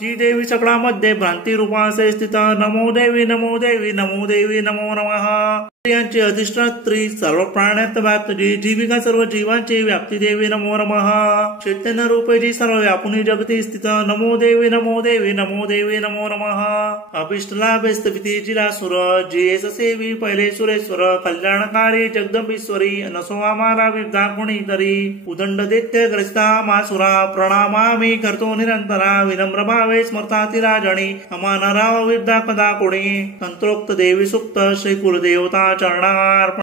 जी देवी सकळा मध्ये भ्रांती रूपा असे स्थित नमो देवी नमो देवी नमो देवी नमो नमः। यांची अधिष्ठात्री सर्व प्राण्यात व्याप्त जी जीविका सर्व जीवांची व्याप्ती देवी नमो नमः। चैतन्य रूपे जी सर्व व्यापुनी जगती स्थित नमो देवी नमो देवी नमो देवी नमो नमः। अभिष्टलाभे स्थिती जिला सुर जेस सेवी पहिले सुरेश्वर कल्याणकारी जगदंबीश्वरी नसो आम्हाला विद्या गुणी तरी उदंड दैत्य ग्रस्ता मासुरा प्रणामामी करतो निरंतरा विनम्र भावे स्मरताती राजणी अमानराव विद्या कदा कोणी तंत्रोक्त देवी सुक्त श्री कुलदेवता चरणार्पण।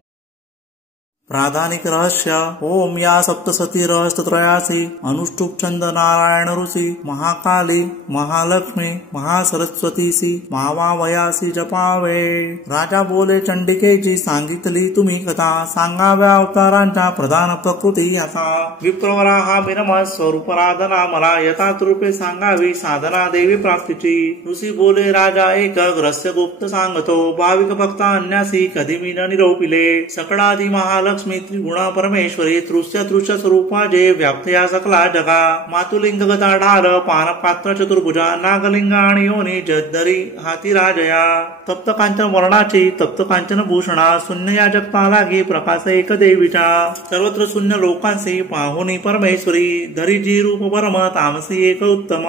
प्राधानिक रहस्य ओम या सप्तसती रहस्यत्रयासी अनुष्टुप छंद नारायण ऋषी महाकाली महालक्ष्मी महासरस्वतीसी महावावयासी जपावे। राजा बोले चंडिकेची सांगितली तुम्ही कथा सांगाव्या अवतारांच्या प्रधान प्रकृती असा विप्रवरा हा विनमत स्वरूपराधना मला यथार्थ रूपे सांगावी साधना देवी प्राप्तीची। ऋषी बोले राजा एक रहस्य गुप्त सांगतो भाविक भक्त अन्यासी कधी मी न निरोपिले सकळादी महालक्ष्मी त्रिगुणा परमेश्वरी तृष्य स्वरूपा जे व्याप्त या सकला जगा मातुलिंग गदा ढाल पान पात्र चतुर्भुजा नागलिंग आणि योनी जद्धरी हाती राजया तप्त कांचन वर्णाची तप्त कांचन भूषणा शून्य या जगता लागी प्रकाश एक देवीचा सर्वत्र शून्य लोकांसी पाहुनी परमेश्वरी धरी जी रूप परम तामसी एक उत्तम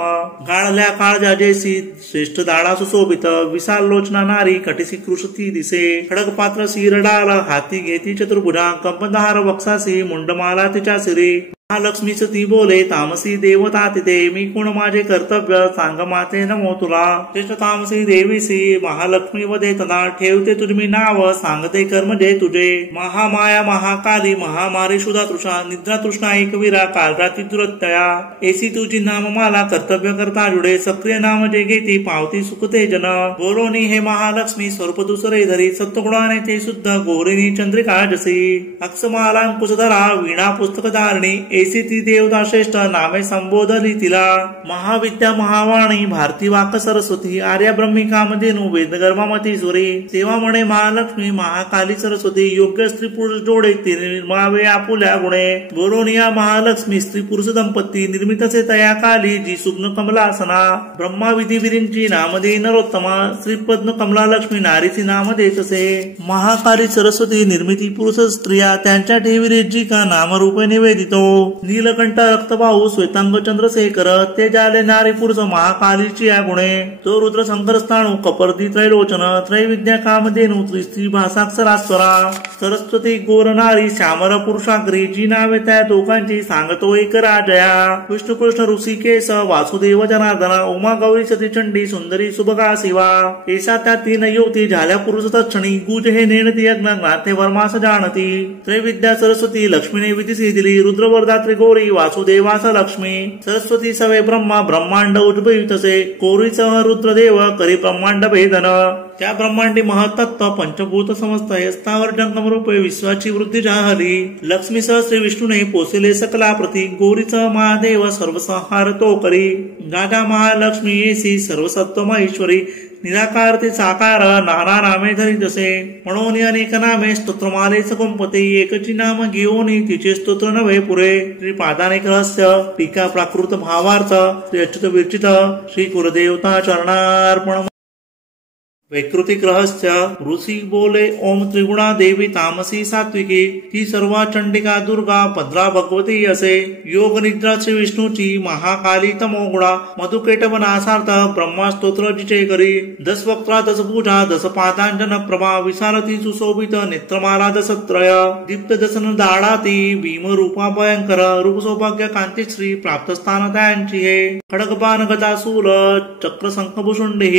गाळल्या काळजा जैसी श्रेष्ठ दाडा सुशोभित विशाल लोचना नारी कटिसी कृषती दिसे खडक पात्र शिरडाल हाती घेती चतुर्भुजा कंपधार वक्षासी मुंडमाला तिच्या शिरी महालक्ष्मीच ती बोले तामसी देवता तिथे मी कोण माझे कर्तव्य सांग माते नमो तुला श्रेष्ठ तामसी देवीसी महालक्ष्मी वदे तना ठेवते तुझी नाव सांगते कर्म जे तुझे महामाया महाकाली महामारी शुदा तृषा निद्रा तृष्णा एकवीरा कालराती दुरत्तया एसी तुझी नाम मला कर्तव्य करता जुडे सक्रिय नाम जे घेती पावती सुखते जन बोलोनी हे महालक्ष्मी स्वरूप दुसरे धरी सत्वगुणाने ते शुद्ध गोरिणी चंद्रिका जसी अक्षमाला अंकुशधरा वीणा पुस्तक धारणी एसी ती देवता श्रेष्ठ नामे संबोधली तिला महाविद्या महावाणी भारती वाक सरस्वती आर्या ब्रह्मी कामधेनु वेदगर्भामती सुरे तेव्हा म्हणे महालक्ष्मी महाकाली सरस्वती योग्य स्त्री पुरुष जोडे तिने निर्मावे आपुल्या गुणे बोलोनिया महालक्ष्मी स्त्री पुरुष दंपती निर्मितसे तया काली जी सुग्न कमलासना ब्रह्मा विधी विरींची नामदे नरोत्तमा श्री पद्म कमला लक्ष्मी नारीची नाम देतसे महाकाली सरस्वती निर्मिती पुरुष स्त्रिया त्यांच्या ठेवी जी का नामरूपे निवेदितो नीलकंठ रक्तभाऊ श्वेतांग चंद्रशेखर ते जाले नारी पुरुष महाकालीची या गुणे तो रुद्र शंकरस्थाणू कपर्दी त्रैलोचन त्रैविद्या कामधेनु त्रिस्त्री भासाक्षरास्वरा सरस्वती गोर नारी श्यामर पुरुषाग्री जी नावे त्या दोघांची सांगतो एक राजया विष्णू कृष्ण ऋषिकेश वासुदेव जनार्दन उमा गौरी सती चंडी सुंदरी सुभगा शिवा ऐसा त्या तीन युवती झाल्या पुरुष तक्षणी गुज हे नेणती यज्ञ ज्ञाते वर्मास जाणती त्रैविद्या सरस्वती लक्ष्मीने विधिसी दिली रुद्रवरदात्री गौरी वासुदेवास लक्ष्मी सरस्वती सवे ब्रह्मा ब्रह्मांड उद्भवितसे गौरीसह रुद्रदेव करी ब्रह्मांड भेदन त्या ब्रह्मांडी महत्त्व पंचभूत समस्त स्थावर जंगम रूपे विश्वाची वृद्धी जाहली लक्ष्मीसह श्री विष्णूने पोसिले सकला प्रती गौरीसह महादेव सर्वसंहार तो करी गागा महालक्ष्मी येसी सर्वसत्व ईश्वरी निराकार ते साकार नाना नामे धरी जसे म्हणून अनेक नामे स्तोत्रमाले सकुंपते एकची नाम घेऊन तिचे स्तोत्र नव्हे पुरे श्रीपादानेक रहस्य टीका प्राकृत भावार्थ श्री अच्युत विरचित श्री कुलदेवता चरणार्पण वैकृतिक रहस्य ऋषी बोले ओम त्रिगुणा देवी तामसी सात्विकी ती सर्वा चंडिका दुर्गा भद्रा भगवती असे योग निद्रा श्री विष्णूची महाकाली तमोगुणा मधुकेटवनासार्थ ब्रह्मा स्तोत्र जिचे करी दस वक्त्रा दस पूजा दस पादांजन प्रभा विशालती सुशोभित नेत्रमाला दसत्रय दीप्त दसन दाडाती भीम रूपा भयंकर रूप सौभाग्य कांती श्री प्राप्त स्थान त्यांची हे खडगबाण गदासूल चक्र शंखभूषुंडे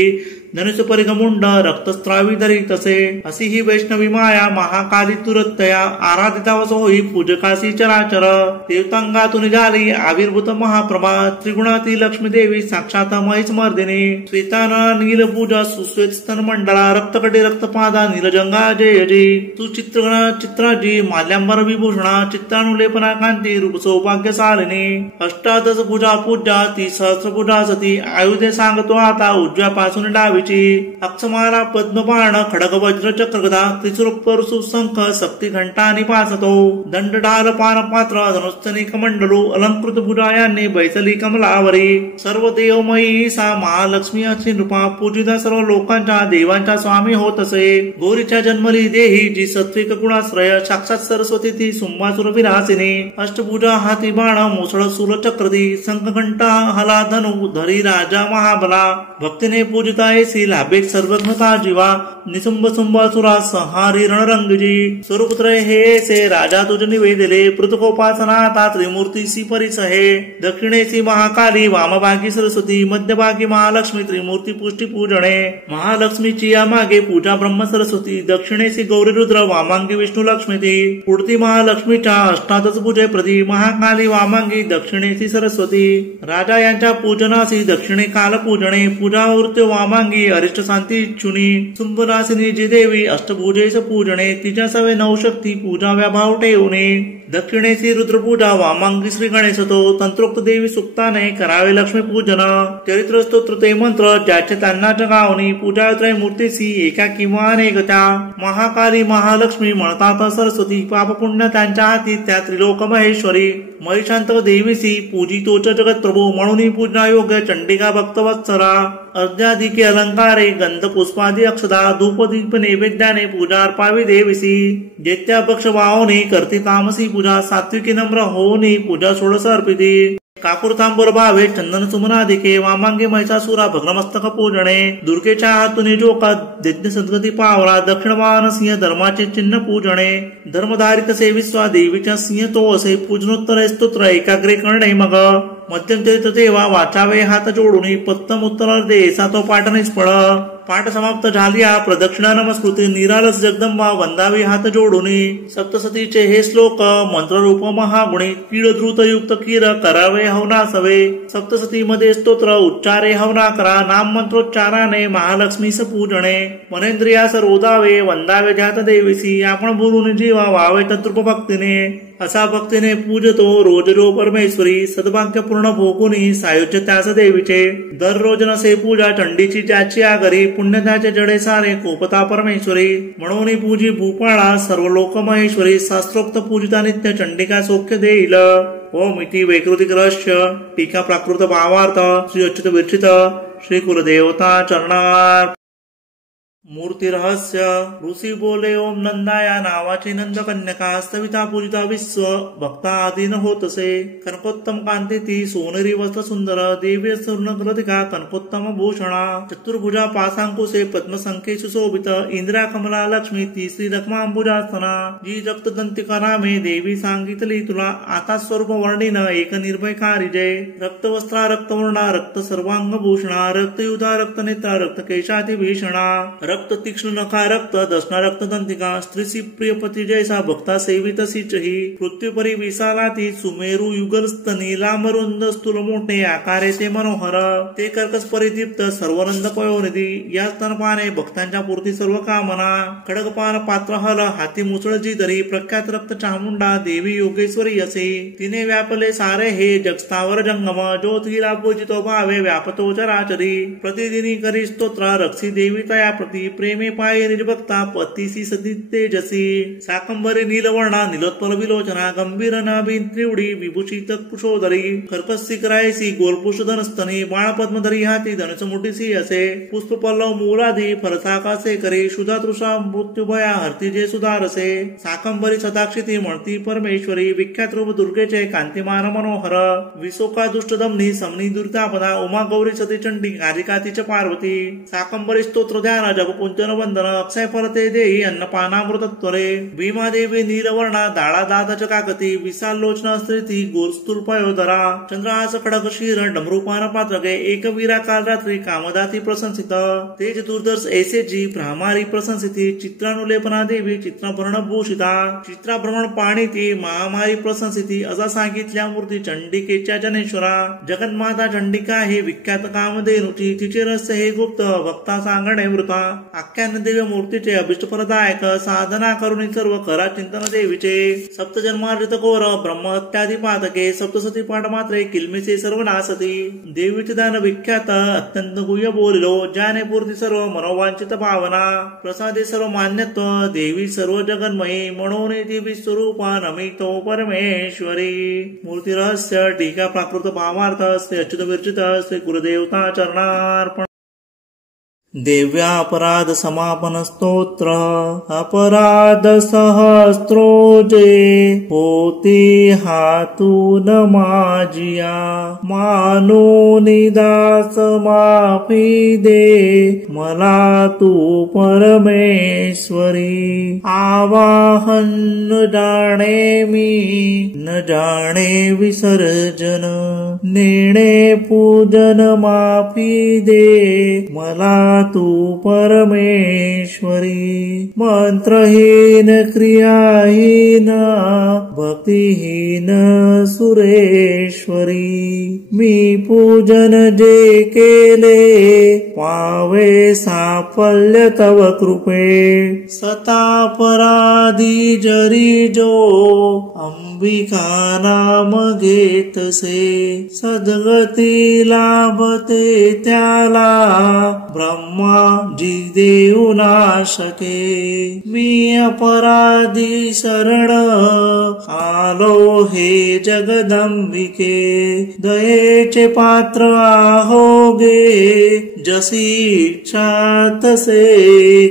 धनुष परिगमुंड रक्तस्त्रावी धरी तसे अशी ही वैष्णवी माया महाकाली तुरतया आराधिता होई पूजकासी चराचर देवतांगातून झाली आविर्भूत महाप्रभा त्रिगुणाती लक्ष्मी देवी साक्षात महेश मर्दिनी श्वेताना नीलपूजा सुश्वेत स्तन मंडळा रक्तकटी रक्तपादा नीलजंगा जयजी सुचित्रगणा चित्राजी माल्यांबर विभूषणा चित्रानुलेपना कांती रूप सौभाग्य सालिनी अष्टादश पूजा पूजा ती सहस्र पूजा सती आयुधे सांगतो आता उजव्यापासून डावीची अक्षमाला पद्मबाण खडग वज्र चक्रगदा त्रिशूळ शंख शक्ती घंटा आणि पासतो दंड ढाल पान पात्र धनुस्तनी कमंडलू अलंकृत भुजायांनी बैसली कमलावरी सर्व देवमयी सा महालक्ष्मी अशी नृपा पूजिता सर्व लोकांच्या देवांच्या स्वामी होत असे गौरीच्या जन्मली देही जी सत्विक गुणाश्रय साक्षात सरस्वती ती सुंबासुर विलासिनी अष्टभुजा हाती बाण मुसळ सुर चक्रदी शंख घंटा हला धनु धरी राजा महाबला भक्तीने पूजिता ऐसी लाभेक सर्वज्ञता जीवा निसुंब सुंबासुरा संहारी रणरंगजी स्वरूपत्र हे से राजा तुझ निवेदिले पृथकोपासना आता त्रिमूर्तीसी परिसहे दक्षिणेसी महाकाली वामभागी सरस्वती मध्यभागी महालक्ष्मी त्रिमूर्ती पुष्टी पूजणे महालक्ष्मीची या मागे पूजा ब्रह्म सरस्वती दक्षिणेसी गौरी रुद्र वामांगी विष्णू लक्ष्मी ती पुढती महालक्ष्मीच्या अष्टादश पूजे प्रती महाकाली वामांगी दक्षिणेसी सरस्वती राजा यांच्या पूजनासी दक्षिणे काल पूजणे पूजा वृत्य वामांगी अरिष्ट शांती इच्छुनी सुंभनासिनी जी देवी अष्टभुजेस पूजणे तिच्या सवे नवशक्ती पूजा व्याभाव ठेवणे दक्षिणेसी रुद्रपूजा वामांगी श्री गणेशतो तंत्रोक्त देवी सुक्ताने करावे लक्ष्मी पूजन चरित्र स्तोत्र ते मंत्र ज्याचे त्यांना जगावणी पूजा त्रय मूर्तीसी एका किंवा अनेकता महाकाली महालक्ष्मी म्हणतात सरस्वती पाप पुण्य त्यांच्या हाती त्या त्रिलोक महेश्वरी महिषांत देवीसी पूजितोच जगत प्रभू म्हणून पूजना योग्य चंडिका भक्तवत्सरा अर्ध्याधिके अलंकारे गंध पुष्पादी अक्षदा धूप दीप नैवेद्याने पूजा अर्पावी देवीसी जेत्या पक्ष वाहोनी करती तामसी पूजा सात्विकी नम्र होनी पूजा षोडश अर्पिती काकुरतांबर भावे चंदन सुमनाधिके वामांगे महिषासुरा भग्नमस्तक पूजणे दुर्गेच्या हातून जोका यज्ञ सद्गती पावला दक्षिण वाहन सिंह धर्माचे चिन्ह पूजणे धर्मधारित सेविस्वा देवीच्या सिंह तो असे पूजनोत्तर स्तोत्र एकाग्रे करणे मग मध्यम चरित्र तेव्हा वाचावे हात जोडून पत्तम उत्तर दे तो पाठ निष्फळ पाठ समाप्त झालिया प्रदक्षिणा नमस्कृती निरालस जगदंबा वंदावी हात जोडून सप्तसतीचे हे श्लोक मंत्ररूप महागुणी कीड द्रुत युक्त कीर करावे हवना सवे सप्तसती मध्ये स्तोत्र उच्चारे हवना करा नाम मंत्रोच्चाराने महालक्ष्मीस पूजणे मनेंद्रियास रोदावे वंदावे ध्यात देवीसी आपण बोलून जीवा वावे तद्रुप भक्तीने असा भक्तीने पूजतो रोज रो परमेश्वरी सद्भाग्य पूर्ण भोगुनी सायुज्य त्यास देवीचे दररोज नसे पूजा चंडीची ज्याची आगरी पुण्यदाचे जडे सारे कोपता परमेश्वरी म्हणून पूजी भूपाळा सर्व लोक महेश्वरी शास्त्रोक्त पूजिता नित्य चंडिका सौख्य देईल ओम इति वैकृतिक रहस्य टीका प्राकृत भावार्थ श्री अच्युत विरचित श्री कुलदेवता चरणार मूर्ती रहस्य ऋषी बोले ओम नंदा या नावाची नंदकन्यका सविता पूजिता विश्व भक्ता आधीन होत असे. कनकोत्तम कांती ती सोनेरी वस्त्र सुंदर देवी सुवर्णकृतिका कनकोत्तम भूषणा चतुर्भुजा पासांकुशे पद्मसंख्ये सुशोभित इंदिरा कमला लक्ष्मी तिसरी रक्मांबुजासना जी रक्तदंतिका नामे देवी सांगितली तुला आता स्वरूप वर्णिन एक निर्भय कारिजय रक्तवस्त्रा रक्तवर्णा रक्त सर्वांग भूषणा रक्तयुधा रक्तनेत्रा रक्तकेशाति भीषणा रक्त तीक्ष्ण नखा रक्त दशना रक्त दंतिका स्त्रीसी प्रियपती जैसा भक्ता सेवितसी चही पृथ्वीपरी विशाला ती सुमेरू युगल स्तनी लांबरुंद स्थूल मोठे आकारे ते मनोहर ते कर्कश परिदीप्त सर्वनंद पयोनिधी या स्तनपाने भक्तांच्या पूर्ती सर्व कामना खडगपान पात्र हल हाती मुसळ जी धरी प्रख्यात रक्त चामुंडा देवी योगेश्वरी असे तिने व्यापले सारे हे जगस्तावर जंगम ज्योतिला पूजितो भावे व्यापतो चराचरी प्रतिदिनी करी स्तोत्र रक्षी देवी तया प्रती प्रेमे पाये निजभक्ता पतीसी सती तेजसी साकंबरी नीलवर्णा नीलोत्पल विलोचना गंभीर नाभी त्रिवडी विभूषित कुशोदरी कर्कशी करायसी गोलपुषधन स्तनी बाळपद्मधरी हाती धनुसमुठीसी असे पुष्प पल्लव मूलाधी फरसाकासे करे शुधा तृषा मृत्युभया हरती जे सुधारसे साकंबरी सदाक्षिती म्हणती परमेश्वरी विख्यात रूप दुर्गेचे कांतिमान मनोहर विशोका दुष्टदमनी समनी दुर्तापदा उमा गौरी सती चंडी कारिका तिच पार्वती साकंबरी स्तोत्र ध्यान जप पुंजन वंदन अक्षय फलते देही अन्नपानामृत त्वरे भीमादेवी नीलवर्णा दाळा दादाच काकती विशाल लोचना स्त्रिती गोलस्थूल पयोधरा चंद्रहास खडक शीर डमरूपान पात्रगे एकवीरा काल रात्री कामदाती प्रशंसित तेज दुर्दर्श ऐसे जी भ्रामारी प्रशंसिती चित्रानुलेपना देवी चित्रभरण भूषिता चित्राभ्रमण पाणी ती महामारी प्रशंसिती असा सांगितल्या मूर्ती चंडिकेच्या जनेश्वरा जगन्माता चंडिका हे विख्यात कामधेनुची तिचे रहस्य हे गुप्त भक्ता सांगणे वृता आख्यान देवी मूर्तीचे अभिष्ट फलदायक साधना करुणी सर्व करा चिंतन देवीचे सप्तजन्मार्जित कोर ब्रह्म इत्यादी पातके सप्तसती पाठ मात्रे किल्मीचे सर्व नासती देवीचे दान विख्यात अत्यंत गुह्य बोलिलो ज्याने पूर्ती सर्व मनोवांचित भावना प्रसादे सर्व मान्यत्व देवी सर्व जगन्मयी म्हणून ती विश्वरूपा नमितो परमेश्वरी मूर्ती रहस्य टीका प्राकृत भावार्थ श्री अच्युत विरचित श्री गुरुदेवता चरणार्पण देव्या अपराध समापन स्तोत्र अपराध सहस्त्रोजे होती हातून माजिया मानो निदास माफी दे मला तू परमेश्वरी आवाहन न जाणे मी न जाणे विसर्जन नेणे पूजन माफी दे मला तू परमेश्वरी मंत्रहीन क्रियाहीन भक्तिहीन सुरेश्वरी मी पूजन जे केले पावे साफल्य तव कृपे सतापराधी जरी जो अंबिका नाम घेतसे सद्गती लाभते त्याला ब्रह्मा जी देऊ नाशके मी अपराधी शरण आलो हे जगदंबिके दयेचे पात्र आहोगे जशी इच्छा तसे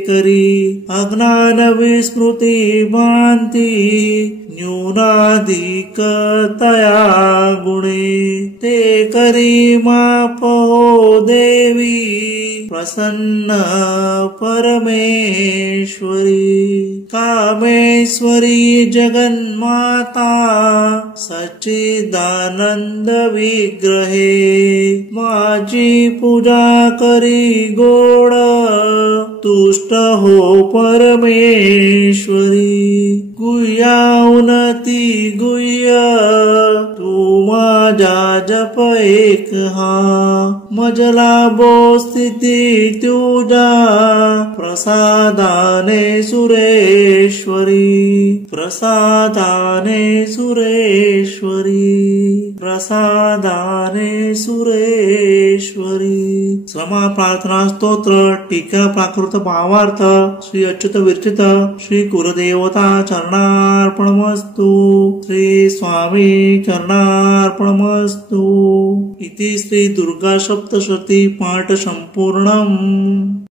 करी अज्ञान विस्मृती भांती न्यूनाधिक तया गुणे ते करी माप हो देवी प्रसन्न परमेश्वरी कामेश्वरी जगन्माता सच्चिदानंद विग्रहे माझी पूजा करी गोड तुष्ट हो परमेश्वरी गुह्या उन्नती गुह्य तू माझा जप एक हा मजला बो स्थिती तुझा प्रसादाने सुरेश्वरी प्रसादाने सुरेश्वरी प्रसादाने सुरेश्वरी समा प्रार्थना स्तोत्र टीका प्राकृत भावार्थ श्री अच्युत विरचित श्री गुरुदेवता चरणार्पणमस्तु श्री स्वामी चरणार्पणमस्तु इति श्री दुर्गा सप्तशती पाठ संपूर्णम्।